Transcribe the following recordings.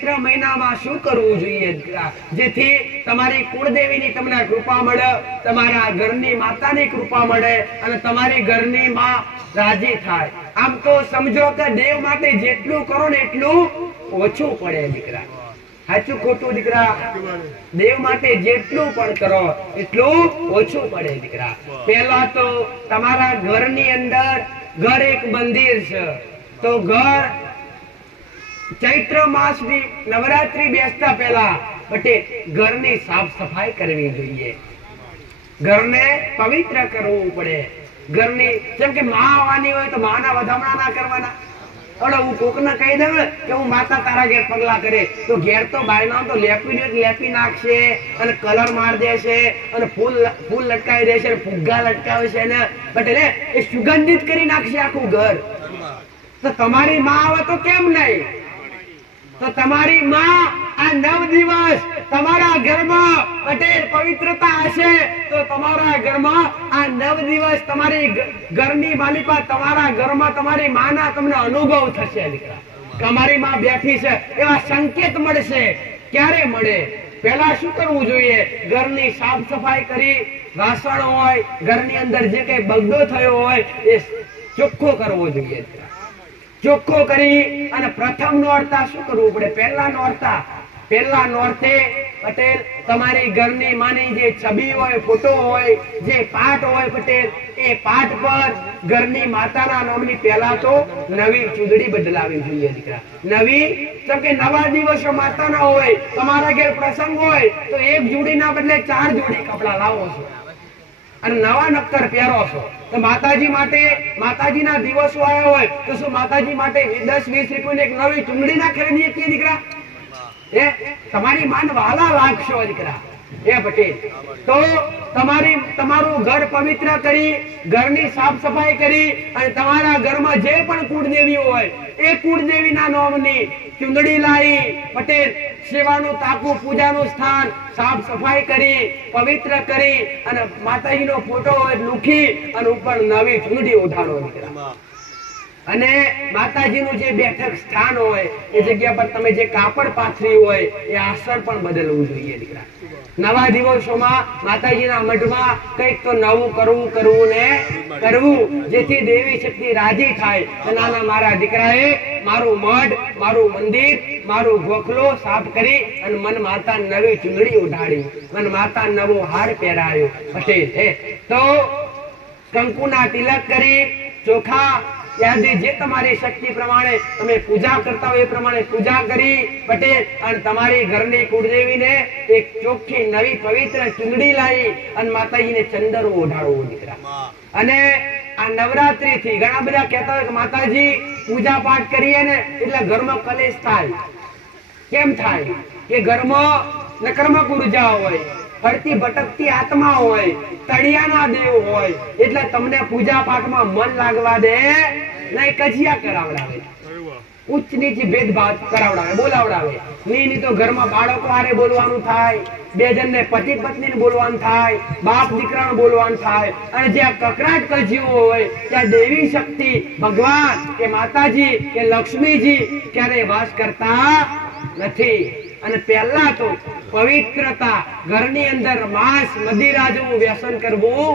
ચૈત્ર મહિનામાં શું કરવું જોઈએ જેથી તમારી કુળદેવીની તમને કૃપા મળે, તમારા ઘરની માતાની કૃપા મળે અને તમારી ઘરની માં રાજી થાય? આમ તો સમજો કે દેવ માટે જેટલું કરો ને એટલું ઓછું પડે દીકરા. સાચું ખોટું દીકરા? દેવ માટે જેટલું પણ કરો એટલું ઓછું પડે દીકરા. પહેલા તો તમારા ઘરની અંદર ઘર એક મંદિર છે, તો ઘર ચૈત્ર માસની નવરાત્રી બેસતા પહેલા બટે ઘરની સાફ સફાઈ કરવી જોઈએ, ઘરને પવિત્ર કરવું પડે. ઘરની જેમ કે માં આવવાની હોય તો માના વધામણા ના કરવાના. હું કોકને કહી દઉં કે હું માતા તારા ઘેર પગલા કરે તો ઘેર તો બાયના તો લેપી નાખશે અને કલર માર દેશે અને ફૂલ લટકાવી દેશે, ફુગ્ગા લટકાવે છે ને એટલે એ સુગંધિત કરી નાખશે આખું ઘર. તો તમારી માં આવે તો કેમ નહીં? તો તમારી માં આ 9 દિવસ તમારા ઘરમાં પટેલ પવિત્રતા હશે તો તમારા ઘરમાં આ 9 દિવસ તમારી ઘરની માલિકા તમારા ઘરમાં તમારી માના તમને અનુભવ થશે દીકરા. તમારી માં બેઠી છે એવા સંકેત મળશે. ક્યારે મળે? પહેલા શું કરવું જોઈએ? ઘરની સાફ સફાઈ કરી, વાસણ હોય ઘરની અંદર જે કઈ બગડો થયો હોય એ ચોખ્ખો કરવો જોઈએ. ચોખ્ખો કરી અને પ્રથમ નોરતા શું કરવું પડે? પહેલા નોરતે પટેલ તમારી ઘરની માની જે છબી હોય, ફોટો હોય, જે પાઠ હોય પટેલ એ પાઠ પર ઘરની માતાના નામની પહેલા તો નવી ચૂંદડી બદલાવી જોઈએ દીકરા. નવી જેમ કે નવા દિવસો માતાના હોય, તમારા ઘેર પ્રસંગ હોય તો એક જોડીના બદલે 4 જોડી કપડા લાવો છો અને નવા નક્કર પહેરો છો. તો માતાજી માટે માતાજીના દિવસો આવ્યા હોય તો શું માતાજી માટે 10-20 રૂપિયાની એક નવી ચૂંદડી ના ખરીદીએ છીએ દીકરા? એ તમારી માન વાલા લાગશો દીકરા. એ પટેલ તો તમારું ઘર પવિત્ર કરી, ઘરની સાફ સફાઈ કરી અને તમારા ઘરમાં જે પણ કુળદેવી હોય એ કુળદેવીના નામની ચૂંદડી લાવી પટેલ સેવાનું તાકું, પૂજાનું સ્થાન સાફ સફાઈ કરી, પવિત્ર કરી અને માતાજીનો ફોટો હોય લૂખી અને ઉપર નવી ચૂંદડી ઉઠાડો દીકરા. અને માતાજીનું જે બેઠક સ્થાન હોય એ જગ્યા પર તમે જે કાપડ પાથરી હોય એ આસન પણ બદલવું જોઈએ દીકરા. નવા દિવસોમાં માતાજીના મઢમાં કંઈક તો નવું કરવું જેથી દેવી શક્તિ રાજી થાય. નાના મારા દીકરાએ મારું મઢ, મારું મંદિર, મારું ગોખલો સાફ કરી અને મન માતા નવી ચૂંદડી ઉઢાડી, મન માતા નવો હાર પહેરાયો પટેલ. તો કંકુના તિલક કરી, ચોખા યાદી જે તમારી શક્તિ પ્રમાણે તમે પૂજા કરતા હોય એ પ્રમાણે પૂજા કરી પટેલ અને તમારી ઘરની કુળદેવીને એક ચોખ્ખી નવી પવિત્ર ચૂંદડી લાવી અને માતાજીને ચંદન ઓઢાડવું દીકરા. અને આ નવરાત્રી થી ઘણા બધા કહેતા હોય કે માતાજી પૂજા પાઠ કરીએ ને એટલે ઘરમાં કલેશ થાય. કેમ થાય? કે ઘરમાં નકર્મક ઉર્જા હોય, ફરતી ભટકતી આત્મા હોય, તળિયાના દેવ હોય એટલે તમને પૂજા પાઠમાં મન લાગવા દે નહીં, કજિયા કરાવડાવે, ઉચ્ચ નીચ ભેદભાવ કરાવડાવે, બોલાવડાવે. નહીં તો ઘરમાં બાળકો હારે બોલવાનું થાય, બે જણને પતિ પત્નીને બોલવાનું થાય, બાપ દીકરાને બોલવાનું થાય અને જ્યાં કકરાટ કજિયો હોય ત્યાં દેવી શક્તિ ભગવાન કે માતાજી કે લક્ષ્મીજી ક્યારે વાસ કરતા નથી. અને પહેલા તો પવિત્રતા, ઘરની અંદર માંસ મદિરા જેવું વ્યસન કરવું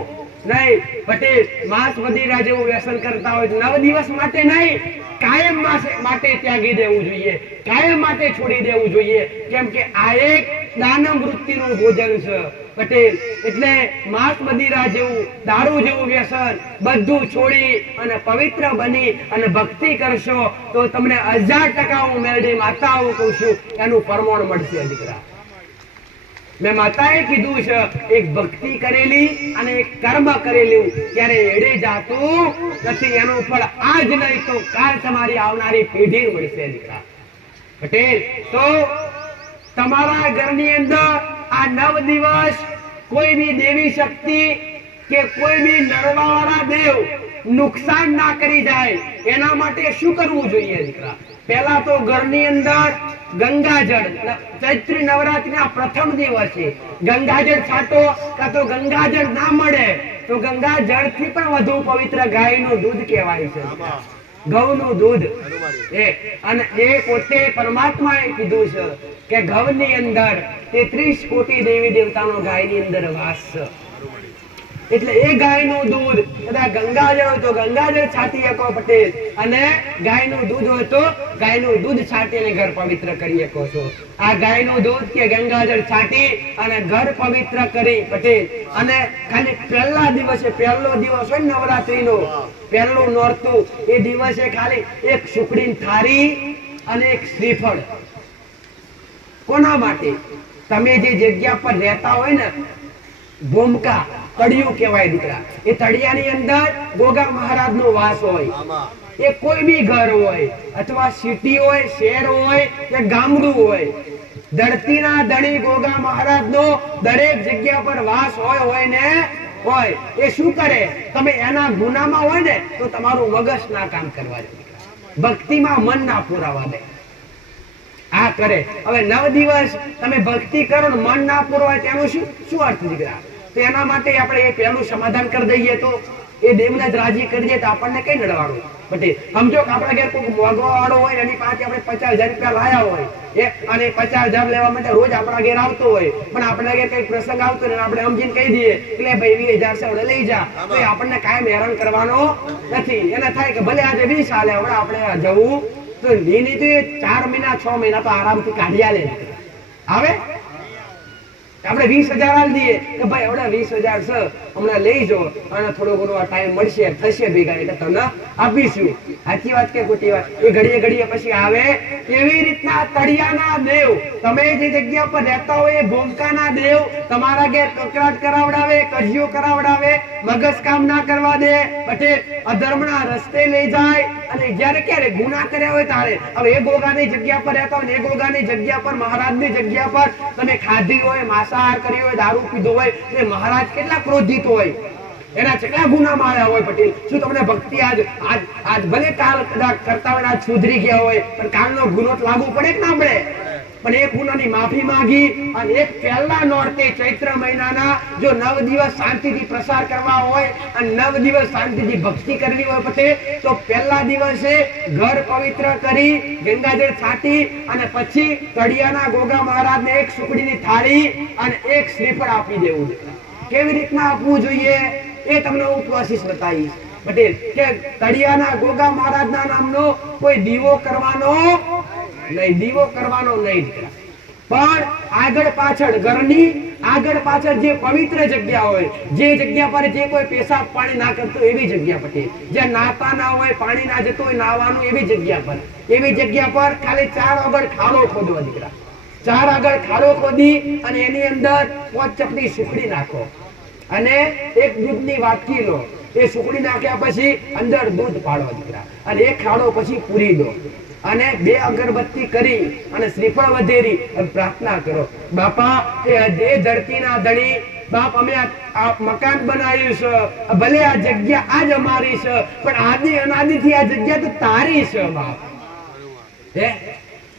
નહીં પટેલ. માંસ મદિરા જેવું વ્યસન કરતા હોય 9 દિવસ માટે નહીં, કાયમ માટે ત્યાગી દેવું જોઈએ, કાયમ માટે છોડી દેવું જોઈએ. કેમ કે આ એક દાનવ વૃત્તિનું ભોજન છે પટેલ. એટલે માંસ મદિરા જેવું, દારૂ જેવું વ્યસન બધું છોડી અને પવિત્ર બની અને ભક્તિ કરશો તો તમને 1000% હું મેરડી માતા આવું કહું છું એનું પ્રમાણ મળશે દીકરા. મેં માતાએ કીધું છે એક ભક્તિ કરેલી અને એક કર્મ કરેલું ત્યારે એડે જાતું નથી, એનું ફળ આજ નહીં તો કાલ તમારી આવનારી પેઢી મળશે દીકરા. પટેલ તો તમારા ઘરની અંદર આ 9 દિવસ કોઈ બી દેવી શક્તિ કે કોઈ બી નરવાવાળા દેવ નુકસાન ના કરી જાય એના માટે શું કરવું જોઈએ દીકરા? પહેલા તો ઘરની અંદર ગંગાજળ, ચૈત્રી નવરાત્રીના પ્રથમ દિવસે ગંગાજળ છાંટો. કાં તો ગંગાજળ ના મળે તો ગંગાજળ થી પણ વધુ પવિત્ર ગાયનું દૂધ કહેવાય છે. ઘઉંનું દૂધ અને એ પોતે પરમાત્માએ કીધું છે કે ઘઉંની અંદર 33 કોટી દેવી દેવતાનો ગાયની અંદર વાસ છે. એટલે એ ગાયનું દૂધ કદાચ ગંગાજળ હોય તો ગંગાજળ છાંટી શકો પટેલ, અને ગાયનું દૂધ હોય તો ગાયનું દૂધ છાંટીને ઘર પવિત્ર કરી શકો છો. આ ગાયનું દૂધ કે ગંગાજળ છાંટી અને ઘર પવિત્ર કરી પટેલ, અને ખાલી પહેલા દિવસે, પહેલો દિવસ હોય નવરાત્રીનો પહેલું નોરતું, એ દિવસે ખાલી એક સુખડીની થાળી અને એક શ્રીફળ. કોના માટે? તમે જે જગ્યા પર રહેતા હોય ને, ભૂમકા તળિયું કહેવાય દીકરા, એ તળિયાની અંદર ગોગા મહારાજનો વાસ હોય. એ કોઈ બી ઘર હોય, અથવા સિટી હોય, શહેર હોય કે ગામડું હોય, ધરતીના ધણી ગોગા મહારાજનો દરેક જગ્યા પર વાસ હોય ને હોય. એ શું કરે? તમે એના ગુનામાં હોય ને તો તમારું મગજ ના કામ કરવા દે, ભક્તિમાં મન ના પુરાવા દે. આ કરે. હવે 9 દિવસ તમે ભક્તિ કરો ને મન ના પુરવાય તેનું શું અર્થ દીકરા? તો એના માટે આપણે એ પહેલું સમાધાન કરી દઈએ તો એ દેવને જ રાજી કરી દઈએ તો આપણને કઈ નડવાનું પટેલ? સમજો કે આપણા ઘેર કોઈ મોગો વાળો હોય, એની પાસે આપણે 50,000 રૂપિયા લાયા હોય, અને 50,000 લેવા માટે રોજ આપણા ઘેર આવતો હોય, પણ આપણા ઘેર કઈ પ્રસંગ આવતો ને આપણે સમજીને કહી દઈએ એટલે ભાઈ 20,000 છે લઈ જા, તો આપણને કાયમ હેરાન કરવાનો નથી. એને થાય કે ભલે આજે 20 હાલે, હવે આપણે જવું તો લીની તો 4 મહિના 6 મહિના તો આરામથી કાઢી લે. આવે આપણે 20,000 આલી દઈએ કે ભાઈ હવે 20,000 છે, હમણાં લઈ જાઓ અને થોડો ઘણો ટાઈમ મળશે, થશે ભેગા એટલે તમને આપીશું. સાચી વાત કે ખોટી વાત? એ ઘડીએ પછી આવે. એવી રીતના તળિયાના દેવ, તમે જે જગ્યા પર રહેતા હોય એ ભૂમકાના દેવ તમારા ઘેર કકરાટ કરાવડાવે, કજિયો કરાવડાવે, મગજ કામ ના કરવા દે પટેલ, અધર્મના રસ્તે લઈ જાય, અને જ્યારે ક્યારે ગુના કર્યા હોય તારે. હવે એ ગોગાની જગ્યા પર રહેતા હોય ને, એ ગોગાની જગ્યા પર, મહારાજની જગ્યા પર તમે ખાધી હોય, માંસાહાર કર્યો હોય, દારૂ પીધો હોય, એ મહારાજ કેટલા ક્રોધિત હોય, એના કેટલા ગુના માર્યા હોય પટેલ. શું તમને ભક્તિ આજ ભલે કાલ કદાચ કરતા હોય, આજ સુધરી ગયા હોય, પણ કાલનો ગુનો લાગુ પડે કે ના પડે? પણ એ ગુનાની માફી માંગી અને એક પહેલા નોરતે ચૈત્ર મહિનાના જો 9 દિવસ શાંતિથી પ્રસાર કરવા હોય અને 9 દિવસ શાંતિથી ભક્તિ કરવી હોય પટેલ, તો પહેલા દિવસે ઘર પવિત્ર કરી ગંગાજળ છાંટી અને પછી તળિયાના ગોગા મહારાજને એક સુખડીની થાળી અને એક શ્રીફળ આપી દેવું. કેવી રીતના આપવું જોઈએ એ તમને હું પ્રોસેસ બતાવીશ પટેલ. કે તળિયાના ગોગા મહારાજના નામનો કોઈ દીવો કરવાનો નહીં, દીવો કરવાનો નહીં, પણ આગળ પાછળ ઘરની આગળ પાછળ જે પવિત્ર જગ્યા હોય, જે જગ્યા પર જે કોઈ પેશાબ પાણી ના કરતો એવી જગ્યા પટેલ, જ્યાં નાતા ના હોય, પાણી ના જતો હોય નાવાનું, એવી જગ્યા પર ખાલી 4 આગળ ખાડો ખોદવા દીકરા. 4 આગળ ખાડો ખોદી અને એની અંદર 5 ચપટી સુખડી નાખો અને એક દૂધની વાટકી લો. એ સુખડી નાખ્યા પછી અંદર દૂધ પાડો દીકરા, અને એક ખાડો પછી પૂરી દો અને 2 અગરબત્તી કરી અને શ્રીફળ વધેરી અને પ્રાર્થના કરો. બાપા એ ધરતીના ધણી બાપ, અમે આ મકાન બનાવ્યું છે, ભલે આ જગ્યા આજ અમારી છે, પણ આદિ અનાદિથી આ જગ્યા તો તારી છે બાપ.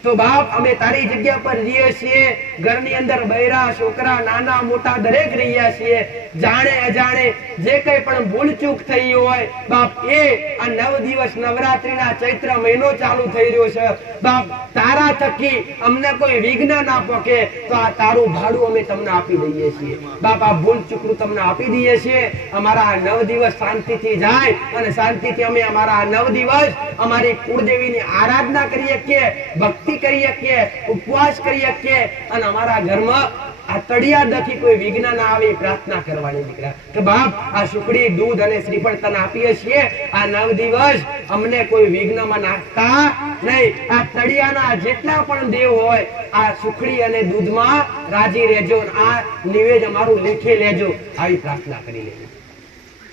તો બાપ અમે તારી જગ્યા પર રહીએ છીએ, ઘરની અંદર બૈરા છોકરા નાના મોટા દરેક રહ્યા છીએ. જાણે અજાણે જે કઈ પણ ભૂલ ચૂક થઈ હોય બાપ, એ આ 9 દિવસ નવરાત્રીના ચૈત્ર મહિનો ચાલુ થઈ રહ્યો છે બાપ, તારા થકી અમને કોઈ વિઘ્ન ના પકે તો આ તારું ભાડું અમે તમને આપી દઈએ છીએ બાપ. આ ભૂલ ચૂકરું તમને આપી દઈએ છીએ. અમારા 9 દિવસ શાંતિથી જાય અને શાંતિથી અમે અમારા 9 દિવસ અમારી કુળદેવીની આરાધના કરીએ કે ભક્તિ કરીએ કે ઉપવાસ કરીએ કે, અને અમારા ઘરમાં આ તળિયાદથી કોઈ વિઘ્ન ના આવે પ્રાર્થના કરવાની દીકરા. કે બાપ આ સુખડી દૂધ અને શ્રીફળ તને આપીએ છીએ, આ 9 દિવસ અમને કોઈ વિઘ્નમાં નાખતા નહીં. આ તળિયાના જેટલા પણ દેવ હોય આ સુખડી અને દૂધમાં રાજી રહેજો, આ નિવેદ અમારું લેખે લેજો. આવી પ્રાર્થના કરી લેવી.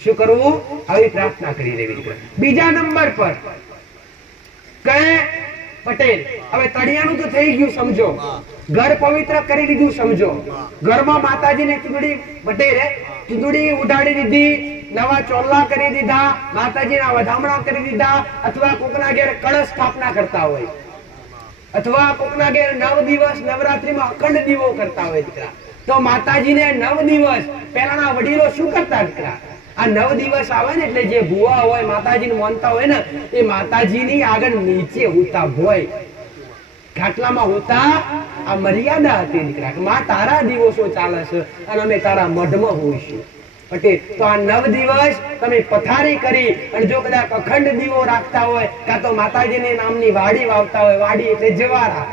શું કરવું? આવી પ્રાર્થના કરી લેવી દીકરા. બીજા નંબર પર કે પટેલ, હવે તળિયાનું તો થઈ ગયું સમજો, ઘર પવિત્ર કરી દીધું સમજો, ઘરમાં માતાજીને ચૂંદડી પટેલ ચૂંદડી ઉડાડી દીધી, નવા ચોલ્લા કરી દીધા, માતાજીના વધામણા કરી દીધા, અથવા કોકના ઘેર કળશ સ્થાપના કરતા હોય, અથવા કોકના ઘેર 9 દિવસ નવરાત્રીમાં અખંડ દીવો કરતા હોય દીકરા. તો માતાજીને 9 દિવસ પહેલાના વડીલો શું કરતા દીકરા? આ 9 દિવસ આવે ને એટલે જે ભુવા હોય માતાજીને માનતા હોય ને એ માતાજીની આગળ નીચે હોતા હોય, ખાટલામાં હોતા. આ મર્યાદા હતી દીકરા કે માં તારા દિવસો ચાલે છે અને અમે તારા મઢમાં હોઈશું. પટેલ તો આ 9 દિવસ તમે પથારી કરી અને જો કદાચ અખંડ દીવો રાખતા હોય કાં તો માતાજીની નામની વાડી વાવતા હોય, વાડી એટલે જવારા,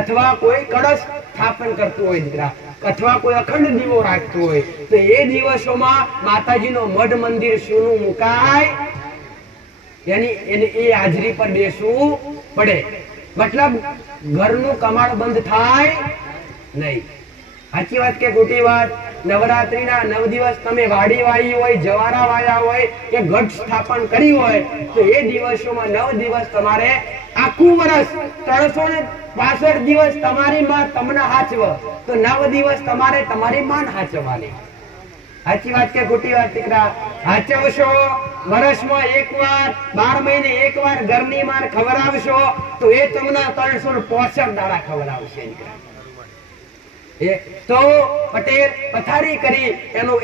અથવા કોઈ કળશ સ્થાપન કરતું હોય દીકરા, અથવા કોઈ અખંડ દીવો રાખતો હોય તો એ દિવસોમાં માતાજીનો મઢ મંદિર શૂનું મુકાય, એની એ હાજરી પર બેસવું પડે. મતલબ ઘરનું કમાડ બંધ થાય નહીં. સાચી વાત કે ખોટી વાત? નવરાત્રીના 9 દિવસ તમે વાડી વાવી હોય, જવારા વાયા હોય કે ઘટ સ્થાપન કરી હોય તો એ દિવસોમાં 9 દિવસ તમારે આખું વર્ષ 365 દિવસ તમારી માં તમને હાચવ તો 9 દિવસ તમારે તમારી માં હાચવાની. સાચી વાત કે ખોટી વાત દીકરા? હાચવશો, વર્ષમાં એકવાર, 12 મહિને એકવાર ઘરની માં ખવડાવશો તો એ તમને 365 દાડા ખવડાવશે દીકરા. તો પટેલ પથારી કરી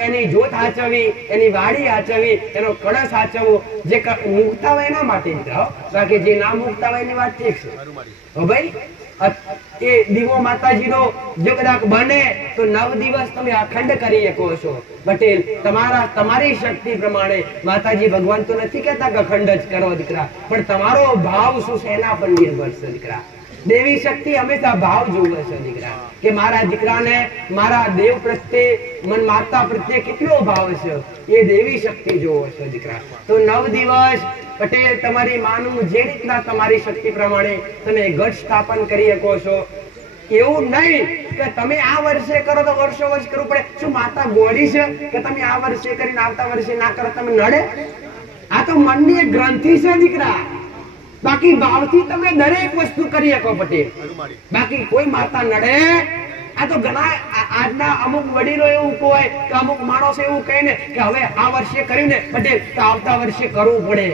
એની જોત હાચવી, એની વાડી હાચવી, એનો કળશ હાચવો. જે મૂકતા હોય એના માટે દીકરા, બાકી જે ના મૂકતા હોય એની વાત ઠીક છે ભાઈ. એ દીવો માતાજીનો જો કદાચ બને તો 9 દિવસ તમે અખંડ કરી શકો છો પટેલ. તમારી શક્તિ પ્રમાણે માતાજી ભગવાન તો નથી કહેતા કે અખંડ જ કરો દીકરા, પણ તમારો ભાવ શું છે એના પર નિર્ભર છે દીકરા. દેવી શક્તિ હંમેશા ભાવ જોવે છે દીકરા કે મારા દીકરાને મારા દેવ પ્રત્યે, મન માતા પ્રત્યે કેટલો ભાવ છે એ દેવી શક્તિ જોવે છે દીકરા. તો 9 દિવસ પટેલ તમારી માનું જે રીતના તમારી શક્તિ પ્રમાણે તમે ઘટ સ્થાપન કરી શકો છો. એવું નહીં કે તમે આ વર્ષે કરો તો વર્ષો વર્ષ કરવું પડે. શું માતા ગોળી છે કે તમે આ વર્ષે કરીને આવતા વર્ષે ના કરો તમે નડે? આ તો મનની એક ગ્રંથિ છે દીકરા. બાકી ભાવથી તમે દરેક વસ્તુ કરી શકો પટેલ, બાકી કોઈ માતા નડે? આ તો ઘણા આજના અમુક વડીલો એવું કહે કે અમુક માણસો એવું કહે ને કે હવે આ વર્ષે કર્યું ને પટેલ તો આવતા વર્ષે કરવું પડે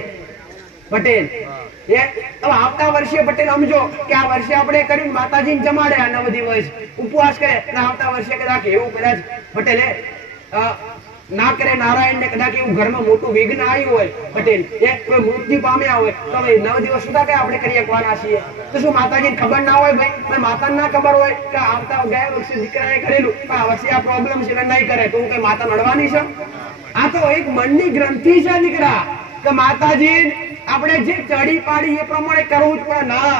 પટેલ. હવે આવતા વર્ષે પટેલ સમજો કે આ વર્ષે આપણે કર્યું માતાજીને જમાડે આ 9 દિવસ ઉપવાસ કરે, આવતા વર્ષે કદાચ એવું કદાચ પટેલ ના કરે નારાયણ ને કદાચ એવું ઘરમાં મોટું વિઘ્ન આવ્યું હોય પટેલ, કોઈ મૃત્યુ પામ્યા હોય તો હવે 9 દિવસ સુધા કઈ આપણે કરી શકવાના છીએ? તો શું માતાજીને ખબર ના હોય ભાઈ? માતાને ના ખબર હોય કે આવતા ગયા વર્ષે દીકરાએ કરેલું પણ આ વર્ષે આ પ્રોબ્લેમ છે નહીં કરે તો હું કઈ માતા નડવાની છે? આ તો એક મનની ગ્રંથિ છે દીકરા કે માતાજી આપણે જે ચડી પાડી એ પ્રમાણે કરવું જ પડે. ના,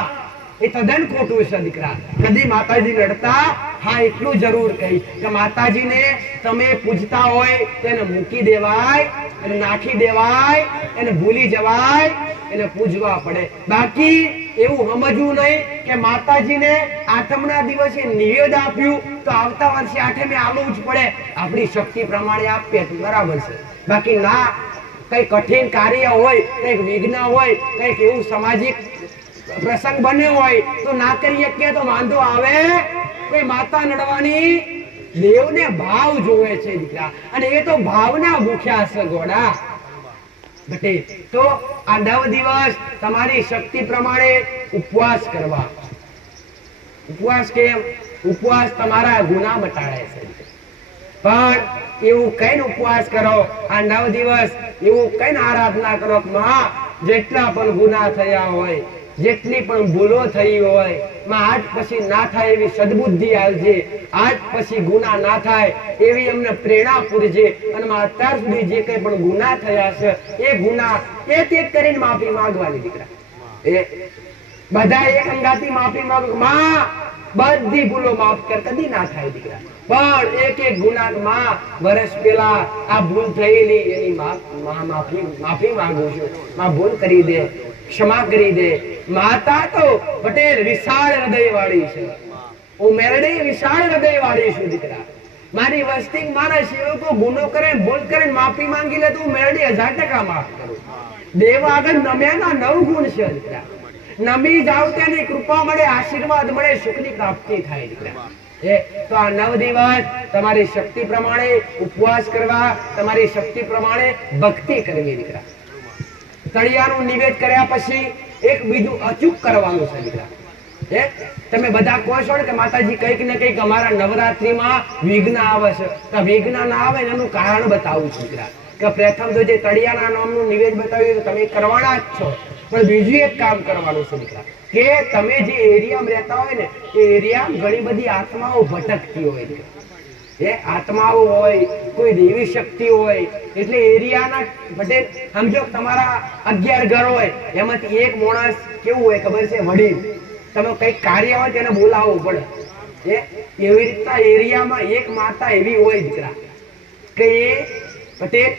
એ તદ્દન ખોટું છે દીકરા. કદી માતાજી લડતા? હા, એટલું જરૂર કહી કે માતાજીને તમે પૂજતા હોય તેને મૂકી દેવાય, એને નાખી દેવાય, એને ભૂલી જવાય, એને પૂજવા પડે. બાકી એવું સમજવું નહીં કે માતાજીને આઠમના દિવસે નિવેદ આપ્યું તો આવતા વર્ષે આઠમે આવવું જ પડે. આપણી શક્તિ પ્રમાણે આપીએ તો બરાબર છે, બાકી ના. કઈ કઠિન કાર્ય હોય, કઈક વિઘ્ન હોય, કઈક એવું સામાજિક પ્રસંગ બન્યો હોય તો ના કરી શકીએ તો વાંધો આવે? કોઈ માતા નડવાની? દેવને ભાવ જોવે છે દીકરા, અને એ તો ભાવના ભૂખ્યા છે ગોડા. તો આ 9 દિવસ તમારી શક્તિ પ્રમાણે ઉપવાસ કરવા. ઉપવાસ કેમ? ઉપવાસ તમારા ગુનાહ મટાડે છે. પણ એવું કઈ ઉપવાસ કરો આ 9 દિવસ, એવું કઈ આરાધના કરો માં જેટલા પણ ગુનાહ થયા હોય, જેટલી પણ ભૂલો થઈ હોય માં આજ પછી ના થાય એવી સદબુદ્ધિ આવજે, આજ પછી ગુનાહ ના થાય એવી અમને પ્રેરણા પૂરજે. અને અત્યાર સુધી જે કઈ પણ ગુનાહ થયા છે એ ગુનાહ એક એક કરીને માફી માંગવાની દીકરા. એ બધા એક અંગાથી માફી માંગો માં, બધી ભૂલો માફ કર, કદી ના થાય દીકરા. પણ એક એક ગુનાહ માં વર્ષ પહેલા આ ભૂલ થયેલી એની માફી માંગુ છું, માં ભૂલ કરી દે, ક્ષમા કરી દે. માતા તો પટેલ વિશાળ હૃદય વાળી છે, હું મેરડી વિશાળ હૃદય વાળી છું દીકરા. મારી વસ્તી મારા સેવકો ગુનો કરે, ભૂલ કરે, માફી માંગી લે તો હું મેરડી 1000% માફ કરું. દેવ આગળ નમ્યાના 9 ગુણ છે દીકરા. નમી જાવ તેની કૃપા મળે, આશીર્વાદ મળે, સુખની પ્રાપ્તિ થાય દીકરા. તો આ 9 દિવસ તમારી શક્તિ પ્રમાણે ઉપવાસ કરવા, તમારી શક્તિ પ્રમાણે ભક્તિ કરવી દીકરા. તળિયાનું નિવેદ કર્યા પછી એક બીજું અચૂક કરવાનું છે દીકરા. તમે બધા કહો છો ને કે માતાજી કંઈક ને કંઈક અમારા નવરાત્રીમાં વિઘ્ન આવે છે, તો વિઘ્ન ના આવે એનું કારણ બતાવું છું દીકરા. કે પ્રથમ તો જે તળિયાના નામનું નિવેદ બતાવ્યું તો તમે કરવાના જ છો, પણ બીજું એક કામ કરવાનું છે દીકરા, કે તમે જે એરિયામાં રહેતા હોય ને એ એરિયામાં ઘણી બધી આત્માઓ ભટકતી હોય દીકરા. આત્માઓ હોય, કોઈ દેવી શક્તિ હોય, એટલે એરિયાના પટેલ સમજો તમારા 11 ઘર હોય, એમાંથી એક માણસ કેવું હોય ખબર છે, વડીલ. તમે કઈક કાર્ય હોય તેને બોલાવવું પડે. એવી રીતના એરિયામાં એક માતા એવી હોય દીકરા કે એ પટેલ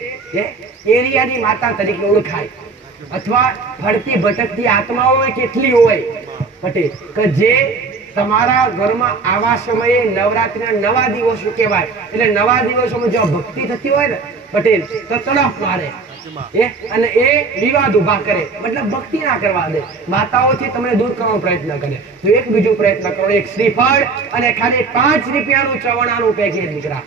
એરિયાની માતા તરીકે ઓળખાય. અથવા ફરતી ભટકતી આત્માઓ કેટલી હોય પટેલ કે જે તમારા ઘરમાં આવા સમયે નવરાત્રીના 9 દિવસો કહેવાય. એટલે 9 દિવસોમાં જો ભક્તિ થતી હોય ને પટેલ તો તડફ મારે અને એ વિવાદ ઉભા કરે, મતલબ ભક્તિ ના કરવા દે, માતાઓથી તમને દૂર કરવાનો પ્રયત્ન કરે. તો એક બીજો પ્રયત્ન કરો, એક શ્રીફળ અને ખાલી 5 રૂપિયાનું ચવણાનું પેકેટ દીકરા.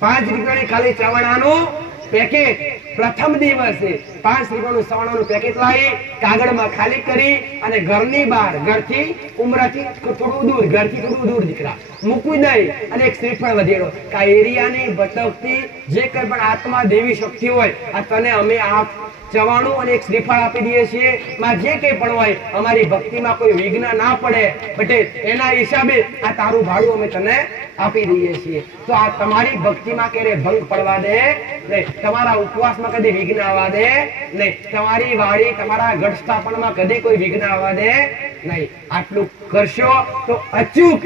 5 રૂપિયાની ખાલી ચવણાનું પેકેટ પ્રથમ દિવસે 5 રૂપિયાનું ચવણાનું પેકેટ લાવી કાગળમાં ખાલી કરી અને ઘરની બહાર, ઘરથી ઉમરાથી થોડું દૂર, ઘરથી થોડું દૂર દીકરા મૂકવી દઈ અને એક શ્રીફળ વધેરો કે આ એરિયાની ભટકતી જે કંઈ પણ આત્મા દેવી શક્તિ હોય, આ તને અમે આ ચવાણું અને એક શ્રીફળ આપી દઈએ છીએ. માં જે કંઈ પણ હોય અમારી ભક્તિમાં કોઈ વિઘ્ન ના પડે પટેલ, એના હિસાબે આ તારું ભાડું અમે તને આપી દઈએ છીએ. તો આ તમારી ભક્તિમાં ક્યારે ભંગ પડવા દે નહીં, તમારા ઉપવાસમાં કદી વિઘ્ન આવવા દે નહીં, તમારી વાડી તમારા ગઢ સ્થાપનમાં કદી કોઈ વિઘ્ન આવવા દે નહીં. આટલું કરશો તો અચૂક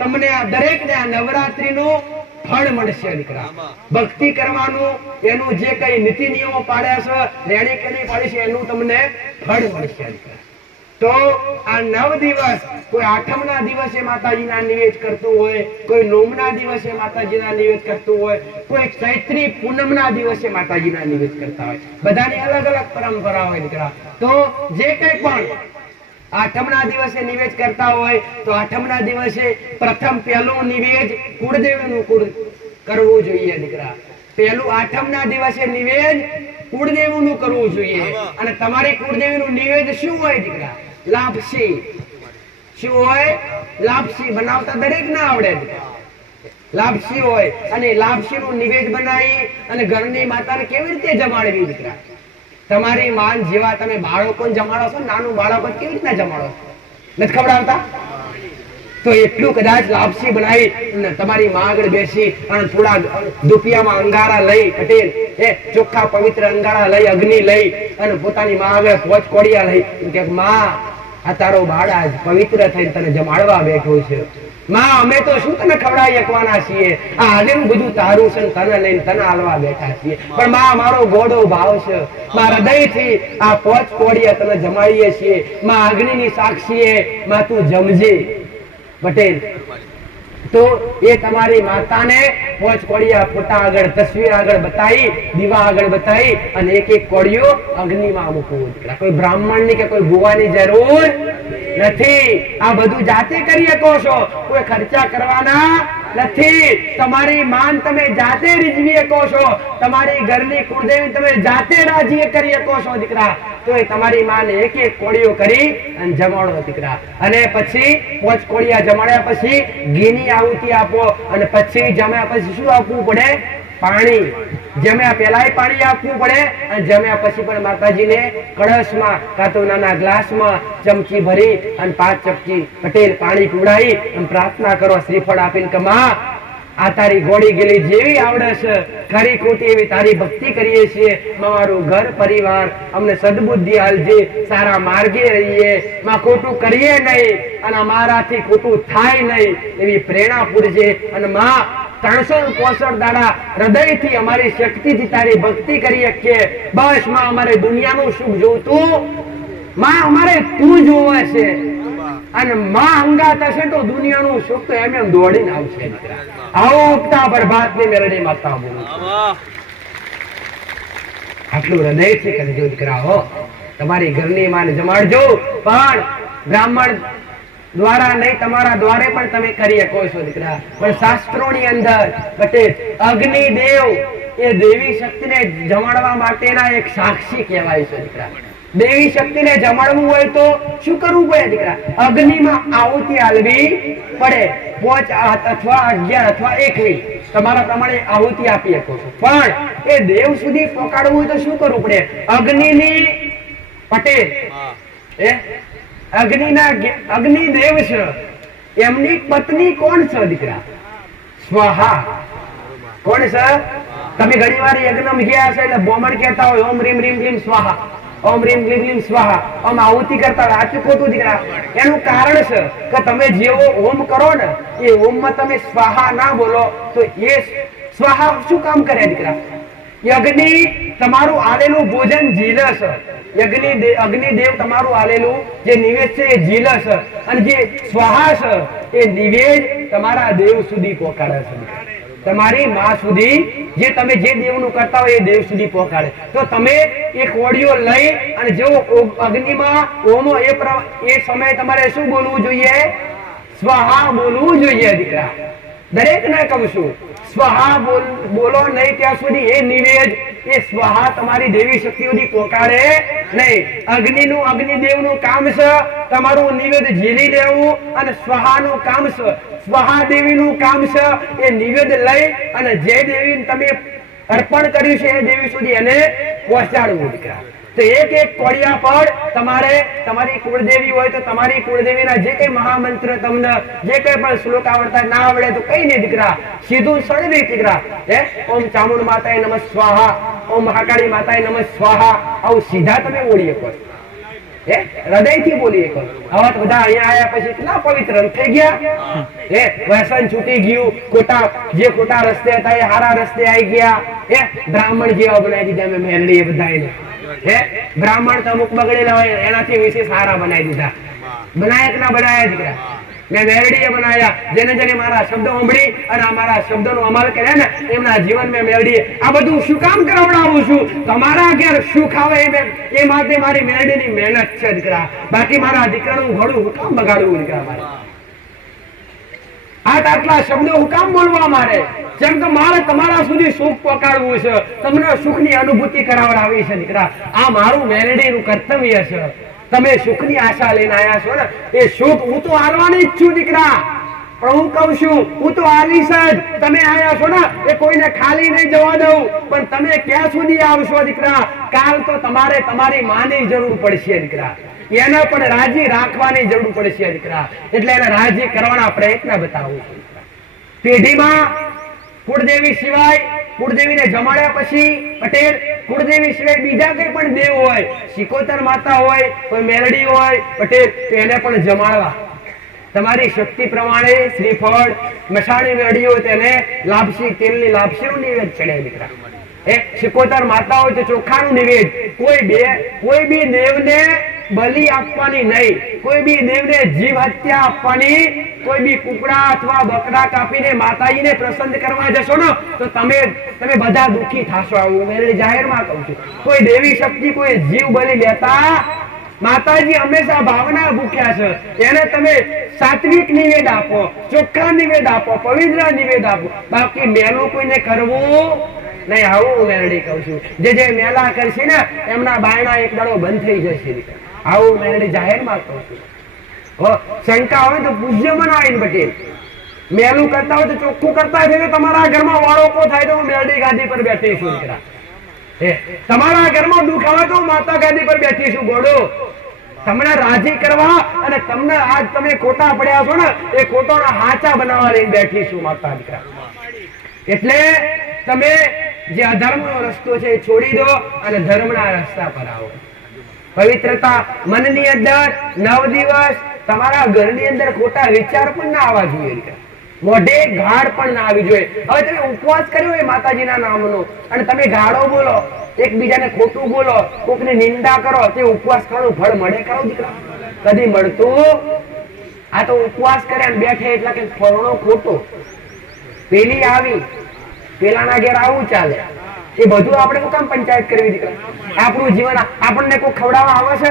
તમને આ દરેકને આ નવરાત્રીનું ફળ મળશે દીકરા. ભક્તિ કરવાનું, એનું જે કઈ નીતિ નિયમો પાડ્યા છે, રેણી કેની પાડી છે, એનું તમને ફળ મળશે દીકરા. તો આ 9 દિવસ કોઈ 8મના દિવસે માતાજીના નિવેદ કરતું હોય, કોઈ 9મના દિવસે માતાજીના નિવેદ કરતું હોય, કોઈ ચૈત્રી પૂનમના દિવસે માતાજીના નિવેદ કરતા હોય, બધાની અલગ અલગ પરંપરા હોય દીકરા. તો જે કઈ પણ 8મના દિવસે નિવેદ કરતા હોય તો 8મના દિવસે પ્રથમ પહેલું નિવેદ કુળદેવીનું કરવું જોઈએ દીકરા. પહેલું 8મના દિવસે નિવેદ કુળદેવીનું કરવું જોઈએ. અને તમારી કુળદેવીનું નિવેદ શું હોય દીકરા? લાપસી. શું હોય? લાપસી બનાવતા દરેક ના આવડે. લાપસી હોય અને લાપસીનું નિવેદ બનાવી અને ઘરની માતાને કેવી રીતે જમાડવી દીકરા? તમારી માન જેવા તમે બાળકોને જમાડો છો, નાનું બાળકો કેવી રીતના જમાડો? નથી ખવડાવતા? તો એટલું કદાચ લાપસી બનાવી તમારી માં આગળ બેસી અને થોડા દુપિયામાં અંગારા લઈ પટેલ ચોખ્ખા પવિત્ર અંગારા લઈ, અગ્નિ લઈ અને પોતાની માં આગળ પોચ કોડિયા લઈ કે માં આ તારો બાળ આજ પવિત્ર થઈને તને જમાડવા બેઠો છે. માં અમે તો શું તને ખવડાવી શકવાના છીએ, આ હાલેનું બધું તારું છે, તને લઈને તને હાલવા બેઠા છીએ. પણ માં મારો ગોડો ભાવ છે, માં હૃદયથી આ પોચ કોડિયા તને જમાડીએ છીએ, માં અગ્નિની સાક્ષીએ માં તું જમજે પટેલ. તો એ તમારી માતાને પોચ કોડિયા ફોટા આગળ, તસવીર આગળ બતાવી, દીવા આગળ બતાવી અને એક એક કોડિયો અગ્નિમાં મૂકવું. કોઈ બ્રાહ્મણની કે કોઈ ભુવાની જરૂર નથી. આ બધું જાતે કરી શકો છો, કોઈ ખર્ચા કરવાના નથી. તમારી માન તમે જાતે રીઝવી શકો છો, તમારી ઘરની કુળદેવી તમે જાતે રાજી કરી શકો છો દીકરા. તો એ તમારી માને એક એક કોળીઓ કરી અને જમાડો દીકરા. અને પછી પોચ કોળિયા જમાડ્યા પછી ઘીની આહુતિ આપો અને પછી જમ્યા પછી શું આપવું પડે? પાણી. જમ્યા પહેલા પાણી આપવું પડે અને જમ્યા પછી પણ માતાજીને કળશમાં કાં તો નાના ગ્લાસમાં ચમચી ભરી અને 5 ચમચી પટેલ પાણી પીવડાવી અને પ્રાર્થના કરો, શ્રીફળ આપીને કે માં આ તારી ગોળી ગેલી જેવી આવડે છે, ખરી ખોટી એવી તારી ભક્તિ કરીએ છીએ, મારું ઘર પરિવાર અમને સદબુદ્ધિ હાલજે, સારા માર્ગે રહીએ, માં ખોટું કરીએ નહીં અને અમારાથી ખોટું થાય નહીં એવી પ્રેરણા પૂરજે. અને માં 365 દાડા હૃદયથી અમારી શક્તિથી તારી ભક્તિ કરી શકીએ. બસ માં અમારે દુનિયાનું સુખ જોતું માં, અમારે તું જોવે છે. અને માં અંગાત હશે તો દુનિયાનું સુખ તો એમ દોડીને આવશે. આવો ઉગતા પ્રભાતની મેલડી માતા બોલું. આટલું હૃદયથી કરજો દીકરાઓ. તમારી ઘરની માને જમાડજો, પણ બ્રાહ્મણ દ્વારા નહીં, તમારા દ્વારે પણ તમે કરી શકો છો દીકરા. પણ શાસ્ત્રોની અંદર પટેલ અગ્નિદેવ એ દેવી શક્તિને જમાડવા માટેના એક સાક્ષી કહેવાય છે દીકરા. દેવી શક્તિને જમાડવું હોય તો શું કરવું પડે દીકરા? અગ્નિમાં આહુતિ આલવી પડે. 5 અથવા 11 અથવા 21 તમારા પ્રમાણે આહુતિ આપી શકો છો. પણ એ દેવ સુધી પહોંચાડવું હોય તો શું કરવું પડે? અગ્નિની પટેલ અગ્નિદેવ છે, એમની પત્ની કોણ છે દીકરા? સ્વાહા. કોણ છે? તમે ઘણી વાર યજ્ઞ ગયા છે એટલે બોમણ કહેતા હોય ઓમ રીમ રીમ ક્લીમ સ્વાહા, ઓમ રીમ ક્લીમ ક્લીમ સ્વાહા, આમ આહુતિ કરતા હોય. આચું ખોટું દીકરા? એનું કારણ છે કે તમે જેવો ઓમ કરો ને એ ઓમમાં તમે સ્વાહા ના બોલો તો એ સ્વાહા શું કામ કરે દીકરા? અગ્નિ તમારું આલેલું ભોજન ઝીલે છે. અગ્નિદેવ તમારું આલેલું જે નિવેદ છે એ ઝીલે છે, અને જે સ્વાહા છે એ નિવેદ તમારા દેવ સુધી પહોંચાડે છે. તમારી માં સુધી જે તમે જે દેવનું કરતા હોય એ દેવ સુધી પહોંચાડે. તો તમે એક કોળીઓ લઈ અને જેવો અગ્નિમાં ઓમો એ સમયે તમારે શું બોલવું જોઈએ? સ્વાહા બોલવું જોઈએ દીકરા. દરેક ને કહું છું, સ્વાહા બોલો નહીં ત્યાં સુધી એ નિવેદ એ સ્વાહા તમારી દેવી શક્તિ સુધી પહોંચાડે નહીં. અગ્નિદેવનું કામ છે તમારું નિવેદ ઝીલી દેવું, અને સ્વાહાનું કામ છે, સ્વાહા દેવીનું કામ છે એ નિવેદ લઈ અને જે દેવી તમે અર્પણ કર્યું છે એ દેવી સુધી એને પહોંચાડવું દીકરા. તો એક કોળિયા પર તમારે તમારી કુળદેવી હોય તો તમારી કુળદેવીના જે કઈ મહામંત્ર તમને જે કઈ પણ શ્લોક આવડતા ના આવડે તો કઈ નહીં દીકરા, સીધું સળવી દીકરા. ઓમ ચામુંડ માતાએ નમઃ સ્વાહા, ઓમ મહાકાળી માતાએ નમઃ સ્વાહા, આવું સીધા તમે બોલી શકો. હૃદયથી બોલી શકો. હવે તો બધા અહીંયા આવ્યા પછી કેટલા પવિત્ર થઈ ગયા. વ્યસન છૂટી ગયું, ખોટા રસ્તે હતા એ સારા રસ્તે આવી ગયા. બ્રાહ્મણ જેવા બનાવી દીધા મેં મેરડી એ બધાને. બ્રાહ્મણ તો અમુક બગડેલા હોય એનાથી વિશે સારા બનાવી દીધા. બનાયક ના બનાયા દીકરા, મેં મેરડીએ બનાવ્યા. જેને મારા શબ્દો સાંભળી અને મારા શબ્દોનો અમલ કર્યા ને એમના જીવન મેં મેરડીએ. આ બધું શું કામ કરાવડાવું છું? તમારા ઘેર સુખ આવે એ માટે મારી મેરડીની મહેનત છે દીકરા. બાકી મારા દીકરાનું ઘોડું હું કામ બગાડવું દીકરા? મારે આટલા શબ્દો હું કામ બોલવા મારે? જેમ કે મારે તમારા સુધી સુખ પહોંચાડવું છે, તમને સુખની અનુભૂતિ કરાવડાવી છે દીકરા. આ મારું મેરડીનું કર્તવ્ય છે. તમે સુખની આશા લઈને આવ્યા છો ને, એ સુખ હું તો હારવાની જ છું દીકરા. પણ હું કઉ છું હું તો હારીશ જ. તમે આવ્યા છો ને એ કોઈને ખાલી નહીં જવા દઉં. પણ તમે ક્યાં સુધી આવશો દીકરા? કાલ તો તમારે તમારી માની જરૂર પડશે દીકરા. એને પણ રાજી રાખવાની જરૂર પડશે દીકરા. એટલે એને રાજી કરવાના પ્રયત્ન બતાવું છું. પેઢીમાં કુળદેવી સિવાય, કુળદેવીને જમાડ્યા પછી પટેલ, કુળદેવી સિવાય બીજા કઈ પણ દેવ હોય, સિકોતર માતા હોય, કોઈ મેલડી હોય પટેલ, તો એને પણ જમાડવા. તમારી શક્તિ પ્રમાણે શ્રીફળ મસાણી મેળડી હોય તેને લાપસી, તેલની લાપસીનું નિવેદ ચડે દીકરા. સિકોતર માતા હોય તો ચોખાનું નિવેદ. કોઈ બી દેવને બલિ આપવાની નહીં, કોઈ બી દેવને જીવ હત્યા આપવાની, કોઈ બી કુકડા અથવા બકરા કાપીને માતાજીને પ્રસન્ન કરવા જશો ને તો તમે બધા દુઃખી થશો. આવું મેં જાહેરમાં કહું છું. કોઈ દેવી શક્તિ કોઈ જીવ બલિ લેતા માતાજી હંમેશા ભાવના ભૂખ્યા છે. એને તમે સાત્વિક નિવેદ આપો, ચોખ્ખા નિવેદ આપો, પવિત્ર નિવેદ આપો. બાકી મેલું કોઈને કરવું નહીં. આવું મેરડી કહું છું. જે મેલા કરશે ને એમના બાયણા એક દાડો બંધ થઈ જશે. આવું મેરડી જાહેરમાં કહું છું. શંકા હોય તો પૂજ્ય બનાવીને પટેલ મેલું કરતા હોય તો ચોખ્ખું કરતા હોય. તમારા ઘરમાં વાળોકો થાય તો હું મેરડી ગાદી પર બેઠી છું દીકરા. તમારા ઘરમાં દુઃખ આવે તો માતા ગાદી પર બેઠી છું. ગોડો તમને રાજી કરવા અને તમને આજ તમે ખોટા પડ્યા છો ને એ ખોટોના હાચા બનાવવા લઈને બેઠી છું માતા દીકરા. એટલે તમે જે અધર્મનો રસ્તો છે એ છોડી દો અને ધર્મના રસ્તા પર આવો. પવિત્રતા મનની અંદર 9 દિવસ તમારા ઘરની અંદર ખોટા વિચાર પણ ના આવવા જોઈએ. મોઢે ગાળ પણ ના આવી જોઈએ. હવે તમે ઉપવાસ કર્યો હોય માતાજીના નામનો અને તમે ગાળો બોલો, એકબીજાને ખોટું બોલો, કોકની નિંદા કરો, તે ઉપવાસ કરવાનું ફળ મળે કરો દીકરા? કદી મળતું? આ તો ઉપવાસ કરે અને બેઠે એટલે કે ફળનો ખોટો, પેલી આવી પેલાના ઘેર આવું ચાલે. એ બધું આપણે શું કામ પંચાયત કરવી દીકરા? આપણું જીવન આપણને કોઈ ખવડાવવા આવે છે?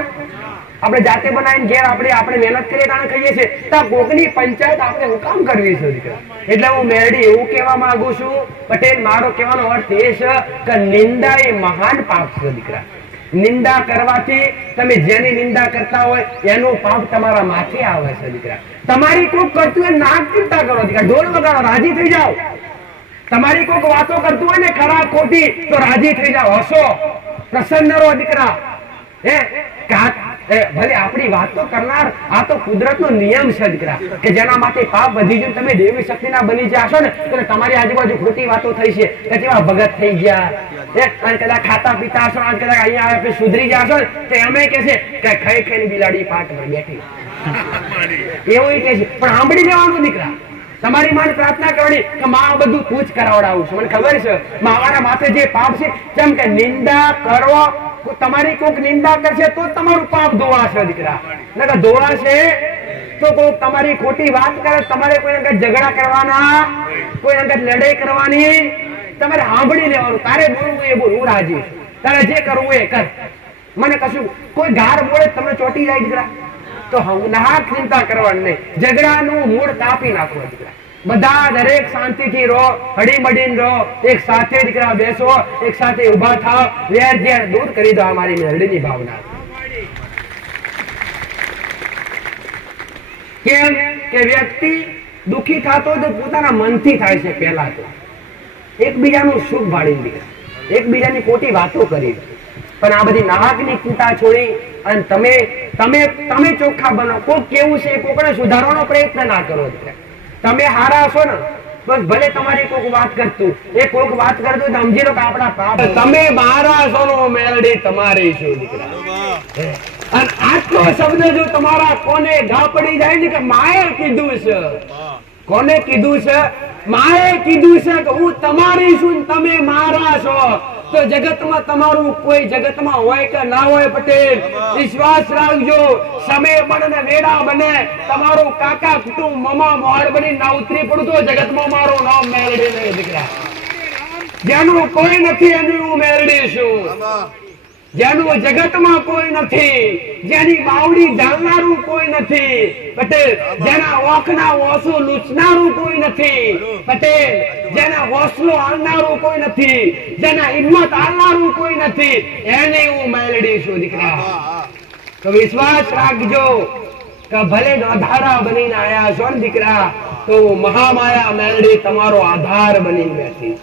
આપણે જાતે બનાવીને ઘેર આપણે મહેનત કરીએ તાણે ખાઈએ છીએ. તો કોકની પંચાયત આપણે શું કામ કરવી છે દીકરા? એટલે હું મેરડી એવું કહેવા માંગુ છું પટેલ, મારો કહેવાનો અર્થ એ છે કે નિંદા એ મહાન પાપ છે દીકરા. નિંદા કરવાથી તમે જેની નિંદા કરતા હોય એનું પાપ તમારા માથે આવે છે દીકરા. તમારી કોક કરતું હોય નાક ચિંતા કરો દીકરા, ઢોલ વગાડો, રાજી થઈ જાઓ. તમારી કોક વાતો કરતું હોય ને ખરાબ ખોટી તો રાજી થઈ જાઓ, હસો, પ્રસન્ન રહો દીકરા. ભલે આપણી વાતો કરનાર આ તો કુદરતનો નિયમ છે દીકરા, કે જેના માટે પાપ વધી ગયું, તમે દેવી શક્તિના બની જશો ને તો તમારી આજુબાજુ ખોટી વાતો થઈ છે કે કેવા ભગત થઈ ગયા, અને કદાચ ખાતા પીતા હશો, કદાચ અહીંયા આવે સુધરી જશો ને તો એમ કે છે કે ખાઈ ખાઈને બિલાડી પાટ પર બેઠી, એવું કે છે. પણ સાંભળી લેવાનું દીકરા, તમારી માને પ્રાર્થના કરવાની કે માં બધું તું જ કરાવડાવું છું. મને ખબર છે માવાના માથે જે પાપ છે, જેમ કે નિંદા કરો, તમારી કોઈક નિંદા કરશે તો તમારું પાપ ધોવાશે દીકરા, નકર ધોવાશે તો કોઈક તમારી ખોટી વાત કરે, તમારે કોઈ અંગત ઝઘડા કરવાના, કોઈ અંગત લડાઈ કરવાની, તમારે સાંભળી લેવાનું. તારે બોલવું એ બોલ, હું રાજી, તારે જે કરવું એ કર, મને કશું કોઈ ગાર બોલે તમને ચોટી જાય દીકરા તો ના ચિંતા કરવાની નહીં, ઝઘડાનું મૂળ કાપી નાખો દીકરા. બધા દરેક શાંતિથી રહો, હળી મળીને રહો, એક સાથે દીકરા બેસો, એક સાથે ઉભા થાવ, વેર ઝેર દૂર કરી દો અમારી મેલડીની ભાવના. કેમ કે વ્યક્તિ દુખી થતો તો પોતાના મનથી થાય છે. પહેલા તો એકબીજાનું સુખ ભાળી દીકરા, એકબીજાની ખોટી વાતો કરી, પણ આ બધી નાહકની ચિંતા છોડી અને તમે ચોખ્ખા બનો. કોક કેવું છે કોકને સુધારવાનો પ્રયત્ન ના કરો દીકરા. તમે હારા છો ને બસ, ભલે તમારી કોક વાત કરતું, એ કોક વાત કરતું સમજી લો કે આપણા પાપ. તમે મારા છો નો મેલડી તમારી છું દીકરા. અને આટલો શબ્દ જો તમારા કોને ગા પડી જાય ને કે માએ કીધું છે, કોને કીધું છે? માએ કીધું છે કે હું તમારી છું, તમે મારા છો. તો જગતમાં તમારું કોઈ જગતમાં હોય કે ના હોય પટેલ, વિશ્વાસ રાખજો, સમય બને ને વેડા બને, તમારું કાકા કુટુંબ મમા મોડ બની ના ઉતરી પડું તો જગતમાં મારું નામ મેલડી નહીં દીકરા. જેનું કોઈ નથી એનું હું મેલડી છું, જેનું જગતમાં કોઈ નથી, જેની બાવડી જાણનારું કોઈ નથી પટેલ, જેના ઓખના ઓસું લૂછનારું કોઈ નથી પટેલ, જેના હોસલો આલનારું કોઈ નથી, જેના હિંમત આલનારું કોઈ નથી, એને હું મેલડી છું દીકરા. તો વિશ્વાસ રાખજો કે ભલે આધારા બનીને આયા છો ને દીકરા, તો મહામાયા મેલડી તમારો આધાર બની બેઠી.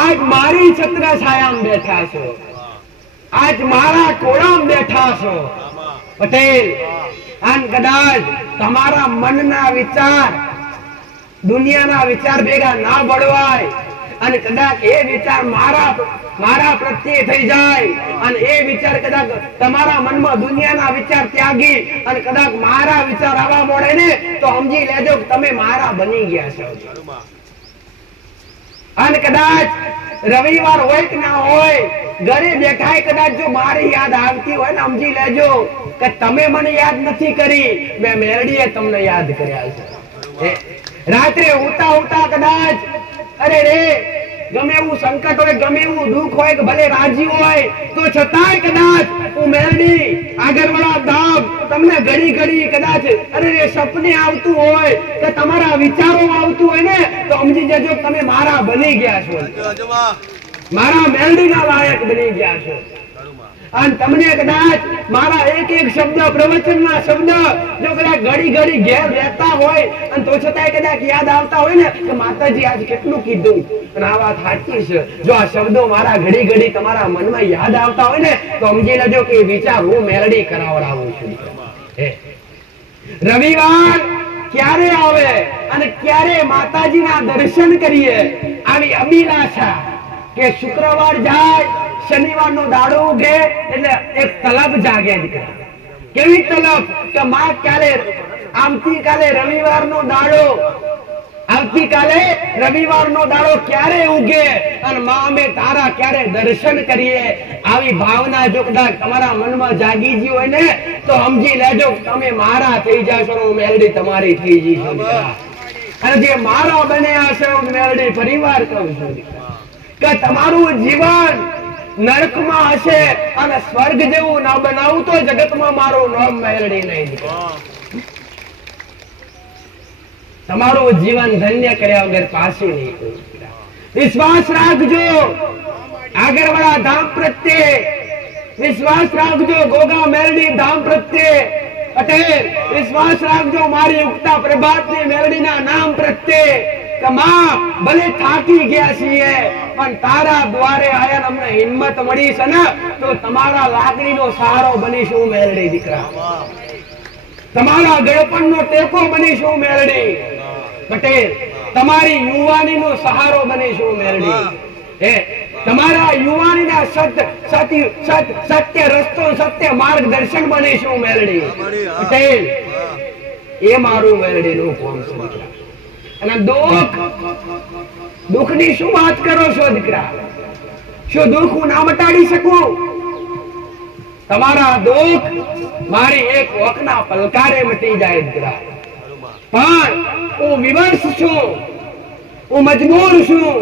આજ મારી છત્ર છાયામાં બેઠા છો, આજ મારા કોળામાં બેઠા છો પટેલ. અને કદાચ તમારા મનના વિચાર દુનિયાના વિચાર ભેગા ના બળવાય, અને કદાચ એ વિચાર મારા પ્રત્યે થઈ જાય, અને એ વિચાર કદાચ તમારા મનમાં દુનિયાના વિચાર ત્યાગી અને કદાચ મારા વિચાર આવવા મળે ને તો સમજી લેજો કે તમે મારા બની ગયા છો. અને કદાચ રવિવાર હોય કે ના હોય, ઘરે બેઠા કદાચ જો મારી યાદ આવતી હોય ને સમજી લેજો કે તમે મને યાદ નથી કરી, મેં મેલડીએ તમને યાદ કર્યા છે. રાત્રે ઉતા કદાચ અરે રે ગમે એવું સંકટ હોય, ગમે એવું દુઃખ હોય કે ભલે રાજી હોય તો છતાંય કદાચ હું મેલડી આગળવાળા ધામ તમને ઘડી ઘડી કદાચ અરે રે સપને આવતું હોય કે તમારા વિચારો આવતું હોય ને તો સમજી જજો તમે મારા બની ગયા છો, મારા મેલડીના લાયક બની ગયા છો. અને તમને કદાચ મારા એક એક શબ્દ પ્રવચનના શબ્દ જો કદાચ ઘડી ઘડી ઘેર રહેતા હોય અને તો છતાંય કદાચ યાદ આવતા હોય ને કે માતાજી આજ કેટલું કીધું, અને આ વાત સાચી છે. જો આ શબ્દો મારા ઘડી ઘડી તમારા મનમાં યાદ આવતા હોય ને તો સમજી લેજો કે વિચાર હું મેલડી કરાવડાવું છું. રવિવાર ક્યારે આવે અને ક્યારે માતાજીના દર્શન કરીએ આવી અભિલાષા કે શુક્રવાર જાય, શનિવારનો દાડો ઉગે એટલે એક તલબ જાગે દીકરા. કેવી તલબ કે માં ક્યારે આવતીકાલે રવિવારનો દાડો, આવતીકાલે રવિવારનો દાડો ક્યારે ઉગે અને માં અમે તારા ક્યારે દર્શન કરીએ. આવી ભાવના જો કદાચ તમારા મનમાં જાગી ગઈ હોય ને તો સમજી લેજો તમે મારા થઈ જશો, મેલડી તમારી થઈ જશો દીકરા. અને જે મારા બન્યા છે મેલડી પરિવાર કહું છું દીકરા, કે તમારું જીવન નરકમાં હશે અને સ્વર્ગ જેવું ના બનાવું તો જગતમાં મારું નામ મેલડી નહીં. તમારું જીવન ધન્ય કર્યા વગર પાછું નહીં. વિશ્વાસ રાખજો આગળવાળા ધામ પ્રત્યે, વિશ્વાસ રાખજો ગોગા મેલડી ધામ પ્રત્યે, પટેલ વિશ્વાસ રાખજો મારી ઉગતા પ્રભાતની મેલડીના નામ પ્રત્યે કે માં ભલે થાકી ગયા છીએ પણ તારા દ્વારે આયા અમને હિંમત મળી છે ને તો તમારા લાગણીનો સહારો બનીશું મેલડી દીકરા, તમારા ગળપણનો ટેકો બનીશું મેલડી પટેલ, તમારી યુવાનીનો સહારો બનીશું મેલડી, તમારા યુવાનીના સત્ય રસ્તો સત્ય માર્ગદર્શન બનીશું મેલડી પટેલ, એ મારું મેલડીનું કામ છે દીકરા. અને દુઃખની શું વાત કરો છો દીકરા? શું દુઃખ હું ના મટાડી શકું? તમારા દુઃખ મારી એક વખના પલકારે મટી જાય દીકરા, પણ હું વિવશ છું, હું મજબૂર છું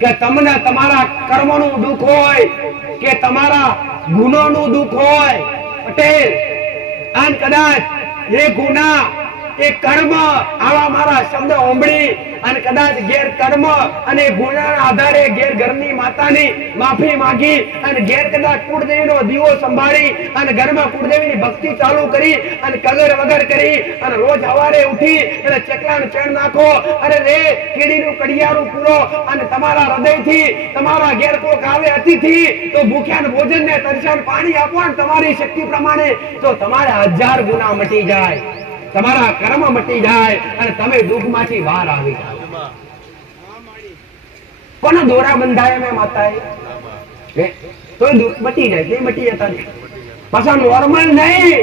કે તમને તમારા કર્મનું દુઃખ હોય કે તમારા ગુનાનું દુઃખ હોય પટેલ, અને કદાચ એ ગુના એ કર્મ આવા મારા શબ્દ ઓંબળી અને કદાચ ગેર કર્મ અને ગુનાના આધારે ગેર ઘરની માતાની માફી માંગી અને ગેર કદાચ કુળદેવીનો દીવો સંભાળી અને ઘરમાં કુળદેવીની ભક્તિ ચાલુ કરી અને કગર વગર કરી અને રોજ સવારે ઉઠી અને ચકલાનું ચણ નાખો અને રે કીડીનું કડિયારું પૂરો અને તમારા હૃદયથી તમારા ઘેર કોક આવે અતિથિ તો ભૂખ્યાને ભોજન ને તરસાને પાણી આપો ને તમારી શક્તિ પ્રમાણે તો તમારા 1000 ગુના મટી જાય, તમારા કર્મ મટી જાય અને તમે દુઃખમાંથી બહાર આવી જાઓ. કોના દોરા બંધાય મેં માતાએ તો દુઃખ મટી જાય, તે મટી જતા પાછા નોર્મલ નહીં.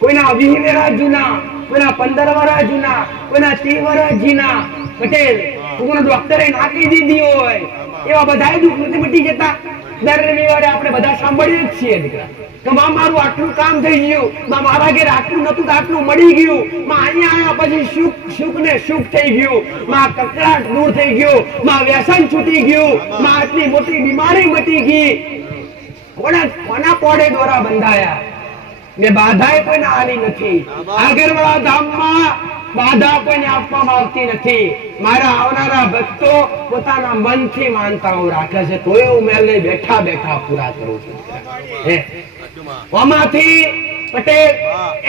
કોઈના 20 વર્ષ જૂના, કોઈના 15 વર્ષ જૂના, કોઈના 30 વર્ષ જૂના પટેલ કોઈના ડોક્ટરે નાખી દીધી હોય એવા બધા દુઃખ નથી મટી જતા. દર રવિવારે આપણે બધા સાંભળીએ જ છીએ દીકરા કે માં મારું આટલું કામ થઈ ગયું, માં મારા ઘેર આટલું નતું તો આટલું મળી ગયું, માં અહીંયા આવ્યા પછી સુખ ને સુખ થઈ ગયું, માં કકડાટ દૂર થઈ ગયું, માં વ્યસન છૂટી ગયું, માં આટલી મોટી બીમારી મટી ગઈ. કોના પોડે દોરા બંધાયા ને બાધાએ કોઈને આલી નથી. આગળવાળા ધામમાં બાધા કોઈને આપવામાં આવતી નથી. મારા આવનારા ભક્તો પોતાના મનથી માનતાઓ રાખે છે તોય હું મેલને બેઠા બેઠા પૂરા કરું છું. આમાંથી પટેલ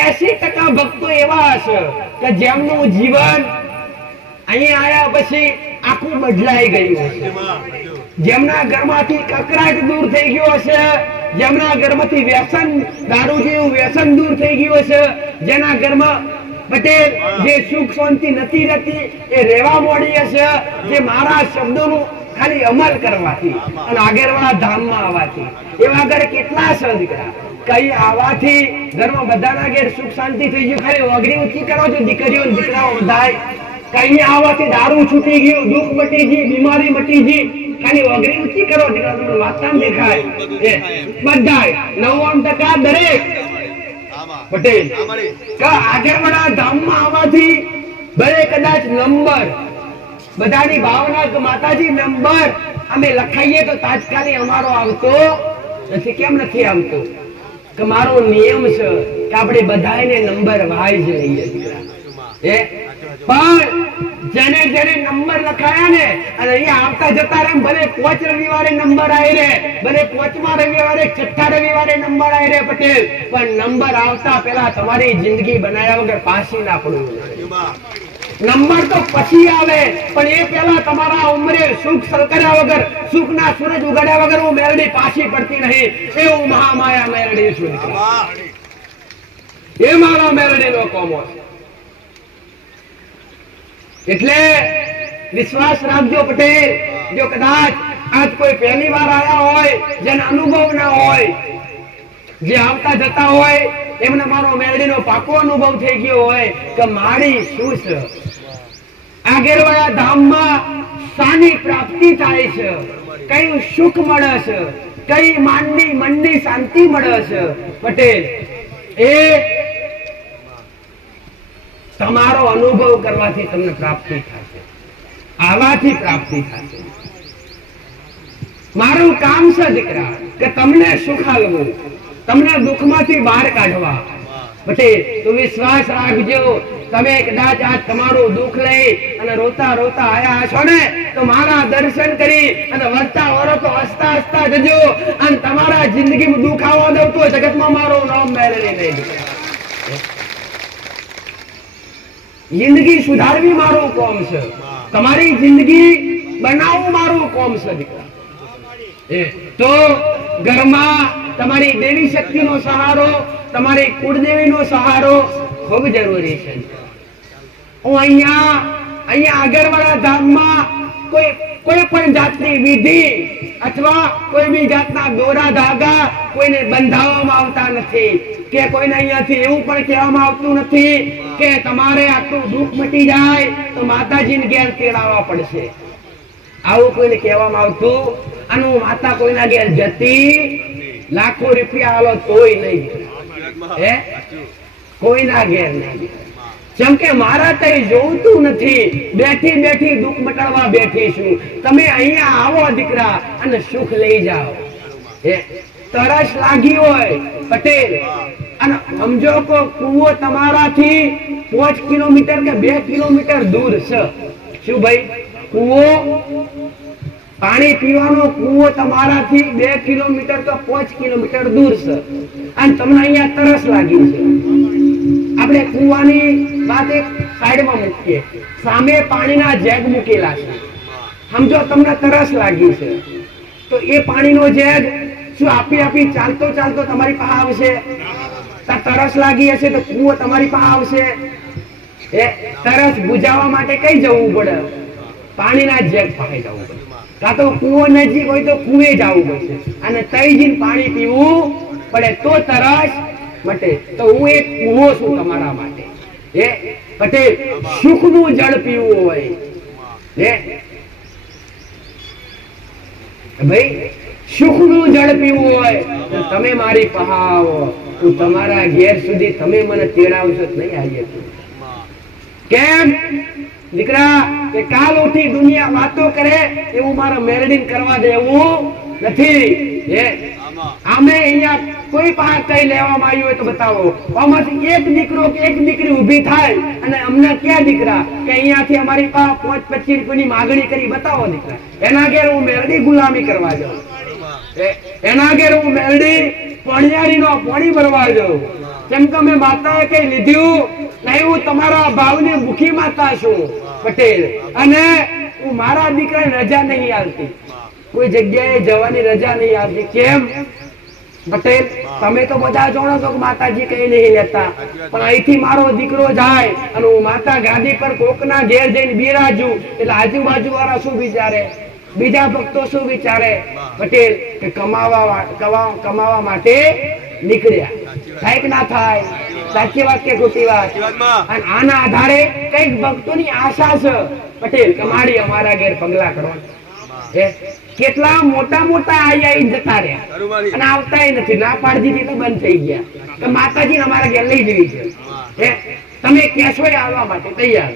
80% ભક્તો એવા હશે કે જેમનું જીવન અહીંયા આયા પછી આખું બદલાઈ ગયું હશે, જેમના ઘરમાંથી કકરાટ દૂર થઈ ગયો હશે, જેમના ઘરમાંથી વ્યસન દારૂ જેવું વ્યસન દૂર થઈ ગયું હશે, જેના ઘરમાં પટેલ જે સુખ શાંતિ નથી રહેતી એ રહેવા મોડી હશે, જે મારા શબ્દોનું ખાલી અમલ કરવાથી અને આગળવાળા ધામમાં આવવાથી. એવા ઘર કેટલા છે દીકરા? કઈ આવાથી ઘરમાં બધાના ઘેર સુખ શાંતિ થઈ ગયું, ખાલી ઓગળી ઊંચી કરો છો દીકરીઓ દીકરાઓ બધાય. કઈ આવવાથી દારૂ છૂટી ગયું, દુઃખ મટી ગઈ, બીમારી મટી ગઈ, ખાલી ઓગળી ઊંચી કરો દીકરા તમને વાતાવરણ દેખાય. બધાય 99% દરેક પટેલ આગળવાળા ધામમાં આવવાથી ભલે કદાચ નંબર બધાની ભાવના કે માતાજી નંબર અમે લખાઈએ તો તાત્કાલિક અમારો આવતો નથી. કેમ નથી આવતો? કે મારો નિયમ છે કે આપણે બધાને નંબર વાઇઝ લઈએ પણ જેને જેને નંબર લખાયા ને અને અહીંયા આવતા જતા રહે, ભલે 5 રવિવારે નંબર આવી રહે, ભલે 5મા રવિવારે 6થા રવિવારે નંબર આવી રહે પટેલ, પણ નંબર આવતા પહેલા તમારી જિંદગી બનાવ્યા વગર પાછી ના પડવું. નંબર તો પછી આવે પણ એ પહેલા તમારા ઉંમરે સુખ સલકર્યા વગર, સુખના સૂરજ ઉગાડ્યા વગર હું મેરડી પાછી પડતી નહીં. એવું મહામાયા મેરડી છું, એ મારા મેરડીનો કોમો છે. એટલે વિશ્વાસ રાખજો પટેલ. જો કદાચ આજ કોઈ પહેલી વાર આયા હોય, જેને અનુભવ ના હોય, જે આવતા જતા હોય એમને મારો મેરડીનો પાકો અનુભવ થઈ ગયો હોય કે મારી શું છે, આગળવાળા ધામમાં શાની પ્રાપ્તિ થાય છે, કઈ સુખ મળે છે, કઈ મનની શાંતિ મળે છે પટેલ, એ તમારો અનુભવ કરવાથી તમને પ્રાપ્તિ થશે, આવાથી પ્રાપ્તિ થશે. મારું કામ છે દીકરા કે તમને સુખ આપવું, તમને દુઃખમાંથી બહાર કાઢવા, પટેલ તું વિશ્વાસ રાખજો, તમે કદાચ આ તમારું દુઃખ લઈ અને રોતા રોતા આયા છો ને તો મારા દર્શન કરી અને વરતા વરો તો હસતા હસતા જજો અને તમારા જિંદગીમાં દુઃખ આવવા દઉં તો જગતમાં મારું નામ મેળવી નહીં. જિંદગી સુધારવી મારું કામ છે, તમારી જિંદગી બનાવવું મારું કામ છે દીકરા. તો ઘરમાં તમારી દેવી શક્તિનો સહારો, તમારી કુળદેવીનો સહારો ખૂબ જરૂરી છે. હું અહીંયા આગળવાળા ધામમાં કોઈ પણ જાતની વિધિ અથવા કોઈ બી જાતના દોરા ધાગા કોઈને બંધાવવામાં આવતા નથી કે કોઈને અહીંયાથી એવું પણ કહેવામાં આવતું નથી કે તમારે આટલું દુઃખ મટી જાય તો માતાજીને ઘેર તેડાવવા પડશે. આવું કોઈને કહેવામાં આવતું અને માતા કોઈના ઘેર જતી લાખો રૂપિયા આલો તોય નહીં, કોઈના ઘેર નહીં. જેમ કે મારા કઈ જોતું નથી, બેઠી બેઠી દુઃખ મટાડવા બેઠી છું. તમે અહીંયા આવો દીકરા અને સુખ લઈ જાઓ. તરસ લાગી હોય પટેલ અને સમજો કે કુવો તમારાથી 5 કિલોમીટર કે 2 કિલોમીટર દૂર છે. શું ભાઈ? કુવો, પાણી પીવાનો કુવો તમારાથી 2 કિલોમીટર તો 5 કિલોમીટર દૂર છે અને તમને અહીંયા તરસ લાગી છે. આપણે કુવાની વાત એક સાઈડમાં મૂકીએ, સામે પાણીના જેગ મૂકેલા છે. સમજો તમને તરસ લાગી છે તો એ પાણીનો જેગ શું આપી ચાલતો ચાલતો તમારી પાસે આવશે? તરસ લાગી હશે તો કુવો તમારી પાસે આવશે? તરસ બુજાવવા માટે કઈ જવું પડે? પાણીના જેગ પાસે જવું પડે. કાં તો કુવો નજીક હોય તો કુવે જવું પડશે અને તઈ જઈને પાણી પીવું પડે તો તરસ મટે. તો હું એક કુવો છું તમારા માટે. પટેલ સુખનું જળ પીવું હોય ભાઈ, સુખનું જળ પીવું હોય તો તમે મારી પાસે આવો. હું તમારા ઘેર સુધી તમે મને તેડાવશો નહીં આવીએ. કેમ દીકરા? કે કાલ ઉઠી દુનિયા વાતો કરે એવું મારા મેરડીન કરવા દેવું નથી. આમે અહીંયા કોઈ પાસે કઈ લેવામાં આવ્યું હોય તો બતાવો. આમાંથી એક દીકરો કે એક દીકરી ઊભી થાય અને અમને ક્યાં દીકરા કે અહીંયાથી અમારી પાસે 5-25 રૂપિયાની માગણી કરી બતાવો દીકરા. એના ઘેર હું મેરડી ગુલામી કરવા જાઉં, એના ઘેર હું મેરડી પણિયારીનો પાણી ભરવા જાઉં. કેમ કે મેં માતાએ કઈ લીધું નહીં, હું તમારા ભાવની ભૂખી માતા છું પટેલ. અને હું મારા દીકરાને રજા નહીં આવતી, કોઈ જગ્યાએ જવાની રજા નહીં આવતી. કેમ પટેલ? તમે તો બધા જાણો છો કે માતાજી કઈ નહીં લેતા, પણ અહીંથી મારો દીકરો જાય અને હું માતા ગાદી પર કોકના ઘેર જઈને બિરાજું એટલે આજુબાજુ વાળા શું વિચારે, બીજા ભક્તો શું વિચારે પટેલ? કે કમાવા માટે નીકળ્યા. થાય કે ના થાય? સાચી વાત કે ખોટી વાત? અને આના આધારે કઈક ભક્તોની આશા છે પટેલ કે મારી અમારા ઘેર પગલા કરવાના. કેટલા મોટા મોટા આઈ જતા રહ્યા અને આવતા નથી. ના પાડી દીધી તો બંધ થઈ ગયા કે માતાજી અમારા ઘેર લઈ જવી છે. તમે કેશો આવવા માટે તૈયાર,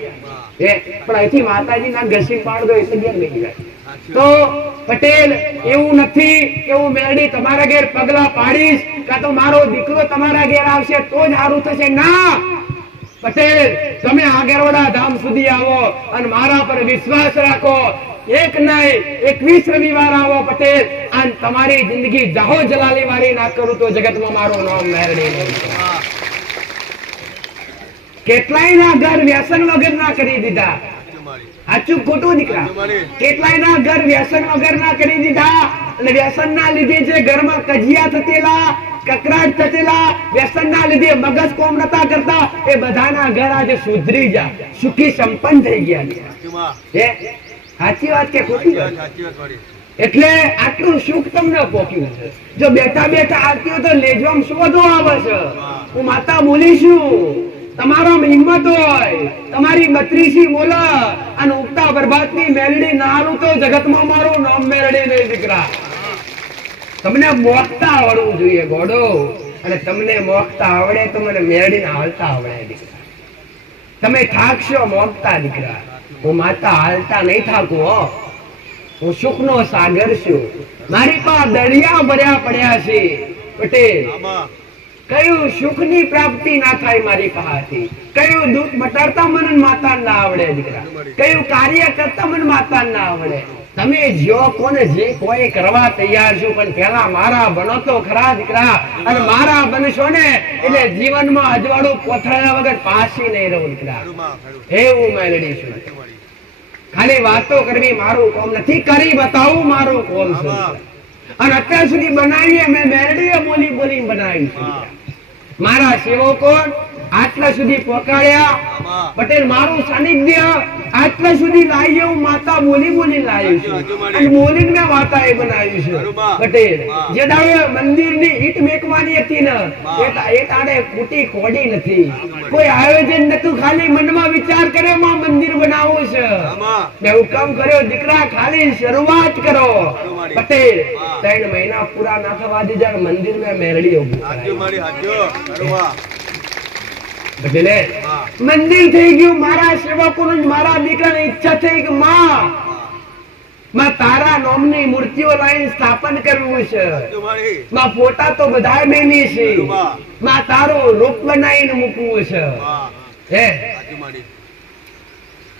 પણ અહીંથી માતાજી ના ઘસી પાડ દો એટલે ઘેર લઈ જાય. તો પટેલ એવું નથી કે હું મેરડી તમારા ઘેર પગલા પાડીશ કાં તો મારો દીકરો તમારા ઘેર આવશે તો જ સારું થશે. ના પટેલ, તમે આગળવાળા ધામ સુધી આવો અને મારા પર વિશ્વાસ રાખો. એક નહીં 21 રવિવાર આવો પટેલ અને તમારી જિંદગી જાહો જલાલી વાળી ના કરું તો જગતમાં મારું નામ મેરડી નહીં. કેટલાય ના ઘર વ્યસન વગર ના કરી દીધા. સાચું ખોટું દીકરા? કેટલાય ના ઘર વ્યસન વગર ના કરી દીધા અને વ્યસન ના લીધે જે ઘરમાં કજિયા થતેલા, કકરાટ થતેલા, વ્યસન ના લીધે મગજ કોમ નતા કરતા એ બધાના ઘર આજે સુધરી ગયા, સુખી સંપન્ન થઈ ગયા. સાચી વાત કે ખોટી વાત? એટલે આટલું સુખ તમને પોક્યું છે. જો બેઠા બેઠા આવતી હોય તો લેજવામાં શોધો આવે છે. હું માતા બોલીશું, તમારો હિંમત હોય તમારી 32 બોલે અને ઉગતા પ્રભાતની મેલડી ના હાલું તો જગતમાં મારું નામ મેરડી નહીં દીકરા. તમને મોકતા આવડવું જોઈએ ગોડો, અને તમને મોકતા આવડે તો મને મેરડી હાલતા આવડે દીકરા. તમે થાકશો મોકતા દીકરા, હું માતા હાલતા નહીં થાકું. હું સુખનો સાગર છું. મારી પાસે દરિયા ભર્યા પડ્યા છે પટેલ. કયું સુખની પ્રાપ્તિ ના થાય મારી પાસેથી, કયું દુઃખ મટાડતા મને માતા ના આવડે દીકરા, કયું કાર્ય કરતા મને માતા ના આવડે. તમે જો કોને જે કોઈ કરવા તૈયાર છો, પણ પેલા મારા બનો તો ખરા દીકરા. અને મારા બનશો ને એટલે જીવનમાં અજવાળું પોથળ્યા વગર પાછી નહીં રહું દીકરા. એવું મેળવી છું. ખાલી વાતો કરવી મારું કોમ નથી, કરી બતાવું મારું કોમ છે. અને અત્યાર સુધી બનાવીએ મેં મેરડીએ બોલી બોલી બનાવી છે. મારા સેવકો આટલા સુધી પહોંચાડ્યા. પટેલ મારું સાનિધ્ય આટલા સુધી લાવ્યો, માતા બોલી બોલી લાવ્યું છે. અને બોલીને મેં વાતા એ બનાવ્યું છે. પટેલ જે દાડે મંદિરની ઈટ મેકવાની હતી ને એ તાડે કુટી ખોડી નથી, કોઈ આયોજન નતું, ખાલી મનમાં વિચાર કર્યો માં મંદિર બનાવવું છે. મેં હુકમ કર્યો દીકરા ખાલી શરૂઆત કરો. પટેલ 3 મહિના પૂરા ના થવા દીધા, મંદિર મેં મેરડી ઉભું એટલે મંદિર થઈ ગયું. મારા સેવકોનું મારા દીકરાની ઈચ્છા થઈ કે માં તારા નામની મૂર્તિઓ લાઈન સ્થાપન કરવું છે, માં ફોટા તો બધા મેની છે, માં તારું રૂપ બનાવીને મૂકવું છે. હે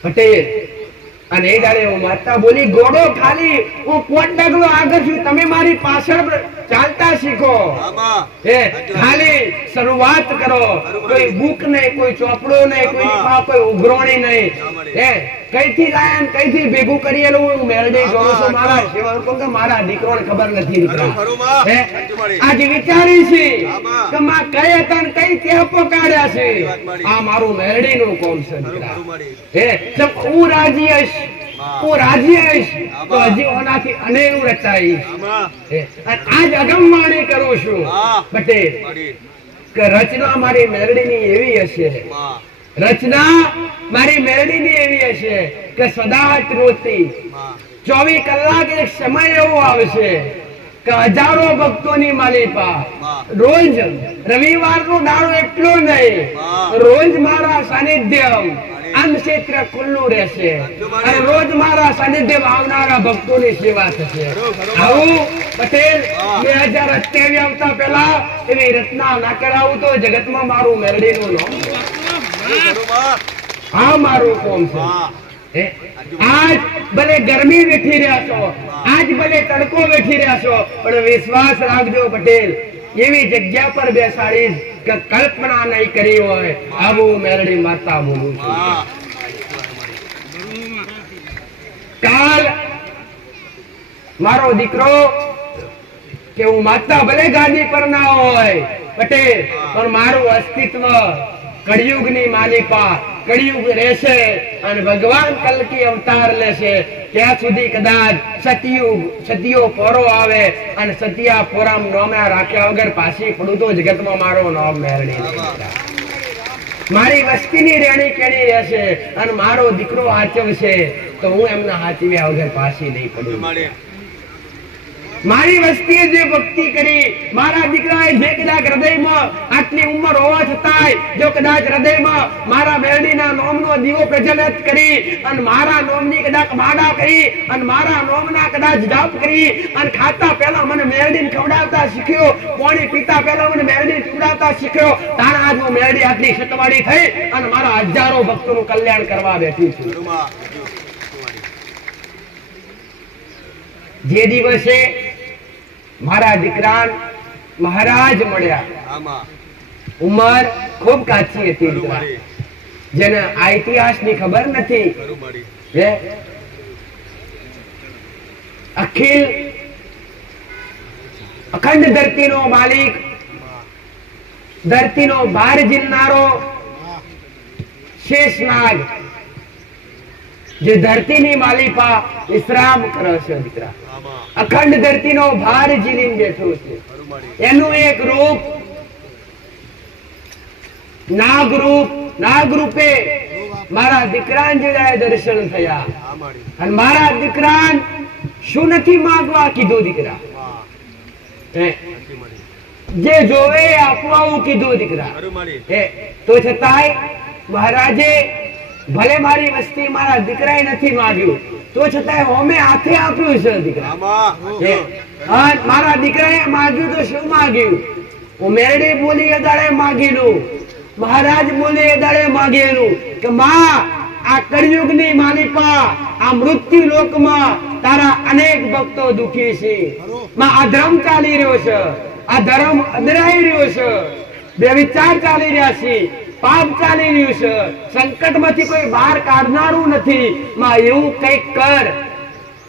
પટેલ અને એ દાડે હું માતા બોલી ગોડો ખાલી હું કોટ ડગલો આગળ છું, તમે મારી પાછળ ચાલતા શીખો. ખાલી શરૂઆત કરો. કોઈ બુક નહીં, કોઈ ચોપડો નહીં, કોઈ ઉઘરોણી નહીં. કઈથી લાયા કઈથી ભેગું કરેલું હું મેળવી જોઉં છું. મારા સેવકો કે મારા દીકરોને ખબર નથી દીકરા. આજ વિચારી છે કે માં કઈ હતા ને કઈ તે પોકાડ્યા છે. આ મારું મેળડીનું કોમ છે દીકરા. હું રાજી હશ, હું રાજી હશ તો હજી ઓનાથી અનેરું રચાઈશ. આજ અગમવાણી કરું છું પટેલ કે રચના મારી મેરડીની એવી હશે, રચના મારી મેરડીની એવી હશે કે સદાહત રોતી 24 કલાક એક સમય એવો આવશે કે હજારો ભક્તોની માલિપા રોજ રવિવારનો દાડો એટલો નહીં, રોજ મારા સાનિધ્ય આમ ક્ષેત્ર ખુલ્લું રહેશે અને રોજ મારા સાનિધ્ય આવનારા ભક્તોની સેવા થશે. આવું પટેલ 2027 આવતા પહેલા એવી રચના ના કરાવું તો જગતમાં મારું મેરડીનું નામ. આ મારું કોમ છે. આજ ભલે ગરમી વેઠી રહ્યા છો, આજ ભલે તડકો વેઠી રહ્યા છો, પણ વિશ્વાસ રાખજો પટેલ એવી જગ્યા પર બેસાડીશ કે કલ્પના નહીં કરી હોય. આવું મેરડી માતા બોલું છું. કાલ મારો દીકરો કે હું માતા ભલે ગાદી પર ના હોય પટેલ, પણ મારું અસ્તિત્વ કળિયુગની માલિપા કળિયુગ રહેશે અને ભગવાન કલ્કી અવતાર લેશે. ત્યાં સુધી કદાચ સતિયો પોરો આવે અને સતિયા પોરામ નોમના રાખ્યા વગર પાછી પડું તો જગતમાં મારો નામ મેરડી. મારી વસ્તીની રેણી કેણી રહેશે અને મારો દીકરો હાચવશે તો હું એમના હાચવ્યા વગર પાછી નહીં પડું. મારી વસ્તીએ જે ભક્તિ કરી, મારા દીકરાએ જે કદાચ હૃદયમાં આટલી ઉંમર હોવા છતાંય જો કદાચ હૃદયમાં મારા મેરડીના નામનો દીવો પ્રજ્વલિત કરી અને મારા નામની કદાચ માળા કરી અને મારા નામના કદાચ જાપ કરી અને ખાતા પહેલા મને મેરડીને ખવડાવતા શીખ્યો, પાણી પીતા પહેલા મને મેરડીને પીવડાવતા શીખ્યો, તારા આજ હું મેરડી આટલી સતવાડી થઈ અને મારા હજારો ભક્તોનું કલ્યાણ કરવા બેઠી છું. જે દિવસે મારા દીકરા મહારાજ મળ્યા, ઉંમર ખૂબ કાચી હતી, જેને આ ઇતિહાસની ખબર નથી. અખિલ અખંડ ધરતીનો માલિક, ધરતીનો ભાર ઝીલનારો શેષનાગ, જે ધરતીની માલિપા વિશ્રામ કરે છે દીકરા, અખંડ ધરતીનો ભાર ઝીલીને બેઠો છે. એનું એક રૂપ નાગ રૂપે મારા દીકરા જેવા દર્શન થયા અને મારા દીકરા શું નથી માંગવા કીધું દીકરા, જે જોવે આપવાનું કીધું દીકરા. તો છતાંય મહારાજે ભલે મારી વસ્તી મારા દીકરાએ નથી માંગ્યું તો છતાંય હોમે હાથે આપ્યું છે દીકરા. મારા દીકરાએ માંગ્યું તો શું માંગ્યું ઉમેરડી બોલી એ દાડે માગેલું, મહારાજ બોલે એ દાડે માગેલું કે માં આ કળિયુગની માલિપા આ મૃત્યુ લોકમાં તારા અનેક ભક્તો દુખી છે, માં આ ધર્મ ચાલી રહ્યો છે, આ ધર્મ અદરાઈ રહ્યો છે, બે વિચાર ચાલી રહ્યા છે, પાપ ચાલી રહ્યું છે, સંકટમાંથી કોઈ બહાર કાઢનારું નથી, માં એવું કંઈક કર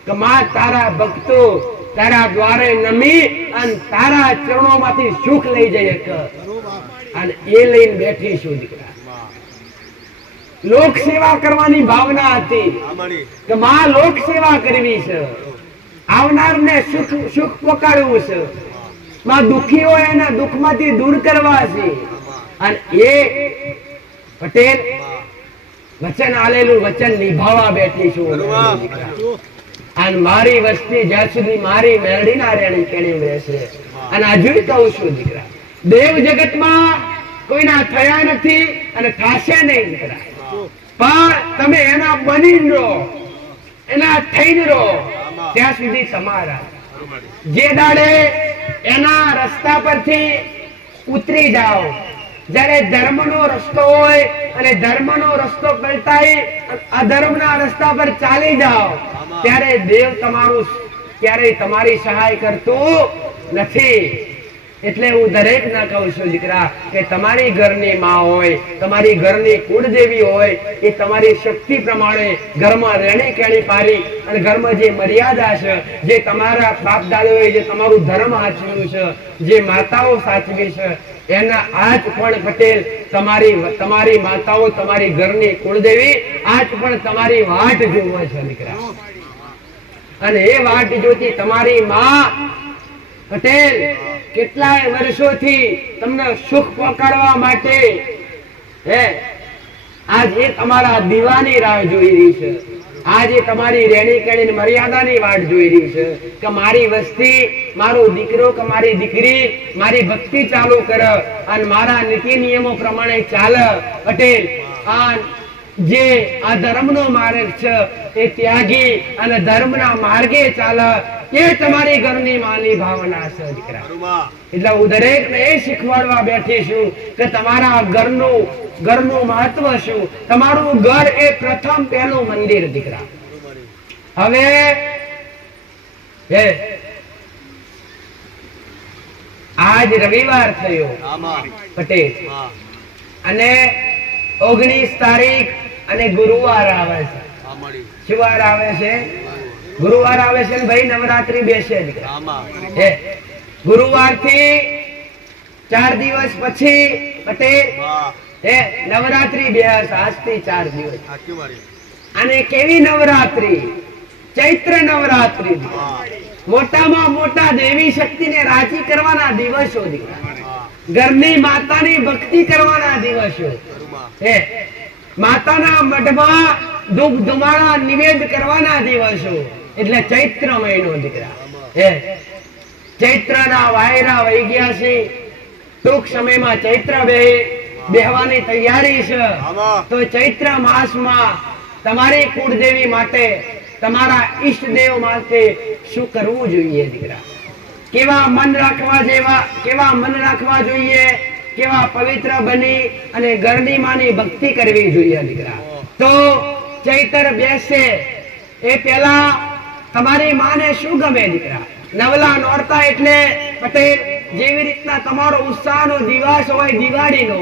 કે માં તારા ભક્તો તારા દ્વારે નમી અને તારા ચરણોમાંથી સુખ લઈ જઈએ અને એ લઈને બેઠી છું દીકરા. લોક સેવા કરવાની ભાવના હતી કે માં લોક સેવા કરવી છે, આવનારને સુખ સુખ પકડવું છે, માં દુખી હોય એના દુઃખમાંથી દૂર કરવા છે. અને એ પટેલ વચન આલેલું વચન નિભાવવા બેઠી છું દીકરા. અને મારી વસ્તી જ્યાં સુધી મારી મેરડીના રેણી કેણી રહેશે. અને હજુ કહું છું દીકરા, દેવ જગતમાં કોઈના થયા નથી અને થાશે નહીં દીકરા, પણ તમે એના બની રહો, એના થઈને રહો ત્યાં સુધી તમારા. જે દાડે એના રસ્તા પરથી ઉતરી જાઓ, જ્યારે ધર્મનો રસ્તો હોય અને ધર્મનો રસ્તો પલટાઈ અધર્મના રસ્તા પર ચાલી જાઓ, ત્યારે દેવ તમારું ક્યારેય તમારી સહાય કરતું નથી. એટલે હું દરેક ના કહું છું દીકરા કે તમારી ઘરની માં હોય, તમારી ઘરની કુળદેવી હોય, એ તમારી શક્તિ પ્રમાણે ઘરમાં રહેણી કેણી પારી અને ઘરમાં જે મર્યાદા છે, જે તમારા બાપ દાદાઓએ જે તમારું ધર્મ સાચવ્યું છે, જે માતાઓ સાચવી છે, એના આજ પણ પટેલ તમારી માતાઓ તમારી ઘરની કુળદેવી આજ પણ તમારી વાટ જોવે છે દીકરા. અને એ વાટ જોતી તમારી માં પટેલ કેટલાય વર્ષોથી તમને સુખ પકડવા માટે આજે તમારા દીવાની રાહ જોઈ રહી છે, આજે તમારી રેણી કેણી મર્યાદાની વાટ જોઈ રહી છે કે મારી વસ્તી, મારો દીકરો કે મારી દીકરી મારી ભક્તિ ચાલુ કરે અને મારા નીતિ નિયમો પ્રમાણે ચાલે. પટેલ જે આ ધર્મનો માર્ગ છે એ ત્યાગી અને ધર્મના માર્ગે ચાલે, એ તમારી ઘરની માની ભાવના છે દીકરા. એટલે હું દરેકને એ શીખવાડવા બેઠી છું કે તમારા ઘરનું મહત્વ શું. તમારું ઘર એ પ્રથમ પહેલું મંદિર દીકરા. હવે આજ રવિવાર થયો પટેલ અને 19 તારીખ અને ગુરુવાર આવે છે. શું વાર આવે છે? ગુરુવાર આવે છે ને ભાઈ નવરાત્રી બેસે દીકરા. ગુરુવાર થી 4 દિવસ પછી પટેલ નવરાત્રી બેસ, આજથી 4 દિવસ. અને કેવી નવરાત્રી? ચૈત્ર નવરાત્રી. મોટામાં મોટા દેવી શક્તિને રાજી કરવાના દિવસો દીકરા, ઘરની માતાની ભક્તિ કરવાના દિવસો, માતાના મઢમાં ધૂપ ધુમાડા નિવેદ કરવાના દિવસો. એટલે ચૈત્ર મહિનો દીકરા. ચૈત્રના વાયરા વહી ગયા છે, ટૂંક સમયમાં ચૈત્ર બેહવાની તૈયારી છે. તો ચૈત્ર માસમાં તમારી કુળદેવી માટે, તમારા ઈષ્ટદેવ માટે શું કરવું જોઈએ દીકરા? કેવા મન રાખવા જોઈએ, કેવા પવિત્ર બની અને ઘરની માની ભક્તિ કરવી જોઈએ દીકરા. તો ચૈત્ર બેસે એ પેલા તમારી માને શું ગમે દીકરા? નવલા નોરતા એટલે પટેલ જેવી રીતના તમારો ઉત્સાહનો દિવસ હોય દિવાળીનો,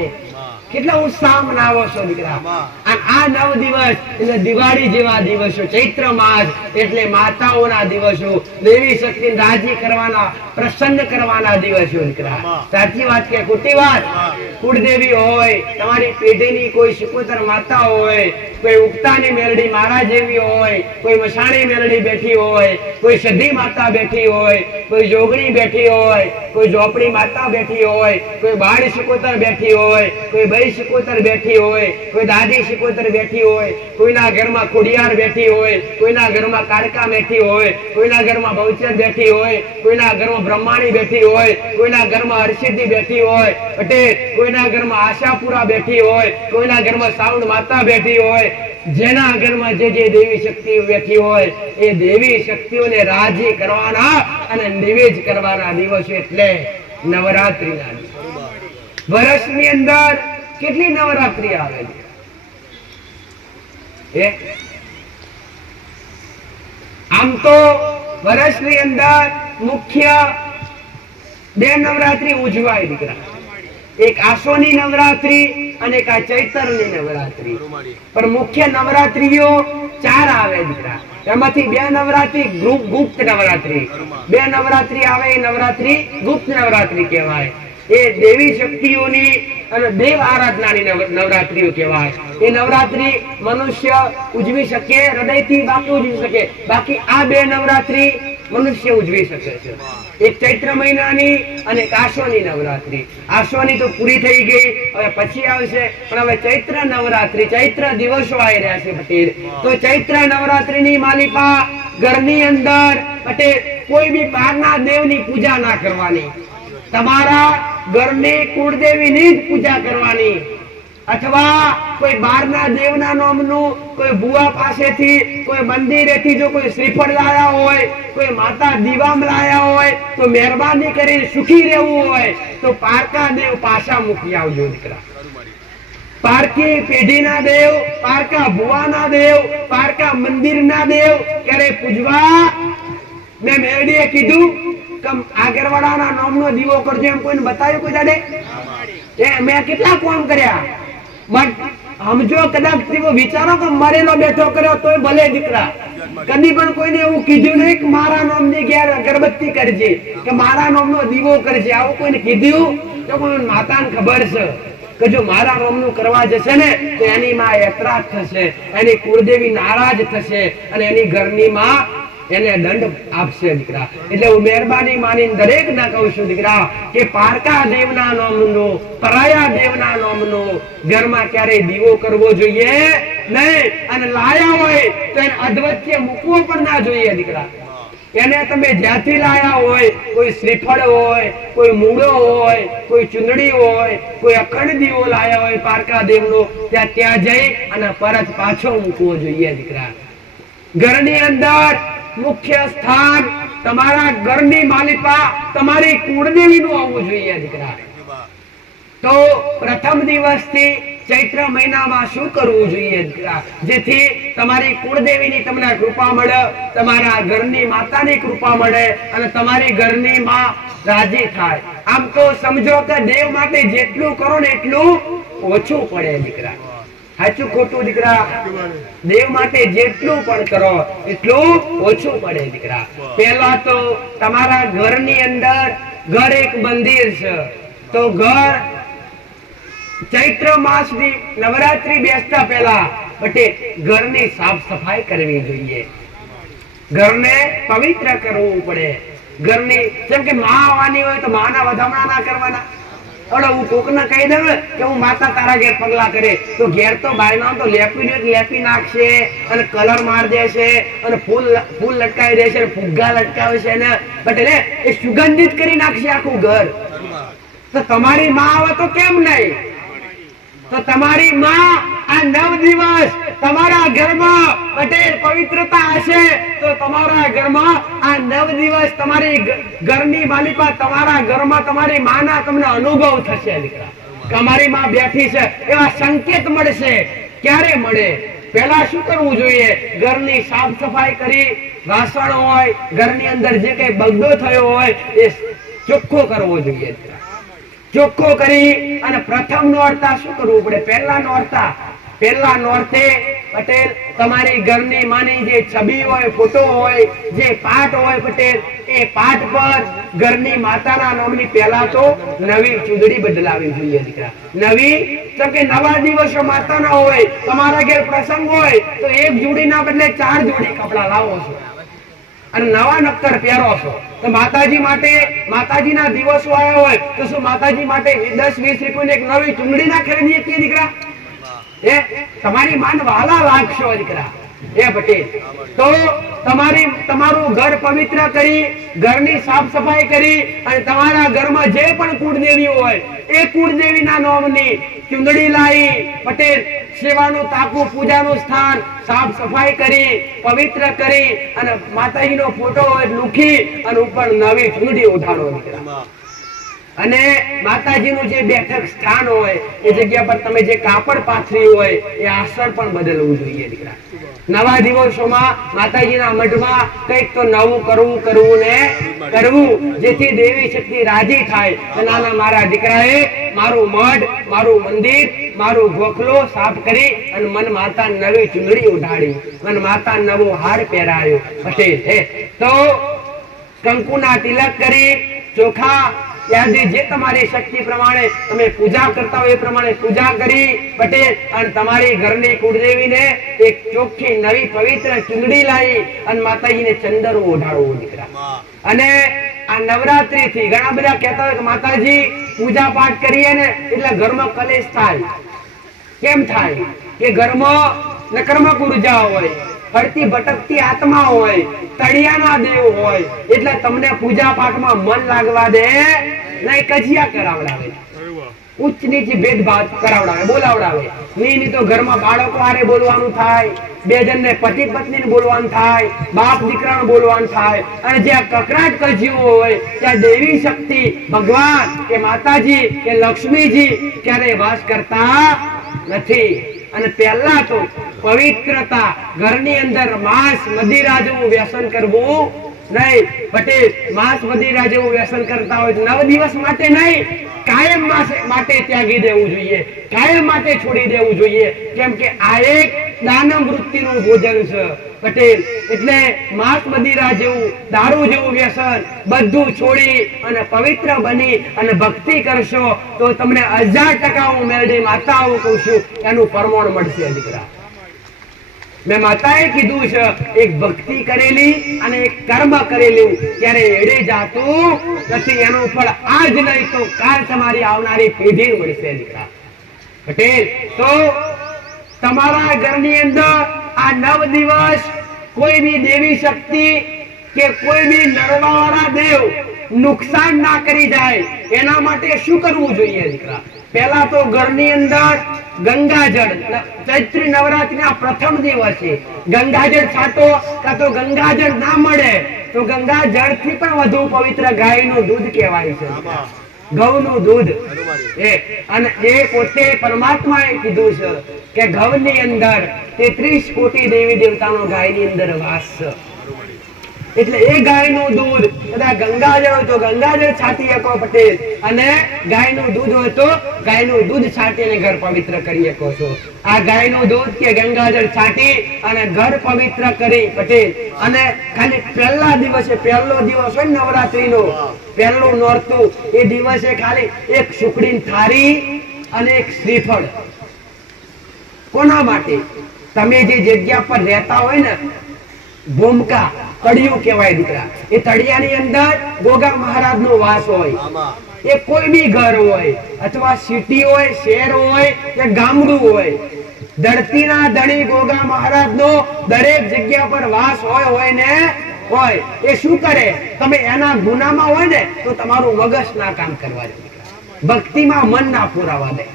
કેટલા ઉત્સાહ મનાવો છો દીકરા. અને આ 9 દિવસ એટલે દિવાળી જેવા દિવસો, ચૈત્ર માસ એટલે માતાઓના દિવસો, દેવી શક્તિને રાજી કરવાના, પ્રસન્ન કરવાના દિવસો દીકરા. સાચી વાત કે ખોટી વાત? કુળદેવી હોય, તમારી પેઢીની કોઈ શિકોતર માતા હોય, કોઈ ઉગતાની મેલડી મારા જેવી હોય, કોઈ મસાણી મેલડી બેઠી હોય, કોઈ સધી માતા બેઠી હોય, કોઈ જોગણી બેઠી હોય, કોઈ ઝોપડી માતા બેઠી હોય, કોઈ બાળ શિકોતર બેઠી હોય, કોઈ બઈ શિકોતર બેઠી હોય, કોઈ દાદી શિકોતર બેઠી હોય, કોઈના ઘરમાં ખોડિયાર બેઠી હોય, કોઈના ઘરમાં કાળકા બેઠી હોય, કોઈના ઘરમાં બહુચર બેઠી હોય, કોઈના ઘરમાં બ્રહ્માણી બેઠી હોય, કોઈના ઘરમાં હરસિદ્ધિ બેઠી હોય પટેલ, કોઈના ઘરમાં આશાપુરા બેઠી હોય, કોઈના ઘરમાં સાઉન્ડ માતા બેઠી હોય. જેના ઘરમાં જે દેવી શક્તિઓ બેઠી હોય એ દેવી શક્તિઓને રાજી કરવાના અને નિવેદ કરવાના દિવસો એટલે નવરાત્રીના દિવસ. વર્ષની અંદર કેટલી નવરાત્રી આવે છે? આમ તો વર્ષની અંદર મુખ્ય બે નવરાત્રી ઉજવાય દીકરા, એક આસોની નવરાત્રી અને એક આ ચૈતરની નવરાત્રી. પણ મુખ્ય નવરાત્રીઓ 4 આવે દીકરા. એમાંથી બે નવરાત્રી ગુપ્ત નવરાત્રી, બે નવરાત્રી આવે એ નવરાત્રી ગુપ્ત નવરાત્રી કહેવાય. એ દેવી શક્તિઓની અને દેવ આરાધનાની નવરાત્રીઓ કહેવાય. એ નવરાત્રી મનુષ્ય ઉજવી શકે હૃદયથી, બાકી ઉજવી શકે. બાકી આ બે નવરાત્રી મનુષ્ય ઉજવી શકે છે. એક ચૈત્ર મહિનાની અને એક આસોની નવરાત્રી. આસોની તો પૂરી થઈ ગઈ, હવે પછી આવશે. પણ હવે ચૈત્ર નવરાત્રી, ચૈત્ર દિવસો આવી રહ્યા છે પટેલ. તો ચૈત્ર નવરાત્રીની માલિપા ઘરની અંદર પટેલ કોઈ બી બહારના દેવની પૂજા ના કરવાની, તમારા ઘરની કુળદેવીની જ પૂજા કરવાની. અથવા કોઈ બહારના દેવના નામનું કોઈ ભુવા પાસેથી, કોઈ મંદિરેથી જો કોઈ શ્રીફળ લાયા હોય, કોઈ માતા દીવામ લાયા હોય, તો મહેરબાની કરીને સુખી રહેવું હોય તો પારકા દેવ પાછા મૂકી આવજો દીકરા. પારકી પેઢીના દેવ, પારકા ભુવાના દેવ, પારકા મંદિરના દેવ ક્યારે પૂજવા? મેં મેરડીએ કીધું કે આગરવાડાના નામનો દીવો કરજો એમ કોઈને બતાવ્યું કોઈ દાડે? મેં કેટલા કામ કર્યા, સમજો કદાચ વિચારો કે મરેલો બેઠો કર્યો તોય ભલે દીકરા. કદી પણ કોઈને એવું કીધું નહીં કે મારા નામની ઘેર અગરબત્તી કરજે કે મારા નામનો દીવો કરજે. આવું કોઈને કીધું? તો કોઈ માતાને ખબર છે કે જો મારા નામનું કરવા જશે ને તો એની માં એતરાજ થશે, એની કુળદેવી નારાજ થશે અને એની ઘરની માં એને દંડ આપશે દીકરા. એટલે હું મહેરબાની માની દરેક ના કહું છું દીકરા કે પારકા દેવના નામનો, પરાયા દેવના નામનો ઘરમાં ક્યારેય દીવો કરવો જોઈએ નહીં. અને લાયા હોય તો એને અધવચ્ચે મૂકવો પણ ના જોઈએ દીકરા. એને તમે જ્યાંથી લાયા હોય, કોઈ શ્રીફળ હોય, કોઈ મૂળો હોય, કોઈ ચુંદડી હોય, કોઈ અખંડ દીવો લાયા હોય પારકા દેવનો, ત્યાં જઈ અને પરત પાછો મૂકવો જોઈએ દીકરા. ઘરની અંદર મુખ્ય સ્થાન તમારા ઘરની માલિકા તમારી કુળદેવીનું આવવું જોઈએ દીકરા. તો પ્રથમ દિવસથી ચૈત્ર મહિનામાં શું કરવું જોઈએ દીકરા, જેથી તમારી કુળદેવીની તમને કૃપા મળે, તમારા ઘરની માતાની કૃપા મળે અને તમારી ઘરની માં રાજી થાય. આમ તો સમજો કે દેવ માટે જેટલું કરો ને એટલું ઓછું પડે દીકરા. સાચું ખોટું દીકરા? દેવ માટે જેટલું પણ કરો એટલું ઓછું પડે દીકરા. પહેલા તો તમારા ઘરની અંદર, ઘર એક મંદિર છે, તો ઘર ચૈત્ર માસની નવરાત્રી બેસતા પહેલા બટે ઘરની સાફ સફાઈ કરવી જોઈએ. ઘરને પવિત્ર કરવું પડે. ઘરની જેમ કે માં આવવાની હોય તો માના વધામણા ના કરવાના. હું કોકને કહી દઉં કે હું માતા તારા ઘેર પગલા કરે તો ઘેર તો બાયના તો લેપી નાખશે અને કલર માર દેશે અને ફૂલ લટકાવી દેશે, ફુગ્ગા લટકાવે છે ને બટ એ સુગંધિત કરી નાખશે આખું ઘર. તો તમારી માં આવે તો કેમ નહીં? તો તમારી માં આ 9 દિવસ તમારા ઘરમાં પટેલ પવિત્રતા હશે તો તમારા ઘરમાં આ 9 દિવસ તમારી ઘરની માલિકા, તમારા ઘરમાં તમારી માના તમને અનુભવ થશે દીકરા કે અમારી માં બેઠી છે. એવા સંકેત મળશે. ક્યારે મળે? પહેલા શું કરવું જોઈએ? ઘરની સાફ સફાઈ કરી, વાસણ હોય, ઘરની અંદર જે કઈ બગડો થયો હોય એ ચોખ્ખો કરવો જોઈએ. ચોખ્ખો કરી અને પ્રથમ નોરતા શું કરવું પડે? પહેલા નોરતે પટેલ તમારી ઘરની માની જે છબી હોય, ફોટો હોય, જે પાઠ હોય પટેલ, એ પાઠ પર ઘરની માતાના નામની પહેલા તો નવી ચૂંદડી બદલાવી જોઈએ દીકરા. નવી કે નવા દિવસો માતાના હોય, તમારા ઘેર પ્રસંગ હોય તો એક જોડીના બદલે 4 જોડી કપડા લાવો છો અને નવા નક્કર પહેરો છો. તો માતાજી માટે, માતાજીના દિવસો આવ્યા હોય તો શું માતાજી માટે 10-20 રૂપિયાની એક નવી ચૂંદડી ના ખરીદીએ છીએ દીકરા? તમારી માન વાલા લાગશો દીકરા. પટેલ તો તમારું ઘર પવિત્ર કરી, ઘરની સાફ સફાઈ કરી અને તમારા ઘરમાં જે પણ કુળદેવી હોય એ કુળદેવીના નામની ચૂંદડી લાવી પટેલ સેવાનું તાકું, પૂજાનું સ્થાન સાફ સફાઈ કરી, પવિત્ર કરી અને માતાજીનો ફોટો હોય લૂખી અને ઉપર નવી ચૂંદડી ઉઠાડો દીકરા. અને માતાજીનું જે બેઠક સ્થાન હોય એ જગ્યા પર તમે જે કાપડ પાથર્યું હોય એ આસન પણ બદલવું જોઈએ દીકરા. નવા દિવસોમાં માતાજીના મઢમાં કંઈક તો નવું કરવું ને કરવું, જેથી દેવી શક્તિ રાજી થાય. નાના મારા દીકરાએ મારું મઢ, મારું મંદિર, મારું ગોખલો સાફ કરી અને મન માતા નવી ચૂંદડી ઉઢાડી, મન માતા નવો હાર પહેરાયો. પટેલ તો કંકુના તિલક કરી, ચોખા યાદી જે તમારી શક્તિ પ્રમાણે તમે પૂજા કરતા હોય એ પ્રમાણે પૂજા કરી પટેલ, અને તમારી ઘરની કુળદેવીને એક ચોખ્ખી નવી પવિત્ર ચૂંદડી લાવી અને માતાજીને ચંદરો ઓઢાડવો દીકરા. અને આ નવરાત્રી થી ઘણા બધા કહેતા હોય કે માતાજી પૂજા પાઠ કરીએ ને એટલે ઘરમાં કલેશ થાય. કેમ થાય? કે ઘરમાં નકર્મક ઉર્જા હોય, ફરતી ભટકતી આત્મા હોય, તળિયાના દેવ હોય, એટલે તમને પૂજા પાઠમાં મન લાગવા દે નહીં, કજિયા કરાવડાવે, ઉચ્ચ નીચ ભેદભાવ કરાવડાવે, બોલાવડાવે. નહીં તો ઘરમાં બાળકો હારે બોલવાનું થાય, બે જણને પતિ પત્નીને બોલવાનું થાય, બાપ દીકરાને બોલવાનું થાય. અને જ્યાં કકરાટ કજિયો હોય ત્યાં દેવી શક્તિ ભગવાન કે માતાજી કે લક્ષ્મીજી ક્યારે વાસ કરતા નથી. અને પહેલા તો પવિત્રતા, ઘરની અંદર માંસ મદિરા જેવું વ્યસન કરવું નહીં. પટેલ માંસ મદિરા જેવું વ્યસન કરતા હોય 9 દિવસ માટે નહીં, કાયમ માટે ત્યાગી દેવું જોઈએ, કાયમ માટે છોડી દેવું જોઈએ. કેમ કે આ એક દાનવ વૃત્તિનું ભોજન છે પટેલ. એટલે માંસ મદિરા જેવું, દારૂ જેવું વ્યસન બધું છોડી અને પવિત્ર બની અને ભક્તિ કરશો તો તમને 1000% હું મેળવી માતાઓ કહું છું એનું પ્રમાણ મળશે દીકરા. મેં માતાએ કીધું છે એક ભક્તિ કરેલી અને એક કર્મ કરેલું ત્યારે એડે જાતું નથી, એનું ફળ આજ નહીં તો કાલ તમારી આવનારી પેઢી મળશે દીકરા. પટેલ તો તમારા ઘરની અંદર આ 9 દિવસ કોઈ બી દેવી શક્તિ કે કોઈ બી નરવાવાળા દેવ નુકસાન ના કરી જાય એના માટે શું કરવું જોઈએ દીકરા? પહેલા તો ઘરની અંદર ગંગાજળ, ચૈત્રી નવરાત્રીના પ્રથમ દિવસે ગંગાજળ છાંટો. કાં તો ગંગાજળ ના મળે તો ગંગાજળ થી પણ વધુ પવિત્ર ગાયનું દૂધ કહેવાય છે, ઘઉંનું દૂધ. અને એ પોતે પરમાત્માએ કીધું છે કે ઘઉંની અંદર 33 કોટી દેવી દેવતાનો ગાયની અંદર વાસ છે. એટલે એ ગાયનું દૂધ કદાચ ગંગાજળ હોય તો ગંગાજળ છાંટી શકો પટેલ, અને ગાયનું દૂધ હોય તો ગાયનું દૂધ છાંટીને ઘર પવિત્ર કરી શકો છો. આ ગાયનું દૂધ કે ગંગાજળ છાંટી અને ઘર પવિત્ર કરી પટેલ. અને ખાલી પહેલા દિવસે, પહેલો દિવસ હોય નવરાત્રીનો પહેલું નોરતું, એ દિવસે ખાલી એક સુખડીની થાળી અને એક શ્રીફળ. કોના માટે? તમે જે જગ્યા પર રહેતા હોય ને, ભૂમકા તળિયું કહેવાય દીકરા, એ તળિયાની અંદર ગોગા મહારાજ નો વાસ હોય. એ કોઈ બી ઘર હોય અથવા સિટી હોય, શહેર હોય કે ગામડું હોય, ધરતીના ધણી ગોગા મહારાજ નો દરેક જગ્યા પર વાસ હોય ને હોય. એ શું કરે? તમે એના ગુનામાં હોય ને તો તમારું મગજ ના કામ કરવા દે, ભક્તિમાં મન ના પુરાવા દે.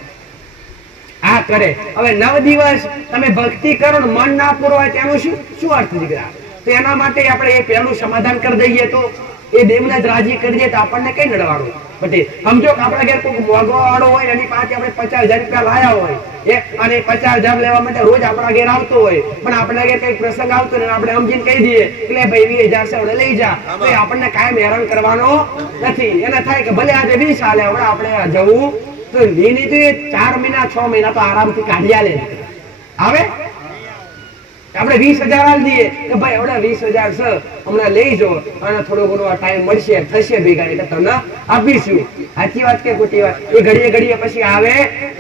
આ કરે. હવે 9 દિવસ તમે ભક્તિ કરો ને મન ના પુરવાય તેનું શું અર્થ દીકરા? તો એના માટે આપણે એ પહેલું સમાધાન કરી દઈએ તો એ દેવને જ રાજી કરી દઈએ તો આપણને કઈ નડવાનું પટેલ? સમજો કે આપણા ઘેર કોઈ મોંઘો વાળો હોય, એની પાસે આપણે 50,000 રૂપિયા લાયા હોય અને 50,000 લેવા માટે રોજ આપણા ઘેર આવતો હોય, પણ આપણા ઘેર કઈ પ્રસંગ આવતો ને આપણે સમજીને કહી દઈએ એટલે ભાઈ 20,000 છે લઈ જા, તો આપણને કાયમ હેરાન કરવાનો નથી. એને થાય કે ભલે આજે 20 હાલે, હવે આપણે જવું તો લીની તો 4 મહિના 6 મહિના તો આરામથી કાઢી આલે. આવે આપણે 20,000 આલી દઈએ કે ભાઈ હવે 20,000 છે, હમણાં લઈ જાઓ અને થોડો ઘણો ટાઈમ મળશે, થશે ભેગા એટલે તમને આપીશું. સાચી વાત કે ખોટી વાત? એ ઘડીએ પછી આવે.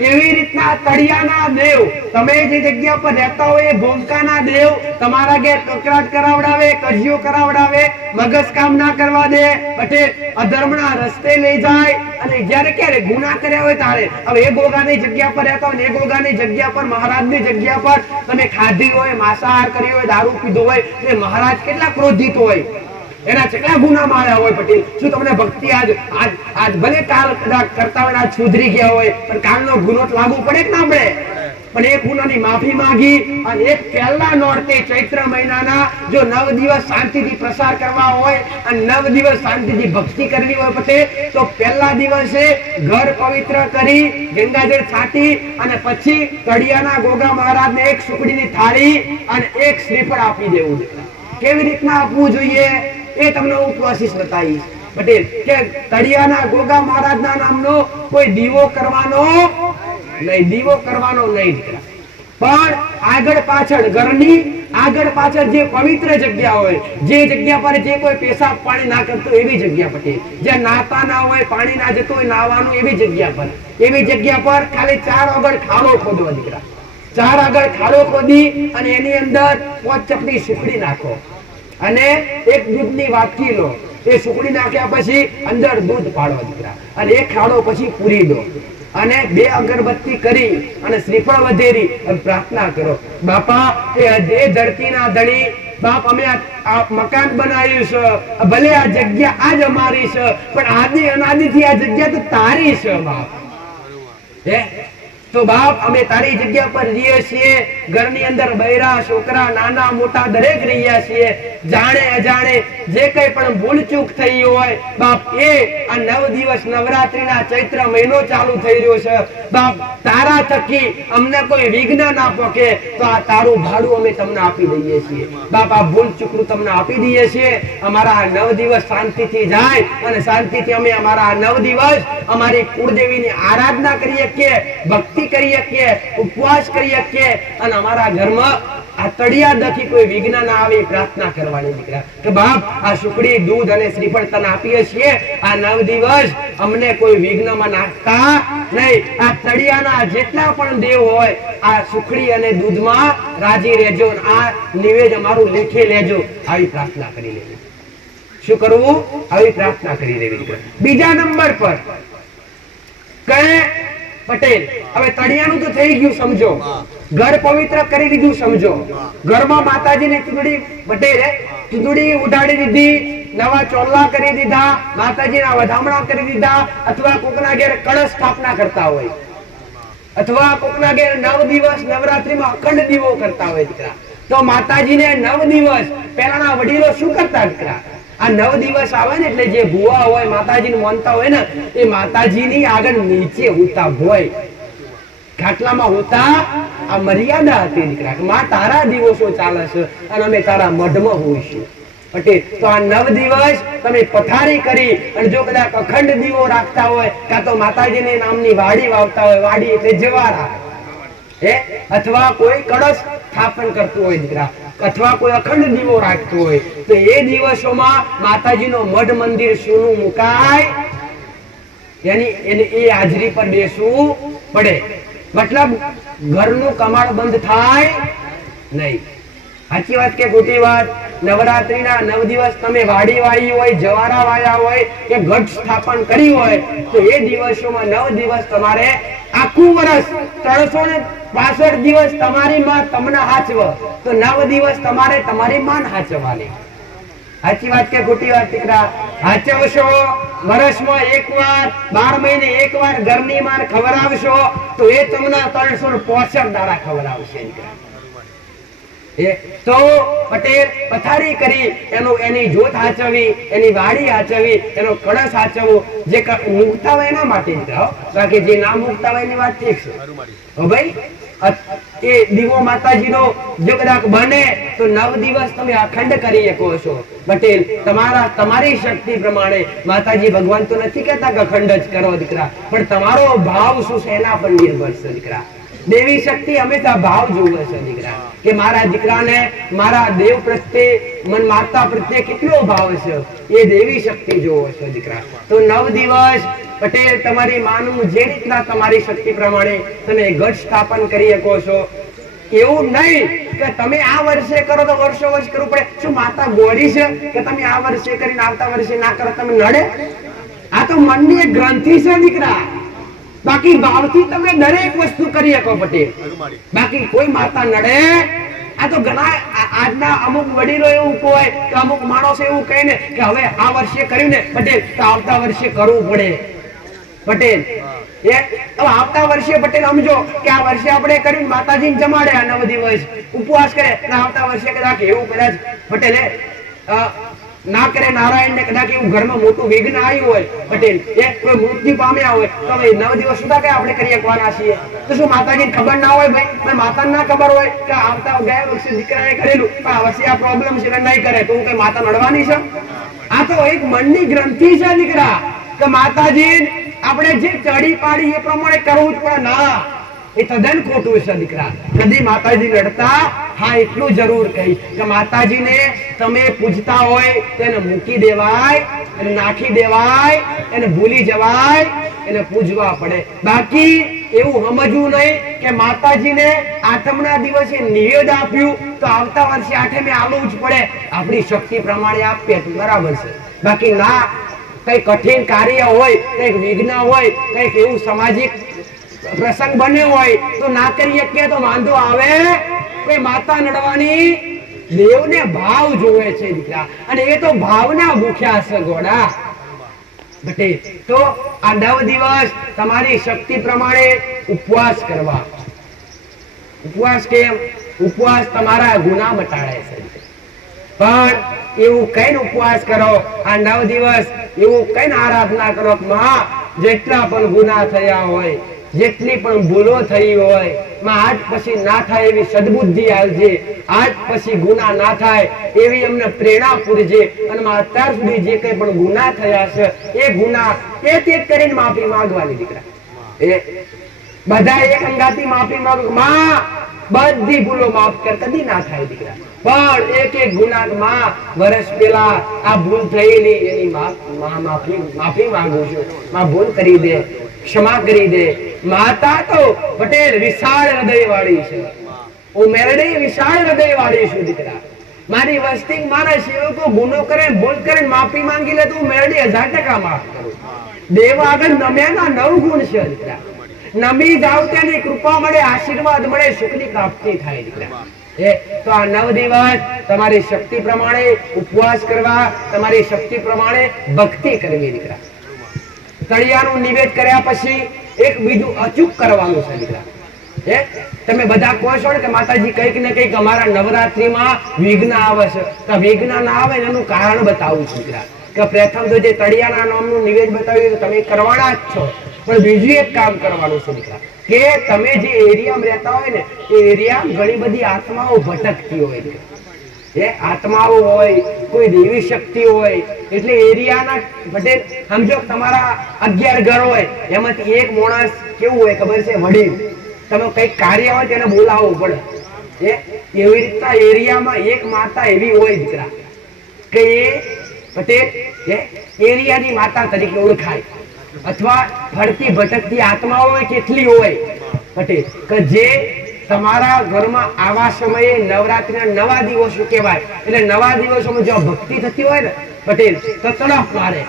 એવી રીતના તળિયાના દેવ, તમે જે જગ્યા પર રહેતા હોય એ ભૂમકાના દેવ તમારા ઘેર કકરાટ કરાવડાવે, કજિયો કરાવડાવે, મગજ કામ ના કરવા દે પટેલ, અધર્મના રસ્તે લઈ જાય. અને જ્યારે ક્યારે ગુના કર્યા હોય ત્યારે, હવે એ ગોગાની જગ્યા પર રહેતા હોય, એ ગોગાની જગ્યા પર, મહારાજની જગ્યા પર તમે ખાધી હોય, માંસાહાર કર્યો હોય, દારૂ પીધો હોય, એ મહારાજ કેટલા ક્રોધિત હોય, એના કેટલા ગુનામાં આવ્યા હોય પટેલ. શું તમને ભક્તિ આજ ભલે કાલ કદાચ કરતા હોય, આજ સુધરી ગયા હોય, પણ કાલનો ગુનો લાગુ પડે કે ના પડે? પણ એક ગુનાની માફી માંગી અને એક પહેલા નોરતે ચૈત્ર મહિનાના જો 9 દિવસ શાંતિથી પ્રસાર કરવા હોય અને 9 દિવસ શાંતિથી ભક્તિ કરવી હોય પછી તો પહેલા દિવસે ઘર પવિત્ર કરી ગંગાજળ છાંટી અને પછી તળિયાના ગોગા મહારાજને એક સુખડીની થાળી અને એક શ્રીફળ આપી દેવું. કેવી રીતના આપવું જોઈએ એ તમને હું પ્રોસેસ બતાવીશ પટેલ. કે તળિયાના ગોગા મહારાજના નામનો કોઈ દીવો કરવાનો નહીં, દીવો કરવાનો નહીં દીકરા. પણ આગળ પાછળ ઘરની આગળ પાછળ જે પવિત્ર જગ્યા હોય, જે જગ્યા પર જે કોઈ પેશાબ પાણી ના કરતો એવી જગ્યા પટેલ, જ્યાં નાતા ના હોય, પાણી ના જતો હોય નાવાનું એવી જગ્યા પર, એવી જગ્યા પર ખાલી 4 આગળ ખાડો ખોદવો દીકરા. 4 આગળ ખાડો ખોદી અને એની અંદર 5 ચપટી સુખડી નાખો અને એક દૂધની વાટકી લો. એ સુખડી નાખ્યા પછી અંદર દૂધ પાડો દીકરા અને એક ખાડો પછી પૂરી દો અને 2 અગરબત્તી કરી અને શ્રીફળ વધેરી અને પ્રાર્થના કરો. બાપા એ ધરતીના ધણી બાપ, અમે આ મકાન બનાવ્યું છે, ભલે આ જગ્યા આજ અમારી છે પણ આદિ અનાદિથી આ જગ્યા તો તારી છે બાપ. હે તો બાપ અમે તારી જગ્યા પર રહીએ છીએ. ઘરની અંદર બૈરા છોકરા નાના મોટા દરેક રહ્યા છીએ. જાણે અજાણે જે કઈ પણ ભૂલ ચૂક થઈ હોય બાપ, એ આ 9 દિવસ નવરાત્રીના ચૈત્ર મહિનો ચાલુ થઈ રહ્યો છે બાપ, તારા થકી અમને કોઈ વિઘ્ન ના પહોંચે તો આ તારું ભાડું અમે તમને આપી દઈએ છીએ બાપ. આ ભૂલ ચૂકનું તમને આપી દઈએ છીએ. અમારા 9 દિવસ શાંતિથી જાય અને શાંતિથી અમે અમારા 9 દિવસ અમારી કુળદેવીની આરાધના કરીએ કે ભક્તિ કરીએ કે ઉપવાસ કરીએ કે અને અમારા ઘરમાં આ તળિયાદથી કોઈ વિઘ્ન ના આવે પ્રાર્થના કરવાની દીકરા. કે બાપ આ સુખડી દૂધ અને શ્રીફળ તને આપીએ છીએ, આ 9 દિવસ અમને કોઈ વિઘ્નમાં નાખતા નહીં. આ તળિયાના જેટલા પણ દેવ હોય આ સુખડી અને દૂધમાં રાજી રહેજો, આ નિવેદ અમારું લેખે લેજો. આવી પ્રાર્થના કરી લેવી. શું કરવું? આવી પ્રાર્થના કરી લેવી દીકરા. બીજા નંબર પર કહે પટેલ, હવે તળિયાનું તો થઈ ગયું સમજો, ઘર પવિત્ર કરી દીધું સમજો, ઘરમાં માતાજીની ચૂંદડી પટેલ ચૂંદડી ઉડાડી દીધી, નવા ચોલ્લા કરી દીધા, માતાજીના વધામણા કરી દીધા, અથવા કોકના ઘેર કળશ સ્થાપના કરતા હોય, અથવા કોકના ઘેર 9 દિવસ નવરાત્રીમાં અખંડ દીવો કરતા હોય દીકરા. તો માતાજીને 9 દિવસ પહેલાના વડીલો શું કરતા દીકરા? આ 9 દિવસ આવે ને એટલે જે ભુવા હોય માતાજીને માનતા હોય ને એ માતાજીની આગળ નીચે હોતા હોય, ખાટલામાં હોતા. આ મર્યાદા હતી દીકરા કે માં તારા દિવસો ચાલે છે અને અમે તારા મઢમાં હોઈશું પટેલ. તો આ 9 દિવસ તમે પથારી કરી અને જો કદાચ અખંડ દીવો રાખતા હોય કાં તો માતાજીની નામની વાડી વાવતા હોય, વાડી એટલે જવારા, અથવા કોઈ કળશ સ્થાપન કરતું હોય દીકરા, અથવા કોઈ અખંડ દીવો રાખતો હોય તો એ દિવસોમાં માતાજીનો મઢ મંદિર સોનું મુકાય, એની એ હાજરી પર બેસવું પડે. મતલબ ઘરનું કમાડ બંધ થાય નહીં. સાચી વાત કે ખોટી વાત? નવરાત્રીના 9 દિવસ તમે વાડી વાવી હોય, જવારા વાયા હોય કે ઘટ સ્થાપન કરી હોય તો એ દિવસોમાં 9 દિવસ તમારે આખું વર્ષ 365 દિવસ તમારી માં તમને હાચવ, તો 9 દિવસ તમારે તમારી માન હાચવાની. સાચી વાત કે ખોટી વાત દીકરા? હાચવશો. વર્ષમાં 1 વાર, 12 મહિને 1 વાર ઘરની માર ખવડાવશો તો એ તમને 365 દાડા ખવડાવશે દીકરા. તો પટેલ પથારી કરી એની જોત હાચવી, એની વાડી હાચવી, એનો કળશ હાચવો. જે મૂકતા હોય એના માટે બાકી જે ના મૂકતા હોય એની વાત ઠીક છે ભાઈ. એ દીવો માતાજીનો જો કદાચ બને તો 9 દિવસ તમે અખંડ કરી શકો છો પટેલ. તમારી શક્તિ પ્રમાણે માતાજી ભગવાન તો નથી કહેતા કે અખંડ જ કરો દીકરા, પણ તમારો ભાવ શું છે એના પર નિર્ભર છે દીકરા. દેવી શક્તિ હંમેશા ભાવ જોવે છે દીકરા, કે મારા દીકરાને મારા દેવ પ્રત્યે, મન માતા પ્રત્યે કેટલો ભાવ છે એ દેવી શક્તિ જોવે છે દીકરા. તો 9 દિવસ પટેલ તમારી માનું જે રીતના તમારી શક્તિ પ્રમાણે તમે ઘટ સ્થાપન કરી શકો છો. એવું નહીં કે તમે આ વર્ષે કરો તો વર્ષો વર્ષ કરવું પડે. શું માતા ગોરી છે કે તમે આ વર્ષે કરીને આવતા વર્ષે ના કરો તમે નડે? આ તો મનની એક ગ્રંથિ છે દીકરા. બાકી ભાવથી તમે દરેક વસ્તુ કરી શકો પટેલ. બાકી કોઈ માતા નડે? આ તો ઘણા આજના અમુક વડીલો એવું કહે કે અમુક માણસો એવું કહે ને કે હવે આ વર્ષે કર્યું ને પટેલ તો આવતા વર્ષે કરવું પડે. પટેલ એ હવે આવતા વર્ષે પટેલ સમજો કે આ વર્ષે આપણે કરીને માતાજીને જમાડે આ 9 દિવસ ઉપવાસ કરે અને આવતા વર્ષે કદાચ એવું કદાચ પટેલે ના કરે નારાયણ ને કદાચ એવું ઘરમાં મોટું વિઘ્ન આવ્યું હોય પટેલ એ કોઈ મૃત્યુ પામ્યા હોય તો હવે 9 દિવસ સુધા કઈ આપણે કરી શકવાના છીએ? તો શું માતાજીને ખબર ના હોય? ભાઈ માતાને ના ખબર હોય કે આવતા ગયા વર્ષે દીકરાએ કરેલું પણ આ વર્ષે આ પ્રોબ્લેમ છે નહીં કરે તો હું કઈ માતા નડવાની છે? આ તો એક મનની ગ્રંથિ છે દીકરા કે માતાજી આપણે જે ચડી પાડી એ પ્રમાણે કરવું જ પડે. ના, એ તદ્દન ખોટું છે દીકરા. કદી માતાજી લડતા હા એટલું જરૂર કહી કે માતાજીને તમે પૂજતા હોય તેને મૂકી દેવાય, એને નાખી દેવાય, એને ભૂલી જવાય, એને પૂજવા પડે. બાકી એવું સમજવું નહીં કે માતાજીને આઠમના દિવસે નિવેદ આપ્યું તો આવતા વર્ષે આઠમે આવવું જ પડે. આપણી શક્તિ પ્રમાણે આપીએ તો બરાબર છે. બાકી ના, કઈ કઠિન કાર્ય હોય, કઈક વિઘ્ન હોય, કઈક એવું સામાજિક પ્રસંગ બન્યો હોય તો ના કરી શકીએ તો વાંધો આવે? કોઈ માતા નડવાની દેવને ભાવ જોવે છે દીકરા, અને એ તો ભાવના ભૂખ્યા છે ગોડા. તો આ 9 દિવસ તમારી શક્તિ પ્રમાણે ઉપવાસ કરવા. ઉપવાસ કેમ? ઉપવાસ તમારા ગુનાહ મટાડે છે. પણ એવું કઈ ઉપવાસ કરો આ 9 દિવસ, એવું કઈ આરાધના કરો માં જેટલા પણ ગુનાહ થયા હોય, જેટલી પણ ભૂલો થઈ હોય માં આજ પછી ના થાય એવી સદબુદ્ધિ આવજે, આજ પછી ગુનાહ ના થાય એવી અમને પ્રેરણા પૂરજે, અને અત્યાર સુધી જે કઈ પણ ગુનાહ થયા છે એ ગુનાહ એક કરીને માફી માંગવાની દીકરા. એ બધા એક અંગાથી માફી માંગ માં બધી ભૂલો માફ કર, કદી ના થાય દીકરા. પણ એક ગુનાહમાં વર્ષ પહેલા આ ભૂલ થયેલી એની માફી માંગુ છું. માં ભૂલ કરી દે, ક્ષમા કરી દે. માતા તો પટેલ વિશાળ હૃદય વાળી છે. હું મેરડી વિશાળ હૃદય વાળી છું દીકરા. મારી વસ્તી મારા સેવકો ગુનો કરે, ભૂલ કરે, માફી માંગી લે તો હું મેરડી 1000% માફ કરું. દેવ આગળ નમ્યાના 9 ગુણ છે દીકરા. નમી જાવ તેની કૃપા મળે, આશીર્વાદ મળે, સુખની પ્રાપ્તિ થાય દીકરા. તો આ 9 દિવસ તમારી શક્તિ પ્રમાણે ઉપવાસ કરવા, તમારી શક્તિ પ્રમાણે ભક્તિ કરવી દીકરા. તળિયાનું નિવેદ કર્યા પછી એક બીજું અચૂક કરવાનું છે દીકરા. તમે બધા કહો છો કે માતાજી કઈક ને કઈક અમારા નવરાત્રીમાં વિઘ્ન આવે છે, તો વિઘ્ન ના આવે એનું કારણ બતાવું છું દીકરા. કે પ્રથમ તો જે તળિયાના નામનું નિવેદ બતાવ્યું તો તમે કરવાના જ છો, પણ બીજું એક કામ કરવાનું છે દીકરા કે તમે જે એરિયામાં રહેતા હોય ને એ એરિયામાં ઘણી બધી આત્માઓ ભટકતી હોય. એ આત્માઓ હોય, કોઈ દેવી શક્તિ હોય, એટલે એરિયાના પટેલ સમજો તમારા 11 ઘર હોય, એમાંથી એક માણસ કેવું હોય ખબર છે? વડીલ. તમે કઈક કાર્ય હોય તેને બોલાવવું પડે. એવી રીતના એરિયામાં એક માતા એવી હોય દીકરા કે એ પટેલ એરિયાની માતા તરીકે ઓળખાય. અથવા ફરતી ભટકતી આત્માઓ કેટલી હોય પટેલ કે જે તમારા ઘરમાં આવા સમયે નવરાત્રીના 9 દિવસો કહેવાય. એટલે 9 દિવસોમાં જો ભક્તિ થતી હોય ને પટેલ તો તડફ મારે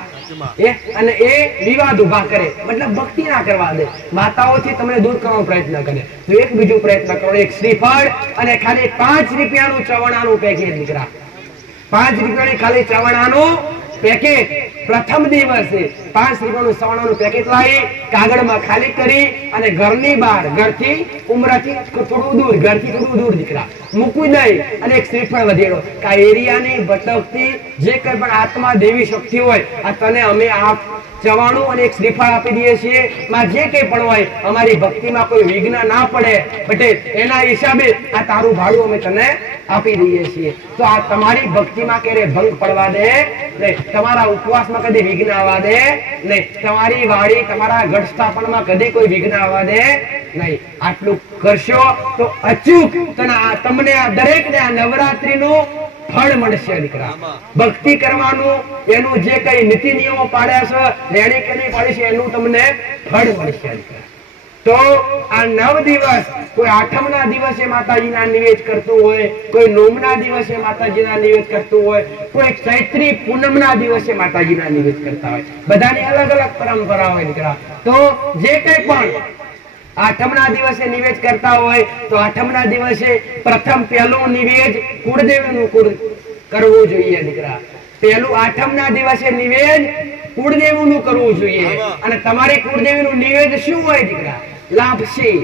અને એ વિવાદ ઉભા કરે, મતલબ ભક્તિ ના કરવા દે. માતાઓથી તમને દૂર કરવાનો પ્રયત્ન કરે. તો એક બીજું પ્રયત્ન કરો, એક શ્રીફળ અને ખાલી 5 રૂપિયાનું ચવાણાનું પેકેટ દીકરા. 5 રૂપિયાની ખાલી ચવાણાનું પેકેટ પ્રથમ દિવસે 5 રૂપિયાનું ચવાણાનું પેકેટ લાવી કાગળમાં ખાલી કરી અને ઘરની બહાર, ઘરથી ઉમરાથી થોડું દૂર, ઘરથી થોડું દૂર દીકરા મૂકી દઈ અને એક શ્રીફળ વધેરો કે આ એરિયાની ભટકતી જે કઈ પણ આત્મા દેવી શક્તિ હોય આ તને અમે આ ચવાણું અને એક શ્રીફળ આપી દઈએ છીએ. માં જે કઈ પણ હોય અમારી ભક્તિમાં કોઈ વિઘ્ન ના પડે પટેલ એના હિસાબે આ તારું ભાડું અમે તને આપી દઈએ છીએ. તો આ તમારી ભક્તિમાં ક્યારે ભંગ પડવા દે નહીં, તમારા ઉપવાસમાં કદી વિઘ્ન આવવા દે નહીં, તમારી વાડી, તમારા ગઢ સ્થાપનમાં કદી કોઈ વિઘ્ન આવવા દે નહીં. આટલું કરશો તો અચૂક તમને આ દરેકને આ નવરાત્રીનું ફળ મળશે દીકરા. ભક્તિ કરવાનું, એનું જે કઈ નીતિ નિયમો પાડ્યા છે, રેડી કરી પાડી છે, એનું તમને ફળ મળશે દીકરા. તો આ 9 દિવસ કોઈ આઠમના દિવસે માતાજીના નિવેદ કરતું હોય, કોઈ નોમના દિવસે માતાજીના નિવેદ કરતું હોય, કોઈ ચૈત્રી પૂનમના દિવસે માતાજીના નિવેદ કરતા હોય. બધાની અલગ અલગ પરંપરા હોય દીકરા. તો જે કઈ પણ આઠમના દિવસે નિવેદ કરતા હોય તો આઠમના દિવસે પ્રથમ પહેલું નિવેદ કુળદેવીનું કરવું જોઈએ દીકરા. પહેલું આઠમના દિવસે નિવેદ કુળદેવીનું કરવું જોઈએ. અને તમારી કુળદેવીનું નિવેદ શું હોય દીકરા? લાપસી.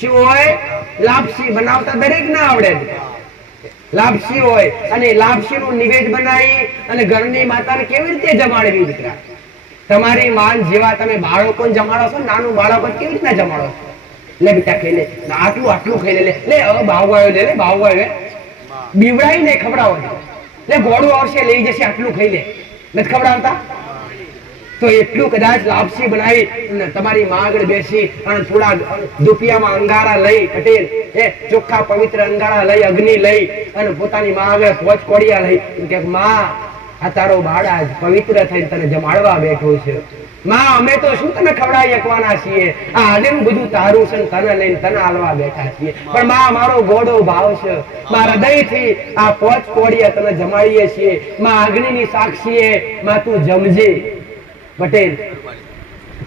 શું હોય? લાપસી બનાવતા દરેક ના આવડે. લાપસી હોય અને લાપસી નું નિવેદ બનાવી અને ઘરની માતાને કેવી રીતે જમાડવી દીકરા? તમારી માન જેવા તમે બાળકોને જમાડો છો, નાનું બાળકો કેવી રીતના જમાડો છો? લે બેટા ખાઈ લે, આટલું આટલું ખાઈ લે, લે ભાવ આવ્યો, લે ભાવ આવ્યો, બીવડાઈ નહીં ખવડાવો. લે ઘોડું આવશે લઈ જશે, આટલું ખાઈ લે, નથી ખવડાવતા? તો એટલું કદાચ લાપસી બનાવી તમારી માં આગળ બેસી અને થોડા દુપિયામાં અંગારા લઈ, પટેલ ચોખ્ખા પવિત્ર અંગારા લઈ, અગ્નિ લઈ અને પોતાની માં આગળ પોચ કોડિયા લઈ કે માં આ તારો બાળા પવિત્ર થઈને તને જમાડવા બેઠો છે. માં અમે તો શું તને ખવડાવી શકવાના છીએ? આ હાલેનું બધું તારું છે, તને લઈને તને હાલવા બેઠા છીએ. પણ માં મારો ગોડો ભાવ છે, માં હૃદયથી આ પોચ કોડિયા તને જમાડીએ છીએ. માં અગ્નિની સાક્ષીએ માં તું જમજે. પટેલ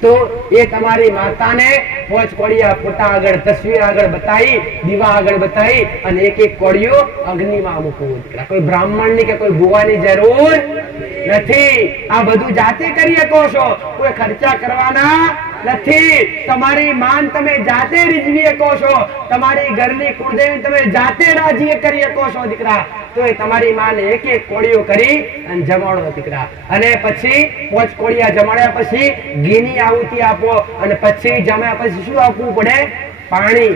તો એ તમારી માતાને પોચ કોડિયા ફોટા આગળ, તસવીર આગળ બતાવી, દીવા આગળ બતાવી અને એક એક કોડિયો અગ્નિમાં મૂકવું. કોઈ બ્રાહ્મણની કે કોઈ ભુવાની જરૂર નથી. આ બધું જાતે કરી શકો છો, કોઈ ખર્ચા કરવાના નથી. તમારી માન તમે જાતે રીઝવી શકો છો, તમારી ઘરની કુળદેવી તમે જાતે રાજી કરી શકો છો દીકરા. તો એ તમારી માને એક એક કોળીઓ કરી અને જમાડો દીકરા. અને પછી પોચ કોળિયા જમાડ્યા પછી ઘીની આહુતિ આપો અને પછી જમ્યા પછી શું આપવું પડે? પાણી.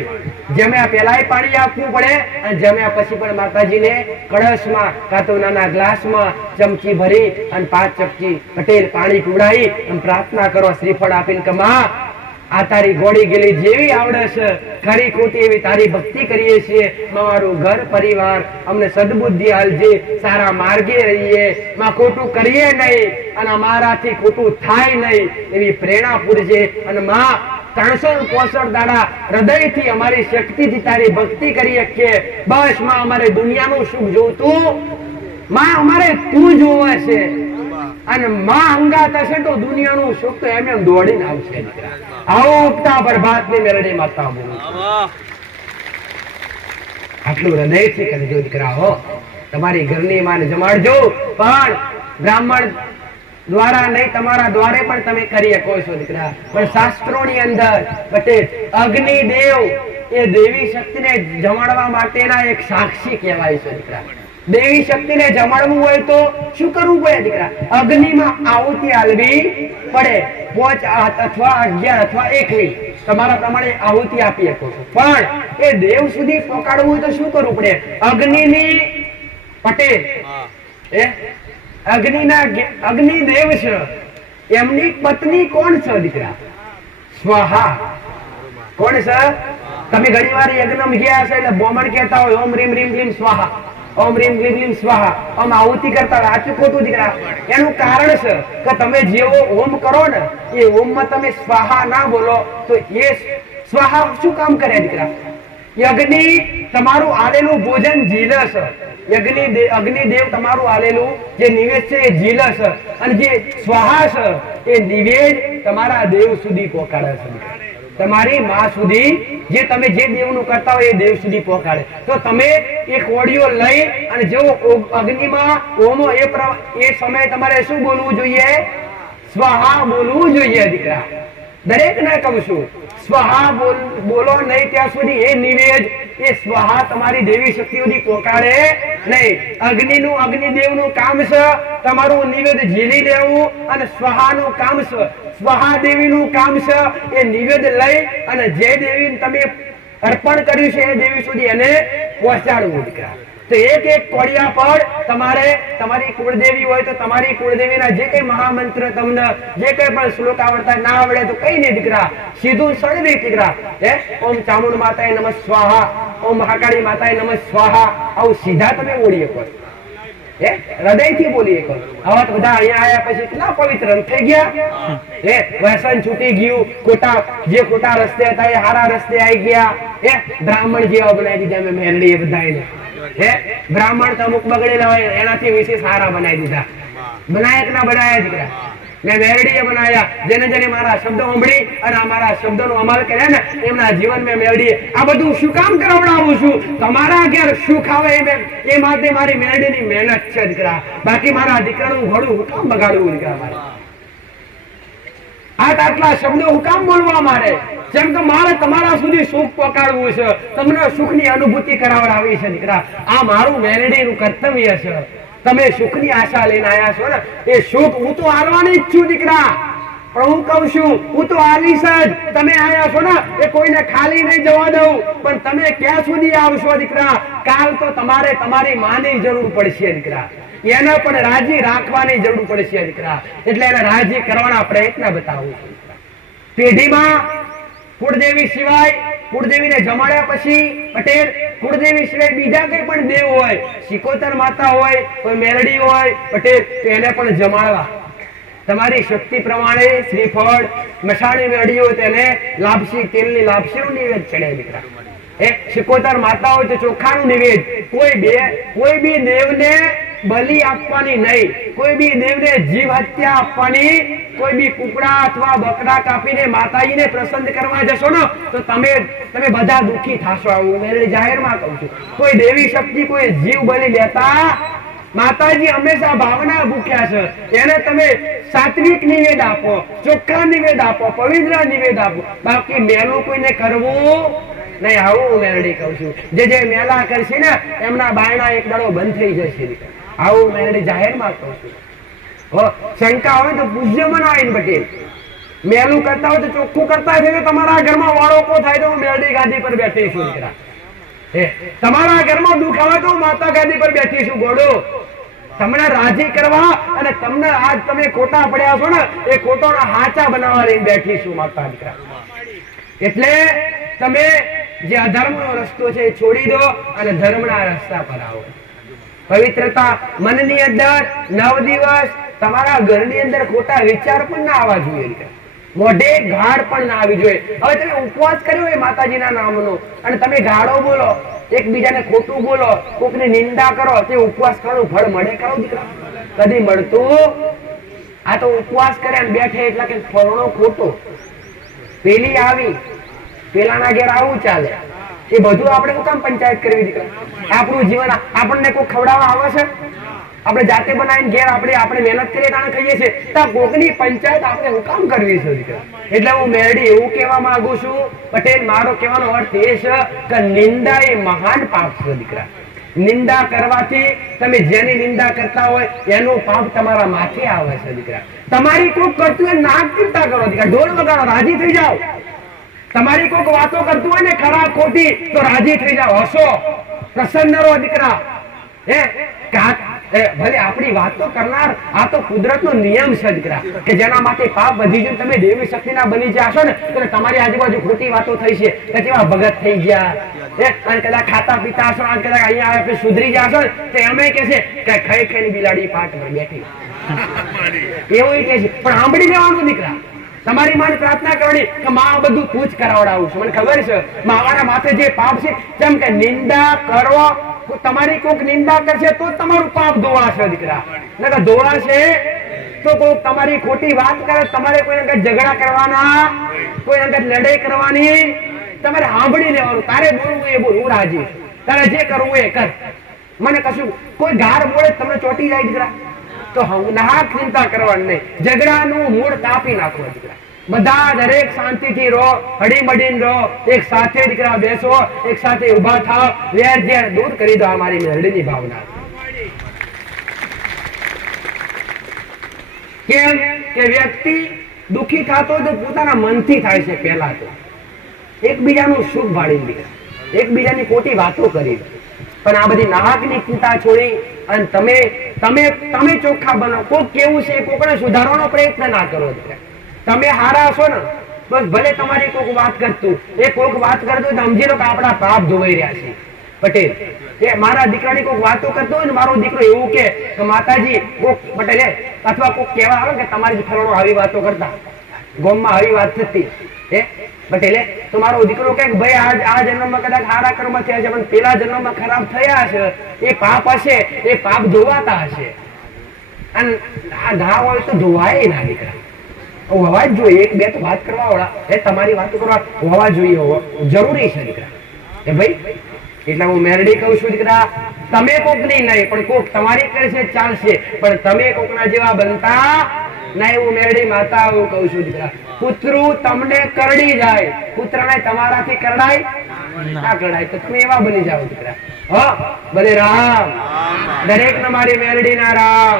જમ્યા પહેલા પાણી આપવું પડે અને જમ્યા પછી પણ માતાજીને કળશમાં કાં તો નાના ગ્લાસમાં ચમચી ભરી અને 5 ચમચી પટેલ પાણી પીવડાવી અને પ્રાર્થના કરો, શ્રીફળ આપીને કે માં આ તારી ગોળી ગેલી જેવી આવડે છે, ખરી ખોટી એવી તારી ભક્તિ કરીએ છીએ. મારું ઘર પરિવાર અમને સદબુદ્ધિ આલજે, સારા માર્ગે રહીએ, માં ખોટું કરીએ નહીં અને અમારાથી ખોટું થાય નહીં એવી પ્રેરણા પૂરજે. અને માં 365 દાડા હૃદયથી અમારી શક્તિથી તારી ભક્તિ કરી શકીએ. બસ માં અમારે દુનિયાનું સુખ જોતું માં, અમારે તું જોવે છે. અને માં અંગાત હશે તો દુનિયાનું સુખ તો એમ દોડીને આવશે. આવો ઉગતા પ્રભાતની મેલડી માતા બોલું. આટલું હૃદયથી કરજો દીકરા. હો તમારી ઘરની માને જમાડજો, પણ બ્રાહ્મણ દ્વારા નહીં, તમારા દ્વારે પણ તમે કરી શકો છો દીકરા. પણ શાસ્ત્રોની અંદર પટેલ અગ્નિદેવ એ દેવી શક્તિને જમાડવા માટેના એક સાક્ષી કહેવાય છે દીકરા. દેવી શક્તિને જમાડવું હોય તો શું કરવું પડે દીકરા? અગ્નિમાં આહુતિ આલવી પડે. 5 અથવા 11 અથવા 1 તમારા પ્રમાણે આહુતિ આપી શકો છો. પણ એ દેવ સુધી પહોંચાડવું હોય તો શું કરવું પડે? અગ્નિની પટેલ અગ્નિદેવ છે, એમની પત્ની કોણ છે દીકરા? સ્વાહા. કોણ છે? તમે ઘણી વાર યજ્ઞ ગયા છે એટલે બ્રાહ્મણ કહેતા હોય ઓમ રીમ રીમ ક્લીમ સ્વાહા, ઓમ રીમ ક્લીમ ક્લીમ સ્વાહા, આમ આહુતિ કરતા હોય. આટલું ખોટું દીકરા. એનું કારણ છે કે તમે જેવો ઓમ કરો ને એ ઓમમાં તમે સ્વાહા ના બોલો તો એ સ્વાહા શું કામ કરે દીકરા? અગ્નિ તમારું આલેલું ભોજન ઝીલે છે. અગ્નિદેવ તમારું આલેલું જે નિવેદ છે એ ઝીલે છે અને જે સ્વાહા છે એ નિવેદ તમારા દેવ સુધી પહોંચાડે છે. તમારી માં સુધી જે તમે જે દેવનું કરતા હોય એ દેવ સુધી પહોંચાડે. તો તમે એક કોડિયો લઈ અને જેવો અગ્નિમાં ઓમો એ સમયે તમારે શું બોલવું જોઈએ? સ્વાહા બોલવું જોઈએ દીકરા. દરેક ને કહું છું, સ્વાહા બોલો નહીં ત્યાં સુધી એ નિવેદ એ સ્વાહા તમારી દેવી શક્તિ સુધી પહોંચાડે નહીં. અગ્નિદેવનું કામ છે તમારું નિવેદ ઝીલી દેવું અને સ્વાહાનું કામ છે, સ્વાહા દેવીનું કામ છે એ નિવેદ લઈ અને જે દેવી તમે અર્પણ કર્યું છે એ દેવી સુધી એને પહોંચાડવું દીકરા. તો એક એક કોડિયા પર તમારે તમારી કુળદેવી હોય તો તમારી કુળદેવીના જે કઈ મહામંત્ર તમને જે કઈ પણ શ્લોક આવડતા ના આવડે તો કઈ નહીં દીકરા, સીધું સળવી દીકરા. ઓમ ચામુંડ માતાએ નમઃ સ્વાહા, ઓમ મહાકાળી માતાએ નમઃ સ્વાહા, આવું સીધા તમે બોલી શકો. હૃદયથી બોલી શકો. હવે તો બધા અહીંયા આવ્યા પછી કેટલા પવિત્ર થઈ ગયા. વ્યસન છૂટી ગયું, ખોટા રસ્તે હતા એ સારા રસ્તે આવી ગયા. બ્રાહ્મણ જેવા બનાવી દીધા મેં મેરડી બધાને. બ્રાહ્મણ તો અમુક બગડેલા હોય એનાથી વિશેષ સારા બનાવી દીધા. બનાયક ના બનાયા દીકરા. મેં મેરડીએ બનાવ્યા, જેને જેને મારા શબ્દો સાંભળી અને આ મારા શબ્દોનો અમલ કર્યા ને એમના જીવન મેં મેરડીએ. આ બધું શું કામ કરાવડાવું છું? તમારા ઘેર સુખ આવે એ માટે મારી મેરડીની મહેનત છે દીકરા. બાકી મારા દીકરાનું ઘોડું હું કામ બગાડવું દીકરા મારે? આટલા શબ્દો હું કામ બોલવા મારે? જેમ કે મારે તમારા સુધી સુખ પહોંચાડવું છે, તમને સુખની અનુભૂતિ કરાવડાવી છે દીકરા. આ મારું મેરડીનું કર્તવ્ય છે. તમે સુખની આશા લઈને આવ્યા છો ને, એ સુખ હું તો આલવાની જ છું દીકરા. પણ હું કહું છું હું તો આલીશ જ. તમે આવ્યા છો ને એ કોઈને ખાલી નહીં જવા દઉં. પણ તમે ક્યાં સુધી આવશો દીકરા? કાલ તો તમારે તમારી માની જરૂર પડશે દીકરા. એને પણ રાજી રાખવાની જરૂર પડશે દીકરા. એટલે એને રાજી કરવાના પ્રયત્ન બતાવું છું. પેઢીમાં કુળદેવી સિવાય, કુળદેવીને જમાડ્યા પછી પટેલ કુળદેવી સિવાય બીજા કઈ પણ દેવ હોય, સિકોતર માતા હોય, કોઈ મેરડી હોય પટેલ, તો એને પણ જમાડવા. તમારી શક્તિ પ્રમાણે શ્રીફળ મસાણી મેરડી હોય તેને લાપસી, તેલની લાપસીનું નિવેદ ચડે દીકરા. સિકોતર માતા હોય તો ચોખાનું નિવેદ. કોઈ બી દેવને બલિ આપવાની નહીં, કોઈ બી દેવને જીવ હત્યા આપવાની, કોઈ બી કુકડા અથવા બકરા કાપીને માતાજીને પ્રસન્ન કરવા જશો ને તો તમે બધા દુઃખી થશો. આવું મેં જાહેરમાં કહું છું. કોઈ દેવી શક્તિ કોઈ જીવ બલિ લેતા માતાજી હંમેશા ભાવના ભૂખ્યા છે. એને તમે સાત્વિક નિવેદ આપો, ચોખ્ખા નિવેદ આપો, પવિત્ર નિવેદ આપો. બાકી મેલું કોઈને કરવું નહીં. આવું મેરડી કહું છું. જે મેલા કરશે ને એમના બાયણા એક દાડો બંધ થઈ જશે. આવું મેરડી જાહેરમાં કહું છું. શંકા હોય તો પૂજ્ય બનાવીને પટેલ મેલું કરતા હોય તો ચોખ્ખું કરતા હોય. તમારા ઘરમાં વાળોકો થાય તો હું મેરડી ગાદી પર બેઠી છું દીકરા. તમારા ઘરમાં દુઃખ આવે તો માતા ગાદી પર બેઠી છું ગોડો. તમને રાજી કરવા અને તમને આજ તમે ખોટા પડ્યા છો ને એ ખોટોના હાચા બનાવવા લઈને બેઠી છું માતા દીકરા. એટલે તમે જે અધર્મનો રસ્તો છે એ છોડી દો અને ધર્મના રસ્તા પર આવો. પવિત્રતા મનની અંદર 9 દિવસ તમારા ઘરની અંદર ખોટા વિચાર પણ ના આવવા જોઈએ, મોઢે ગાળ પણ ના આવી જોઈએ. હવે તમે ઉપવાસ કર્યો હોય માતાજીના નામનો અને તમે ગાળો બોલો, એકબીજાને ખોટું બોલો, કોકની નિંદા કરો, તે ઉપવાસ કરવાનું ફળ મળે કરો દીકરા? કદી મળતું? આ તો ઉપવાસ કરે અને બેઠે એટલે કે ફળનો ખોટો, પેલી આવી પેલાના ઘેર આવું ચાલે. એ બધું આપણે શું કામ પંચાયત કરવી દીકરા? આપણું જીવન આપણને કોઈ ખવડાવવા આવે છે? આપણે જાતે બનાવીને ઘેર આપણે મહેનત કરીએ તાણે ખાઈએ છીએ. તો કોકની પંચાયત આપણે શું કામ કરવી છે દીકરા? એટલે હું મેરડી એવું કહેવા માંગુ છું પટેલ, મારો કહેવાનો અર્થ એ છે કે નિંદા એ મહાન પાપ છે દીકરા. નિંદા કરવાથી તમે જેની નિંદા કરતા હોય એનું પાપ તમારા માથે આવે છે દીકરા. તમારી કોઈક કરતું હોય નાક ચિંતા કરો દીકરા, ઢોલ વગાડો, રાજી થઈ જાઓ. તમારી કોઈક વાતો કરતું હોય ને ખરાબ ખોટી તો રાજી થઈ જાઓ, હસો, પ્રસન્ન રહો દીકરા. ભલે આપણી વાતો કરનાર આ તો કુદરતનો નિયમ છે દીકરા કે જેના માટે પાપ વધી જાય. તમે દેવી શક્તિના બની જશો ને તો તમારી આજુબાજુ ખોટી વાતો થઈ છે કે કેવા ભગત થઈ ગયા, અને કદાચ ખાતા પીતા હશો, કદાચ અહીંયા આવે સુધરી જશો ને તો એમ કે છે કે ખાઈ ખાઈને બિલાડી પાટ પર બેઠી, એવું કે છે. પણ સાંભળી લેવાનું દીકરા. તમારી માને પ્રાર્થના કરવાની કે માં બધું તું જ કરાવડાવું છું. મને ખબર છે માવાના માથે જે પાપ છે, જેમ કે નિંદા કરો, તમારી કોઈક નિંદા કરશે તો તમારું પાપ ધોવાશે દીકરા. નકર ધોવાશે તો કોઈક તમારી ખોટી વાત કરે, તમારે કોઈ અંગત ઝઘડા કરવાના, કોઈ અંગત લડાઈ કરવાની, તમારે સાંભળી લેવાનું. તારે બોલવું એ બોલ, હું રાજી. તારે જે કરવું એ કર, મને કશું કોઈ ગાર બોલે તમને ચોટી જાય દીકરા તો નાક ચિંતા કરવાની નહીં. ઝઘડાનું મૂળ કાપી નાખો દીકરા. બધા દરેક શાંતિથી રહો, હળીમળીને રહો, એક સાથે દીકરા બેસો, એક સાથે ઉભા થાવ, વેર ઝેર દૂર કરી દો. અમારી મેરડીની ભાવના. કેમ કે વ્યક્તિ દુઃખી થતો તો પોતાના મનથી થાય છે. પહેલા તો એકબીજાનું સુખ ભાળી દીકરા, એકબીજાની ખોટી વાતો કરી. પણ આ બધી નાહકની ચિંતા છોડી અને તમે ચોખ્ખા બનો. કોક કેવું છે કોકને સુધારવાનો પ્રયત્ન ના કરો દીકરા. તમે હારા હશો ને બસ ભલે તમારી કોક વાત કરતું, એ કોક વાત કરતું સમજી લો કે આપણા પાપ ધોવાઈ રહ્યા છે પટેલ. એ મારા દીકરાની કોક વાતો કરતો હોય ને મારો દીકરો એવું કે માતાજી કોક પટેલ અથવા કોક કહેવા આવે કે તમારી ફરવાનો આવી વાતો કરતા, ગામમાં આવી વાત થતી પટેલે, તો મારો દીકરો કે ભાઈ આ જન્મમાં કદાચ સારા કર્મ થયા છે પણ પેલા જન્મમાં ખરાબ થયા છે, એ પાપ હશે, એ પાપ ધોવાતા હશે. અને આ ના હોય તો ધોવાય ના દીકરા, હોવા જ જોઈએ. એક બે તો વાત કરવા વાળા તમારી વાતો કરવા હોવા જોઈએ, જરૂરી છે દીકરા. એ ભાઈ એટલે હું મેરડી કહું છું દીકરા, તમે કોકની નહીં પણ કોક તમારી કરશે ચાલશે, પણ તમે કોકના જેવા બનતા ના, એવું મેરડી માતા હું કહું છું દીકરા. કૂતરું તમને કરડી જાય, કૂતરાને તમારાથી કરડાય ના કરડાય તો તમે એવા બની જાઓ દીકરા. ભલે રામ, દરેક ને મારી મેરડી ના રામ,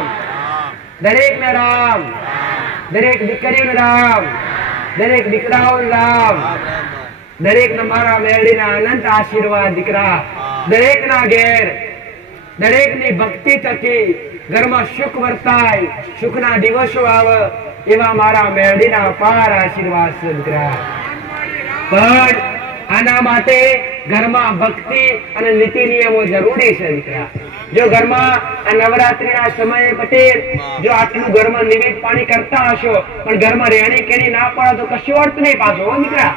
દરેક ને રામ, દરેક દીકરીઓ રામ, દરેક દીકરાઓ રામ, દરેક ને મારા મેરડી ના અનંત આશીર્વાદ દીકરા. દરેક ના ઘેર દરેક ની ભક્તિ થકી ઘરમાં સુખ વર્તાય, સુખ ના દિવસો આવે એવા મારા મેરડી ના અપાર આશીર્વાદ છે દીકરા. પણ આના માટે ઘરમાં ભક્તિ અને નીતિ નિયમો જરૂરી છે દીકરા. જો ઘરમાં આ નવરાત્રીના સમયે પટેલ જો આટલું ઘરમાં નિવેદ પાણી કરતા હશો પણ ઘરમાં રહેણી કેણી ના પડે તો કશું અર્થ નહીં પાછો દીકરા.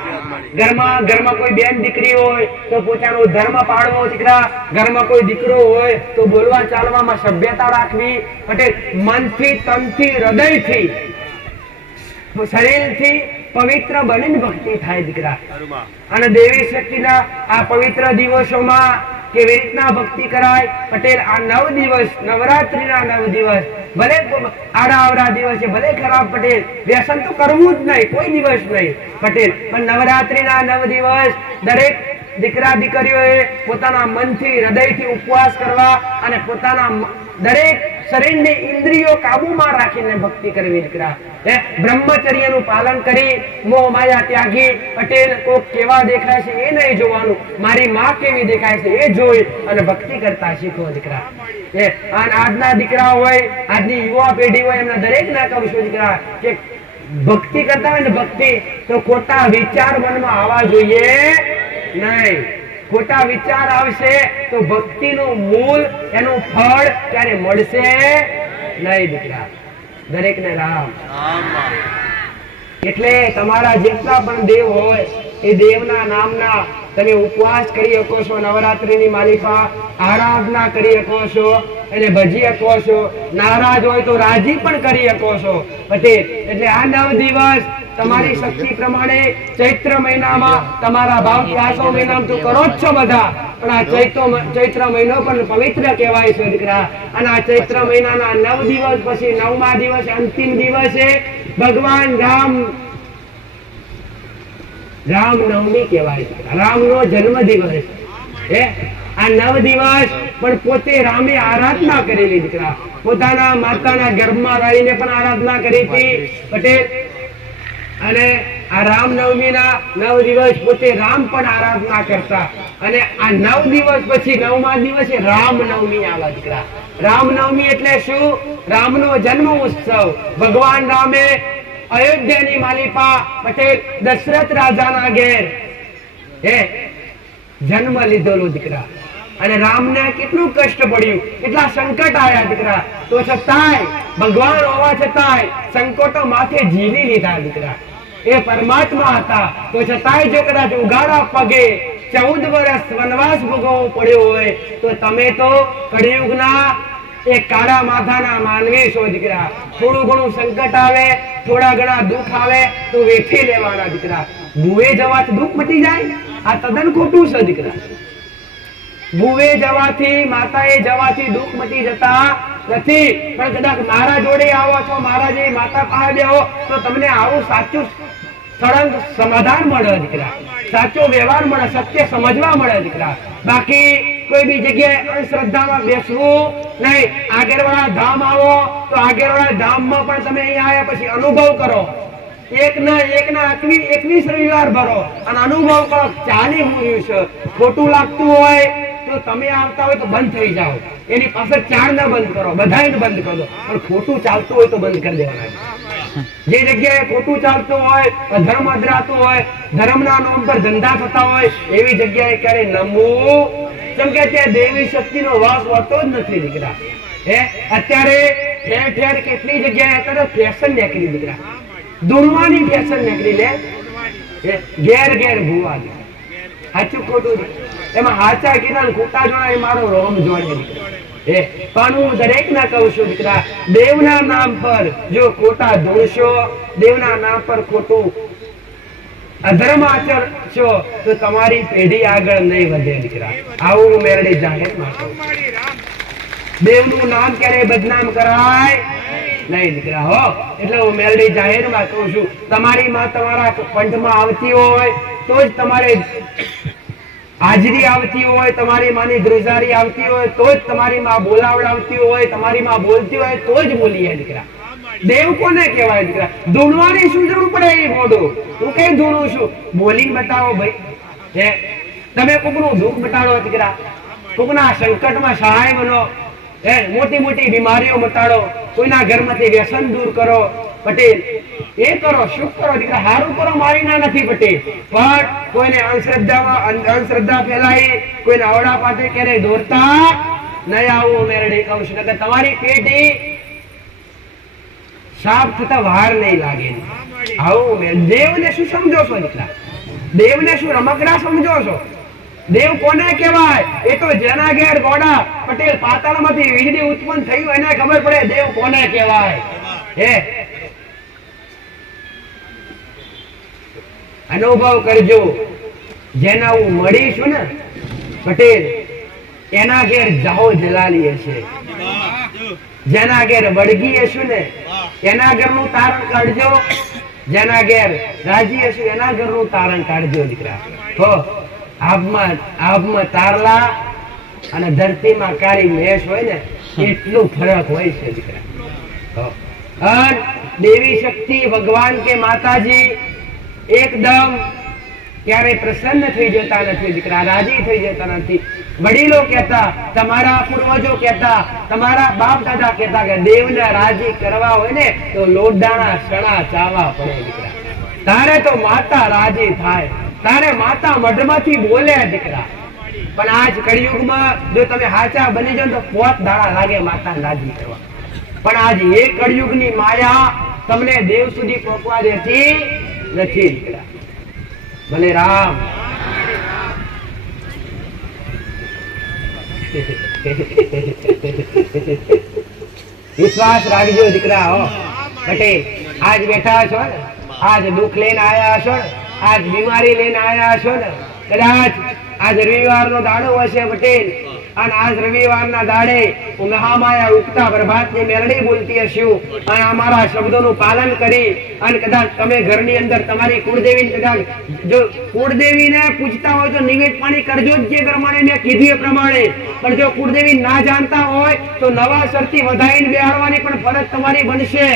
ઘરમાં કોઈ બેન દીકરી હોય તો પોતાનો ધર્મ પાળવો દીકરા. ઘરમાં કોઈ દીકરો હોય તો બોલવા ચાલવામાં સભ્યતા રાખવી પટેલ. મનથી, તનથી, હૃદયથી, શરીરથી પવિત્ર બનીને ભક્તિ થાય દીકરા. અને દેવી શક્તિના આ પવિત્ર દિવસોમાં કેવી રીતના ભક્તિ કરાય પટેલ? આ 9 દિવસ, નવરાત્રીના 9 દિવસ, ભલે આડા દિવસે ભલે ખરાબ પટેલ, વ્યસન તો કરવું જ નહીં, કોઈ દિવસ નહીં પટેલ. પણ નવરાત્રીના 9 દિવસ દરેક દીકરા દીકરીઓએ પોતાના મનથી, હૃદયથી ઉપવાસ કરવા અને પોતાના દરેક શરીરની ઇન્દ્રિયો કાબુમાં રાખીને ભક્તિ કરવી દીકરા. બ્રહ્મચર્યનું પાલન કરી મોહ માયા ત્યાગી પટેલ. કોક કેવા દેખાય છે એ નહીં જોવાનું, મારી માં કેવી દેખાય છે એ જોઈ અને ભક્તિ કરતા શીખો દીકરા. આજના દીકરા હોય, આજની યુવા પેઢી હોય, એમના દરેક ના કહું છું દીકરા કે ભક્તિ કરતા હોય ને ભક્તિ તો ખોટા વિચાર મનમાં આવવા જોઈએ નહીં. ખોટા વિચાર આવશે તો ભક્તિનું મૂળ, એનું ફળ ક્યારે મળશે નહીં દીકરા. દરેક ને રામ. એટલે તમારા જેટલા પણ દેવ હોય એ દેવના નામના તમે ઉપવાસ કરી શકો છો, નવરાત્રીની માલિકા આરાધના કરી શકો છો, એને ભજી શકો છો. નારાજ હોય તો રાજી પણ કરી શકો છો પટેલ. એટલે આ 9 દિવસ તમારી શક્તિ પ્રમાણે ચૈત્ર મહિનામાં તમારા ભાવ આસો મહિનામાં તો કરો જ છો બધા, પણ આ ચૈત્ર મહિનો પણ પવિત્ર કહેવાય છે દીકરા. અને આ ચૈત્ર મહિનાના 9 દિવસ પછી 9મા દિવસે અંતિમ દિવસે ભગવાન રામનવમી કહેવાય છે, રામનો જન્મ દિવસ. આ 9 દિવસ પણ પોતે રામે આરાધના કરેલી દીકરા. પોતાના માતાના ગર્ભમાં રહીને પણ આરાધના કરી હતી પટેલ. અને આ રામનવમીના 9 દિવસ પોતે રામ પણ આરાધના કરતા. અને આ 9 દિવસ પછી 9મા દિવસે રામનવમી આવા દીકરા. રામનવમી એટલે શું? રામનો જન્મ ઉત્સવ. ભગવાન રામે અયોધ્યાની માલિકા પટેલ દશરથ રાજાના ઘેર જન્મ લીધેલો દીકરા. અને રામને કેટલું કષ્ટ પડ્યું, કેટલા સંકટ આવ્યા દીકરા, તો છતાંય ભગવાન હોવા છતાંય સંકટો માથે જીવી લીધા દીકરા. એ પરમાત્મા હતા તો છતાંય જો કદાચ ઉગાડા પગે 14 વર્ષ વનવાસ ભોગવવો પડ્યો હોય તો તમે તો કળિયુગના એક કાળા માથાના માનવી છો દીકરા. થોડું ઘણું સંકટ આવે, થોડા ઘણા દુઃખ આવે તો વેઠી લેવાના દીકરા. ભૂવે જવાથી દુઃખ મટી જાય? આ તદ્દન ખોટું છે દીકરા. ભૂવે જવાથી, માતાએ જવાથી દુઃખ મટી જતા નથી. પણ કદાચ મારા જોડે આવો છો, મારા જે માતા પાસે બેહો તો તમને આવું સાચું સળંગ સમાધાન મળે દીકરા, સાચો વ્યવહાર મળે, સત્ય સમજવા મળે દીકરા. બાકી કોઈ બી જગ્યાએ અંધશ્રદ્ધામાં બેસવું નહીં. આગળવાળા ધામ આવો તો આગળવાળા ધામમાં પણ તમે અહીંયા આવ્યા પછી અનુભવ કરો. એકના 21 રવિવાર ભરો અને અનુભવ કરો ચાલી હું રહ્યું છે. ખોટું લાગતું હોય તો તમે આવતા હોય તો બંધ થઈ જાઓ, એની પાછળ 4 ના બંધ કરો, બધાને બંધ કરો. પણ ખોટું ચાલતું હોય તો બંધ કરી દેવાના. જે જગ્યાએ ખોટું ચાલતું હોય, ધર્મ અધરાતું હોય, ધર્મના નામ પર ધંધા થતા હોય એવી જગ્યાએ ક્યારે નમવું, કેમ કે ત્યાં દેવી શક્તિનો વાસ હોતો જ નથી દીકરા. અત્યારે ઠેર ઠેર કેટલી જગ્યાએ અત્યારે ફેશન નીકળી દીકરા, દુર્વાની ફેશન નીકળી લે. ઘેર ભૂવા સાચું ખોટું એમાં હાચા કીધા ખોટા જોડા એ મારો રોમ જોડે. પણ હું દરેક ના કહું છું દીકરા, દેવના નામ પર જો ખોટા ધૂણશો, દેવના નામ પર ખોટું અધર્મ આચરશો તો તમારી પેઢી આગળ નહીં વધે દીકરા. આવું હું મેરડી જાહેરમાં કહું. દેવનું નામ ક્યારે બદનામ કરાય નહીં દીકરા હો. એટલે હું મેરડી જાહેરમાં કહું છું, તમારી માં તમારા પંથમાં આવતી હોય તો જ તમારે હાજરી આવતી હોય, તમારી માની ધ્રુજારી આવતી હોય તો જ તમારી માં બોલાવડાવતી હોય, તમારી માં બોલતી હોય તો જ બોલીએ દીકરા. દેવ કોને કહેવાય દીકરા? ધૂણવાની શું જરૂર પડે? એ મોઢું હું કઈ ધૂણું છું? બોલીને બતાવો ભાઈ. તમે કોકનું દુઃખ બતાડો દીકરા, કોકના સંકટમાં સહાય બનો, મોટી મોટી બીમારીઓ મટાડો, કોઈના ઘરમાંથી વ્યસન દૂર કરો પટેલ. એ કરો, શું કરો દીકરા? હારું કરો, મારી ના નથી પટેલ. પણ કોઈને અંધશ્રદ્ધા ફેલાઈ, કોઈને આવડા પાસે ક્યારેય દોરતા નહીં. આવું મેરડી કહું છું કે તમારી પેટી સાફ થતા વાર નહીં લાગે. આવું દેવને શું સમજો છો દીકરા? દેવને શું રમકડા સમજો છો? દેવ કોને કહેવાય? એ તો જેના ઘેર ગોડા પટેલ પાતાળમાંથી વીજળી ઉત્પન્ન થયું એને ખબર પડે દેવ કોને કહેવાય. અનુભવ કરજો. જેના હું મળીશું ને પટેલ, એના ઘેર જાહો જલાલી હશે. જેના ઘેર વળગી હશું ને એના ઘરનું તારણ કાઢજો. જેના ઘેર રાજી હશું એના ઘરનું તારણ કાઢજો દીકરા. હો આબમાં તારલા અને ધરતીમાં કાળી મેષ હોય ને એટલું ફરક હોય છે દીકરા. દેવી શક્તિ ભગવાન કે માતાજી એકદમ ક્યારે પ્રસન્ન થઈ જતા નથી દીકરા, રાજી થઈ જતા નથી. વડીલો કહેતા, તમારા પૂર્વજો કહેતા, તમારા બાપ દાદા કહેતા કે દેવને રાજી કરવા હોય ને તો લોડાના સણા ચાવા પડે દીકરા. તારે તો માતા રાજી થાય, તારે માતા મઢમાંથી બોલે દીકરા. પણ આજ કળિયુગમાં જો તમે હાચા બની જાઓ તો 5 દાડા લાગે માતા રાજી કરવા. પણ આજ એ કળિયુગની માયા તમને દેવ સુધી પહોંચવા દેતી નથી દીકરા. ભલે રામ. વિશ્વાસ રાખજો દીકરા. હો પટેલ, આજ બેઠા છો ને, આજ દુઃખ લઈને આયા છો ને, આજ બીમારી લઈને આયા છો ને, કદાચ આજ રવિવારનો દાડો હશે પટેલ, અને આજ રવિવારના દાડે હું મહામાયા ઉગતા પ્રભાતની મેરડી બોલતી હશું અને અમારા શબ્દોનું પાલન કરી અને કદાચ તમે ઘરની અંદર તમારી કુળદેવીને કદાચ જો કુળદેવીને પૂજતા હોય તો નિવેદ પાણી કરજો જ જે પ્રમાણે મેં કીધું એ પ્રમાણે. પણ જો કુળદેવી ના જાણતા હોય તો નવા સરથી વધાઈને બેહાડવાની પણ ફરજ તમારી બનશે.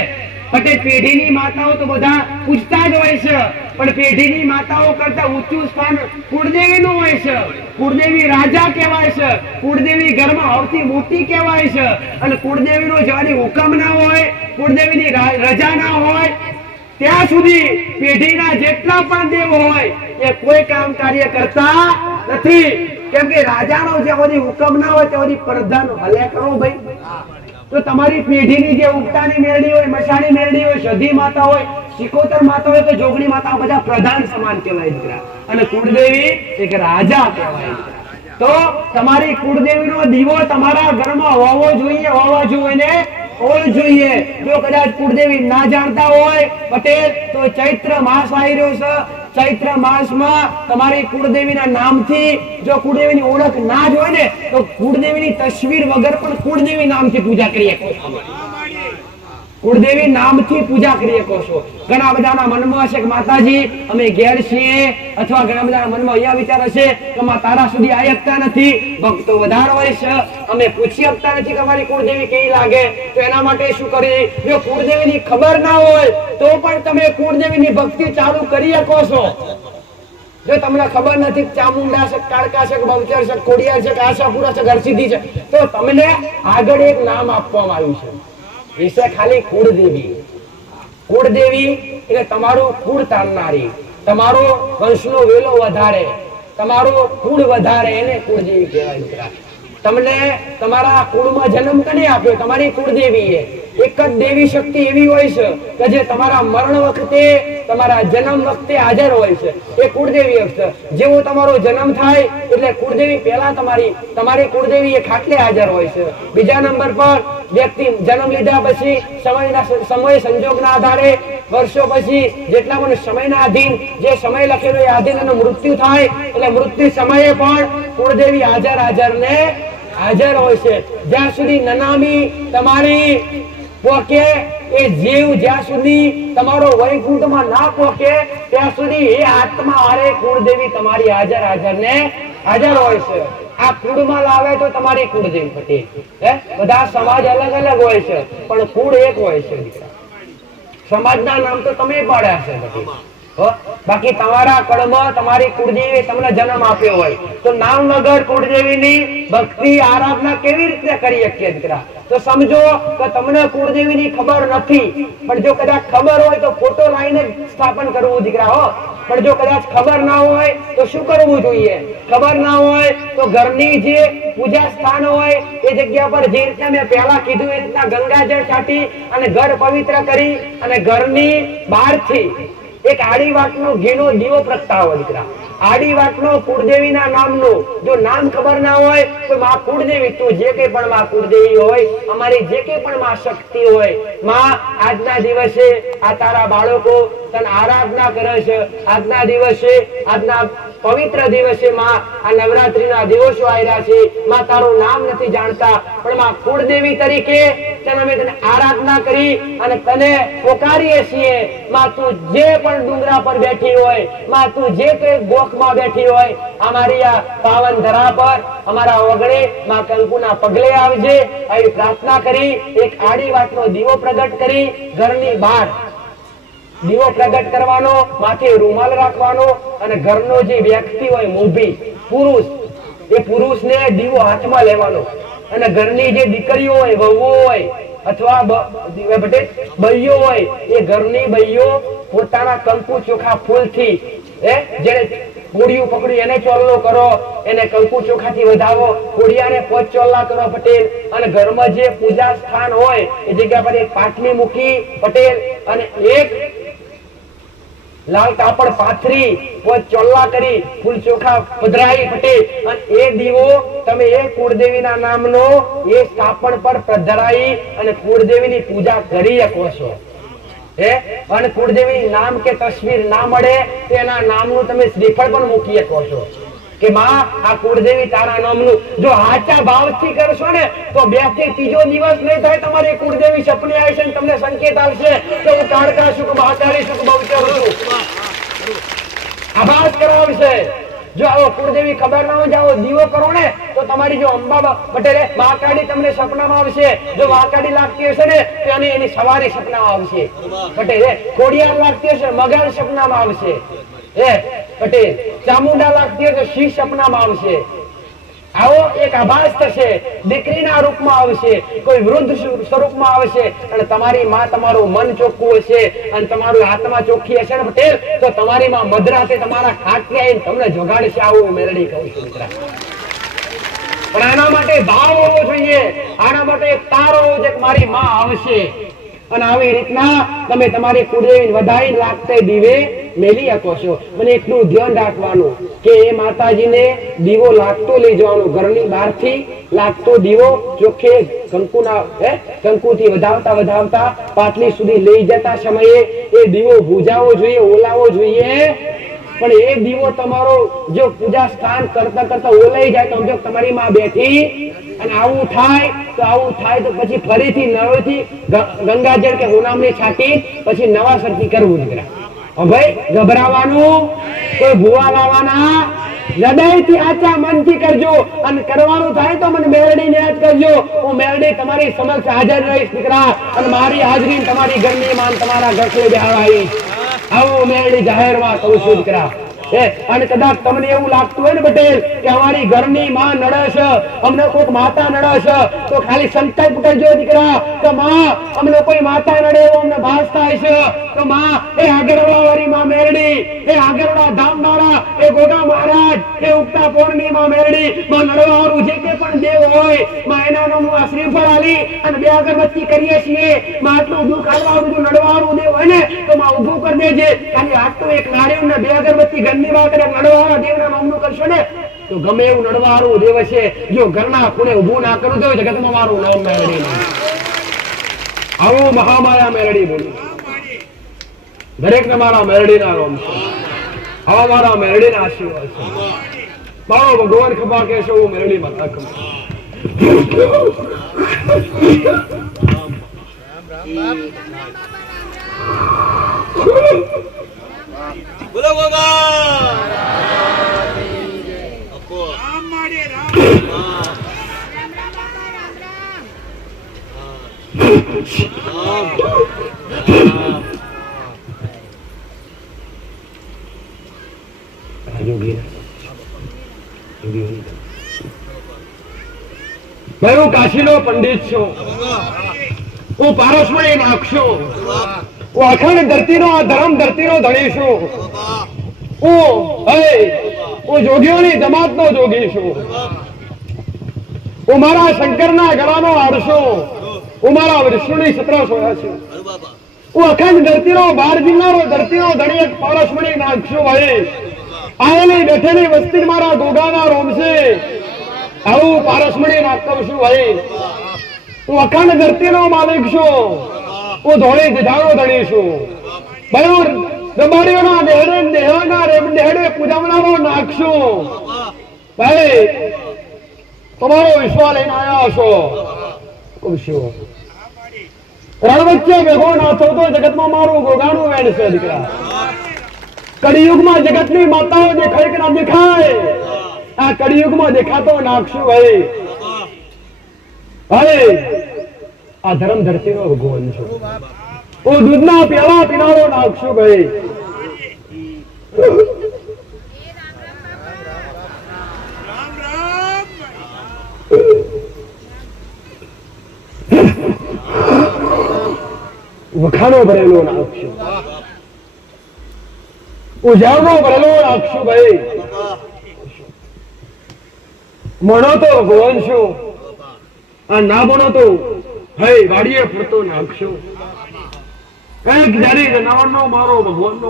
પટેલ, પેઢીની માતાઓ તો બધા પૂજતા જ હોય છે, પણ પેઢીની માતાઓ કરતા ઊંચું સ્થાન કુળદેવીનું હોય છે. કુળદેવી રાજા કહેવાય છે, કુળદેવી ઘરમાં સૌથી મોટી કહેવાય છે. અને કુળદેવીનો જવાની હુકમ ના હોય, કુળદેવીની રજા ના હોય ત્યાં સુધી પેઢીના જેટલા પણ દેવ હોય એ કોઈ કામ કાર્ય કરતા નથી. કેમ કે રાજાનો જે બધી હુકમ ના હોય તે બધી પ્રધાન હલે કરો ભાઈ. તો તમારી પેઢીની જે ઉગતાની મેરડી હોય, મસાણી મેરડી હોય, સધી માતા હોય, સિકોતર માતા હોય કે જોગણી માતા બધા પ્રધાન સમાન કહેવાય દીકરા. અને કુળદેવી એક રાજા કહેવાય. તો તમારી કુળદેવીનો દીવો તમારા ઘરમાં હોવો જોઈએ, હોવા જોઈએ ને હોવો જોઈએ. જો કદાચ કુળદેવી ના જાણતા હોય પટેલ તો ચૈત્ર માસ આવી રહ્યો છે. ચૈત્ર માસમાં તમારી કુળદેવીના નામથી જો કુળદેવીની ઓળખ ના જ હોય ને તો કુળદેવીની તસવીર વગર પણ કુળદેવી નામથી પૂજા કરી શકો. કુળદેવી નામથી પૂજા કરી શકો છો. ઘણા બધાના મનમાં હશે કે માતાજી અમે ઘેર છીએ, અથવા ઘણા બધાના મનમાં અહીંયા વિચાર હશે કે તારા સુધી આવી શકતા નથી, ભક્તો વધારે હોય છે, અમે પૂછી શકતા નથી કે અમારી કુળદેવી કેવી લાગે. તો એના માટે શું કરીએ? જો કુળદેવીની ખબર ના હોય તો પણ તમે કુળદેવીની ભક્તિ ચાલુ કરી શકો છો. જો તમને ખબર નથી ચામુંડા છે, કાળકા છે, બહુચર છે, ખોડિયાર છે, આશાપુરા છે, ઘરસિદ્ધિ છે, તો તમને આગળ એક નામ આપવામાં આવ્યું છે, એ છે ખાલી કુળદેવી. કુળદેવી એટલે તમારું કુળ તારનારી, તમારો વંશનો વેલો વધારે, તમારો કુળ વધારે, એને કુળદેવી કહેવાય. તમને તમારા કુળમાં જન્મ કરી આપ્યો તમારી કુળદેવી એ. એક જ દેવી શક્તિ એવી હોય છે કે જે તમારા મરણ વખતે, તમારા જન્મ વખતે હાજર હોય છે. એ કુળદેવી છે. જેવો તમારો જન્મ થાય એટલે કુળદેવી પહેલા તમારી કુળદેવી એ ખાટલે હાજર હોય છે. બીજા નંબર પર વ્યક્તિ જન્મ લીધા પછી સમય સંજોગના આધારે વર્ષો પછી જેટલા પણ સમયના આધીન જે સમય લખેલો એ આધીન એનું મૃત્યુ થાય એટલે મૃત્યુ સમયે પણ કુળદેવી હાજર હોય છે. જ્યાં સુધી નનામી તમારી પોકે, એ જીવ જ્યાં સુધી તમારો વૈકુંઠમાં ના પોકે ત્યાં સુધી એ આત્મા હારે કુળદેવી તમારી હાજર હોય છે. આ કુળમાં લાવે તો તમારી કુળદેવી પટેલ. બધા સમાજ અલગ અલગ હોય છે પણ કુળ એક હોય છે. સમાજના નામ તો તમે પાડ્યા છે બધી. બાકી તમારા કળમાં તમારી કુળદેવી તમને જન્મ આપ્યો હોય તો નામ વગર કુળદેવીની ભક્તિ આરાધના કેવી રીતે કરી શકીએ દીકરા? તો સમજો કે તમને કુળદેવીની ખબર નથી, પણ જો કદાચ ખબર હોય તો ફોટો લાઈને સ્થાપન કરવું દીકરા. પણ જો કદાચ ખબર ના હોય તો શું કરવું જોઈએ? ખબર ના હોય તો ઘરની જે પૂજા સ્થાન હોય એ જગ્યા પર જે રીતના મેં પહેલા કીધું એ રીતના ગંગાજળ છાંટી અને ઘર પવિત્ર કરી અને ઘરની બહારથી એક આડી વાટનો ઘીનો દીવો પ્રગટાવો દીકરા. આડી વાટનો કુળદેવીના નામનો જો નામ ખબર ના હોય તો માં કુળદેવી, તું જે કઈ પણ માં કુળદેવી હોય, અમારી જે કઈ પણ માં શક્તિ હોય, માં આજના દિવસે આ તારા બાળકો તને આરાધના કરે છે. આજના દિવસે, આજના પવિત્ર દિવસે માં આ નવરાત્રીના દિવસો આવ્યા છે. માં તારું નામ નથી જાણતા પણ માં કુળદેવી તરીકે અમે તને આરાધના કરી અને તને પોકારીએ છીએ. માં તું જે પણ ડુંગરા પર બેઠી હોય, માં તું જે કઈ ગોખમાં બેઠી હોય, અમારી આ પાવન ધરા પર અમારા ઓગણે માં કંકુના પગલે આવજે આવી પ્રાર્થના કરી એક આડી વાતનો દીવો પ્રગટ કરી ઘરની બહાર દીવો પ્રગટ કરવાનો, માથે રૂમાલ રાખવાનો અને ઘરનો જે વ્યક્તિ હોય મોભી પુરુષ, એ પુરુષને દીવો હાથમાં લેવાનો અને ઘરની જે દીકરીઓ હોય, વહુઓ હોય અથવા બૈયો હોય, એ ઘરની બૈયો પોતાના કંકુ ચોખા ફૂલથી જેને કોડિયું પકડ્યું એને ચોલ્લો કરો, એને કંકુ ચોખાથી વધાવો, કોડિયાને પોચ ચોલ્લા કરો પટેલ. અને ઘરમાં જે પૂજા સ્થાન હોય એ જગ્યા પર એક પાટલી મૂકી પટેલ અને એક લાલ કાપડ પાથરી પોચ ચોલ્લા કરી ફૂલ ચોખા પધરાઈ પટેલ અને એ દીવો તમે એ કુળદેવીના નામનો એ કાપડ પર પધરાઈ અને કુળદેવીની પૂજા કરી શકો છો. અને કુળદેવી નામ કે તસવીર ના મળે તો એના નામનું તમે શ્રીફળ પણ મૂકી શકો છો કે માં આ કુળદેવી તારા નામનું. જો સાચા ભાવથી કરશો ને તો 2 થી 3 દિવસ નહીં થાય તમારી કુળદેવી સપને આવશે ને તમને સંકેત આવશે કે હું કાળકા છું કે મહાકાળી છું કે બહુચર છું, આભાસ કરાવશે. જો આવો કુળદેવી ખબર ના હોય, જાઓ દીવો કરો ને તો તમારી જો અંબા પટેલે મહાકાળી તમને સપનામાં આવશે. જો મહાકાળી લાગતી હશે ને તો એની સવારી સપનામાં આવશે પટેલ. ખોડિયાર લાગતી હશે મગાર સપનામાં આવશે પટેલ. ચામુંડા લાગતી હશે શિવ સપનામાં આવશે. આવો એક આભાસ થશે, દીકરીના રૂપમાં આવશે, કોઈ વૃદ્ધ સ્વરૂપમાં આવશે અને તમારી માં તમારું મન ચોખ્ખું હશે અને તમારું આત્મા ચોખ્ખી હશે ને પટેલ તો તમારી માં મધરાતે તમારા ખાટલે આવીને તમને જોગાડશે. આવું મેલડી કહું છું મિત્ર. પણ આના માટે ભાવ હોવો જોઈએ, આના માટે એક તારો હોવો જોઈએ કે મારી માં આવશે. અને આવી રીતના તમે તમારી કુળદેવી વધારી લાગતે દીવે મેલી શકો છો. મને એટલું ધ્યાન રાખવાનું કે એ માતાજીને દીવો લાગતો લઈ જવાનો, ઘરની બહારથી લાગતો દીવો ચોખ્ખે કંકુથી વધાવતા પાટલી સુધી લઈ જતા સમયે એ દીવો ભૂજાવો જોઈએ, ઓલાવો જોઈએ. પણ એ દીવો તમારો જો પૂજા સ્થાન કરતા કરતા ઓલાઈ જાય તો સમજો તમારી માં બેઠી અને આવું થાય તો પછી ફરીથી નવેથી ગંગાજળ કે હોનામની છાટી પછી નવા સરથી કરવું દીકરા. ભાઈ ગભરાવાનું, કોઈ ભૂવા લાવવાના હૃદયથી આચા મનથી કરજો અને કરવાનું થાય તો મને મેલડીને યાદ કરજો. હું મેલડી તમારી સમક્ષ હાજર રહીશ દીકરા અને મારી હાજરી તમારી ઘરની માન તમારા ઘરને બેહાડીશ. આવું મેલડી જાહેરમાં કહું છું દીકરા. અને કદાચ તમને એવું લાગતું હોય ને પટેલ કે અમારી ઘરની માં નડે છે, અમને કોઈક માતા નડે છે તો ખાલી સંકલ્પ કરજો દીકરા કે માં અમને કોઈ માતા નડે એવો અમને ભાસ થાય છે તો માં એ આગળવાળી માં મેરડી, એ આગળવા ધામવાળા, એ ગોગા મહારાજ, એ ઉગતા પોરની માં મેરડી, માં નડવાળું જે કે પણ દેવ હોય માં એના નામનું આ શ્રીફળ આલી અને બે અગરબત્તી કરીએ છીએ. માં આટલું દુઃખ આલવા બધું નડવાળું દેવ હોય ને તો માં ઊભું કરી દેજે. ખાલી આટલું એક નાળિયેર ને બે અગરબત્તી ઘરની વાત કરે નડવાળા દેવના નામનું કરશો ને તો ગમે એવું નડવાળું દેવ છે જો ઘરના ખૂણે ઊભું ના કરું તો જગતમાં મારું નામ મેળવી નહીં. આવું મહામાયા મેળડી બોલું. દરેક ને મારા મેળડી ના નામ છે. આવા મારા મેળડી ના આશીર્વાદ છે. મારો ભગવાન ખબર કે છે હું મેળડી માતા કમ. બોલો બાબા ભાઈ હું કાશીનો પંડિત છું. હું પારસમણી નાગ છું. હું અખંડ ધરતીનો ધર્મ ધરતીનો ધણી છું. હું જોગીઓની જમાતનો જોગી છું. હું મારા શંકરના ગળાનો હાર છું. હું મારા વિષ્ણુની સત્ર સોયા છું. હું અખંડ ધરતીનો 12 જિલ્લાનો ધરતીનો ધણી એક પારસમણી નાગ છું. ભાઈ આવેલી બેઠેલી વસ્તી મારા ગોગાના રોમ છે. આવું પારસમણી નાગ કહું છું. ભાઈ હું અખંડ ધરતીનો માલિક છું. હું ધોળી દીધાનો ધણી છું. ભાઈ દબાડીઓના નેહડે નેહના રેમ નેહડે પૂજાવનારો નાગ છું. ભાઈ તમારો વિશ્વાસ લઈને આવ્યા છો. રણ વચ્ચે ભેગો ના થતો જગતમાં મારું ગોગાનું વેણ છે. દીકરા કળિયુગમાં જગતની માતાઓ દેખાય કે ના દેખાય? આ કળિયુગમાં દેખાતો નાગ છું. ભાઈ ભાઈ આ ધર્મ ધરતીનો ભગવાન છું. હું દૂધના પ્યાલા પીનારો નાગ છું. ભાઈ વખાનો ભરેલો નાગ છું. ઉજાડનો ભરેલો નાગ છું. ભાઈ મણો તો ભગવાન છું. આ ના બનો તો ભાઈ વાડીએ ફરતો નાગ છું. એક જારી જનાવરનો મારો ભગવાનનો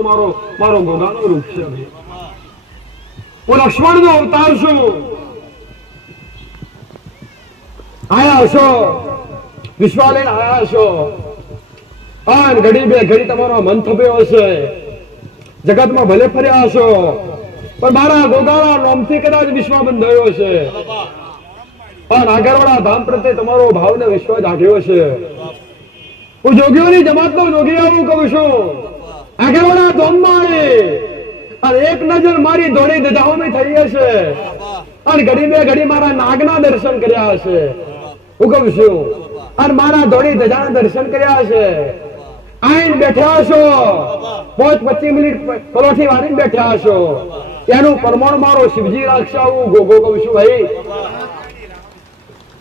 મારો ગોગાનો રૂપ છે. હું લક્ષ્મણનો અવતાર છું. આયા છો વિશ્વા લઈને આયા છો. આન ઘડી બે ઘડી તમારો મન થપ્યો હશે. જગતમાં ભલે ફર્યા હશો પણ મારા ગોગાના નામથી કદાચ વિશ્વા બંધાયો છે. પણ આગળવાળા ધામ પ્રત્યે તમારો ભાવ ને વિશ્વાસ જાગ્યો છે. હું જોગીઓની જમાતનો જોગી આવું કહું છું. આગળવાળા ધામમાં અને એક નજર મારી ધોળી ધજાઓમાં થઈ હશે અને ઘડી બે ઘડી મારા નાગના દર્શન કર્યા હશે. હું કહું છું અને મારા ધોળી ધજાના દર્શન કર્યા હશે. આઈને બેઠા હશો 5-25 મિનિટ પલોઠી વાળીને બેઠા હશો. એનું પરમાણ મારો શિવજી રાખશે. આવું ગોગો કહું છું. ભાઈ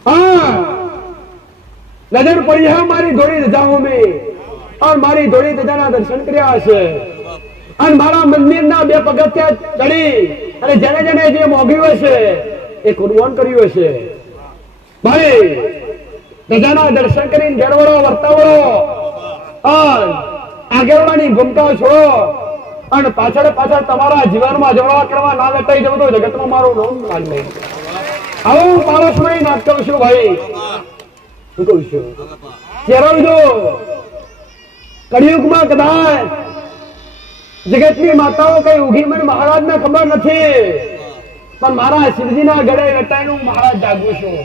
હા નજર પડી હે મારી ધોળી ધજાઓ મેં અને મારી ધોળી ધજાના દર્શન કર્યા હશે અને મારા મંદિરના 2 પગથિયા ચડી અને જેને જેને જે મોગ્યું હશે એ કુરબાન કર્યું હશે. ભાઈ ધજાના દર્શન કરીને ઘેરવડો વર્તાવડો આગળવાની ભૂમિકા છોડો અને પાછળ પાછળ તમારા જીવનમાં જવળવા કરવા ના લટાઈ જવું તો જગતમાં મારું નામ લાગ નહીં. આવું પારસમણી નાગ કહું છું. ભાઈ હું કહું છું ચેરવજો કળિયુગમાં કદાચ જગતની માતાઓ કઈ ઉગી મને મહારાજ ને ખબર નથી પણ મારા શિવજીના ગળે લટાઈનું મહારાજ જાગું છું.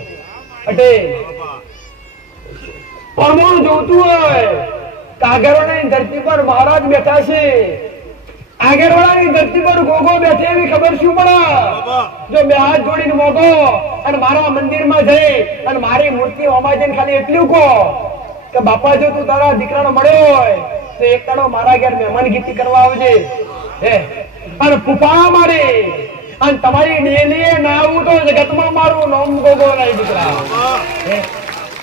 અટે પરમોણ જોતું હોય કાગરોની ધરતી પર મહારાજ બેઠા છે. આગળવાળાની ધરતી પર ગોગો બેઠે એવી ખબર શું પડે? જો બે હાથ જોડીને મોગો અને મારા મંદિરમાં જઈ અને મારી મૂર્તિ હોમાં જઈને ખાલી એટલું કહો કે બાપા જો તું તારા દીકરાનો મળ્યો હોય તો એક તારો મારા ઘેર મહેમાન ગીતી કરવા આવજે. અને ફૂફા મારી અને તમારી ડેલીએ ના આવું તો જગતમાં મારું નામ ગોગો નહીં દીકરા.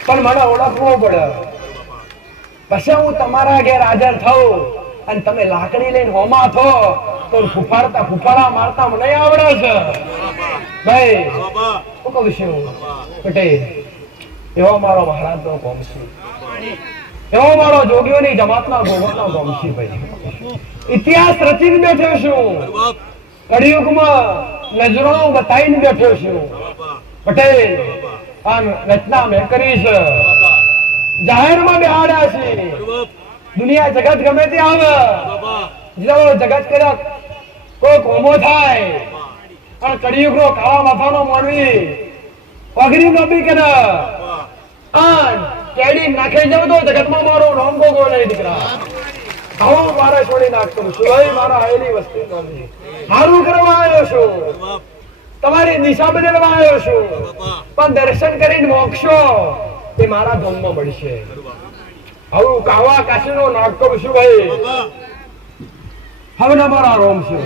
પણ મને ઓળખવો પડે પછી હું તમારા ઘેર હાજર થાઉં અને તમે લાકડી લઈને હોમાં થો તો ફૂફાડા મારતા મને આવડે છે ભાઈ હું કહું છું પટેલ એવો મારો મહારાજનો કોમ છે એવો મારો જોગીઓની જમાતના ગોવર્ધનનો કોમ છે ભાઈ ઇતિહાસ રચીને બેઠો છું કળિયુગમાં નજરો બતાવીને બેઠો છું પટેલ આ રચના મેં કરી છે જાહેરમાં બેહાડ્યા છે દુનિયા જગત ગમે તે આવે જગત કર્યા કોઈ કોમો થાય પણ કળિયુગનો કાળા માથાનો માનવી પગરી નો બી કરે કેડી નાખી જાવ તો જગતમાં મારો નામ ગોગો નહીં દીકરા આવો મારે છોડી નાખતો છું મારા આયેલી વસ્તી નથી સારું કરવા આવ્યો છું તમારી દિશા બદલવા આવ્યો છું પણ દર્શન કરીને મોક્ષો એ મારા ધામમાં મળશે આવું કાવા કાશીનો નાખતો છું ભાઈ હવે મારા રોમ છું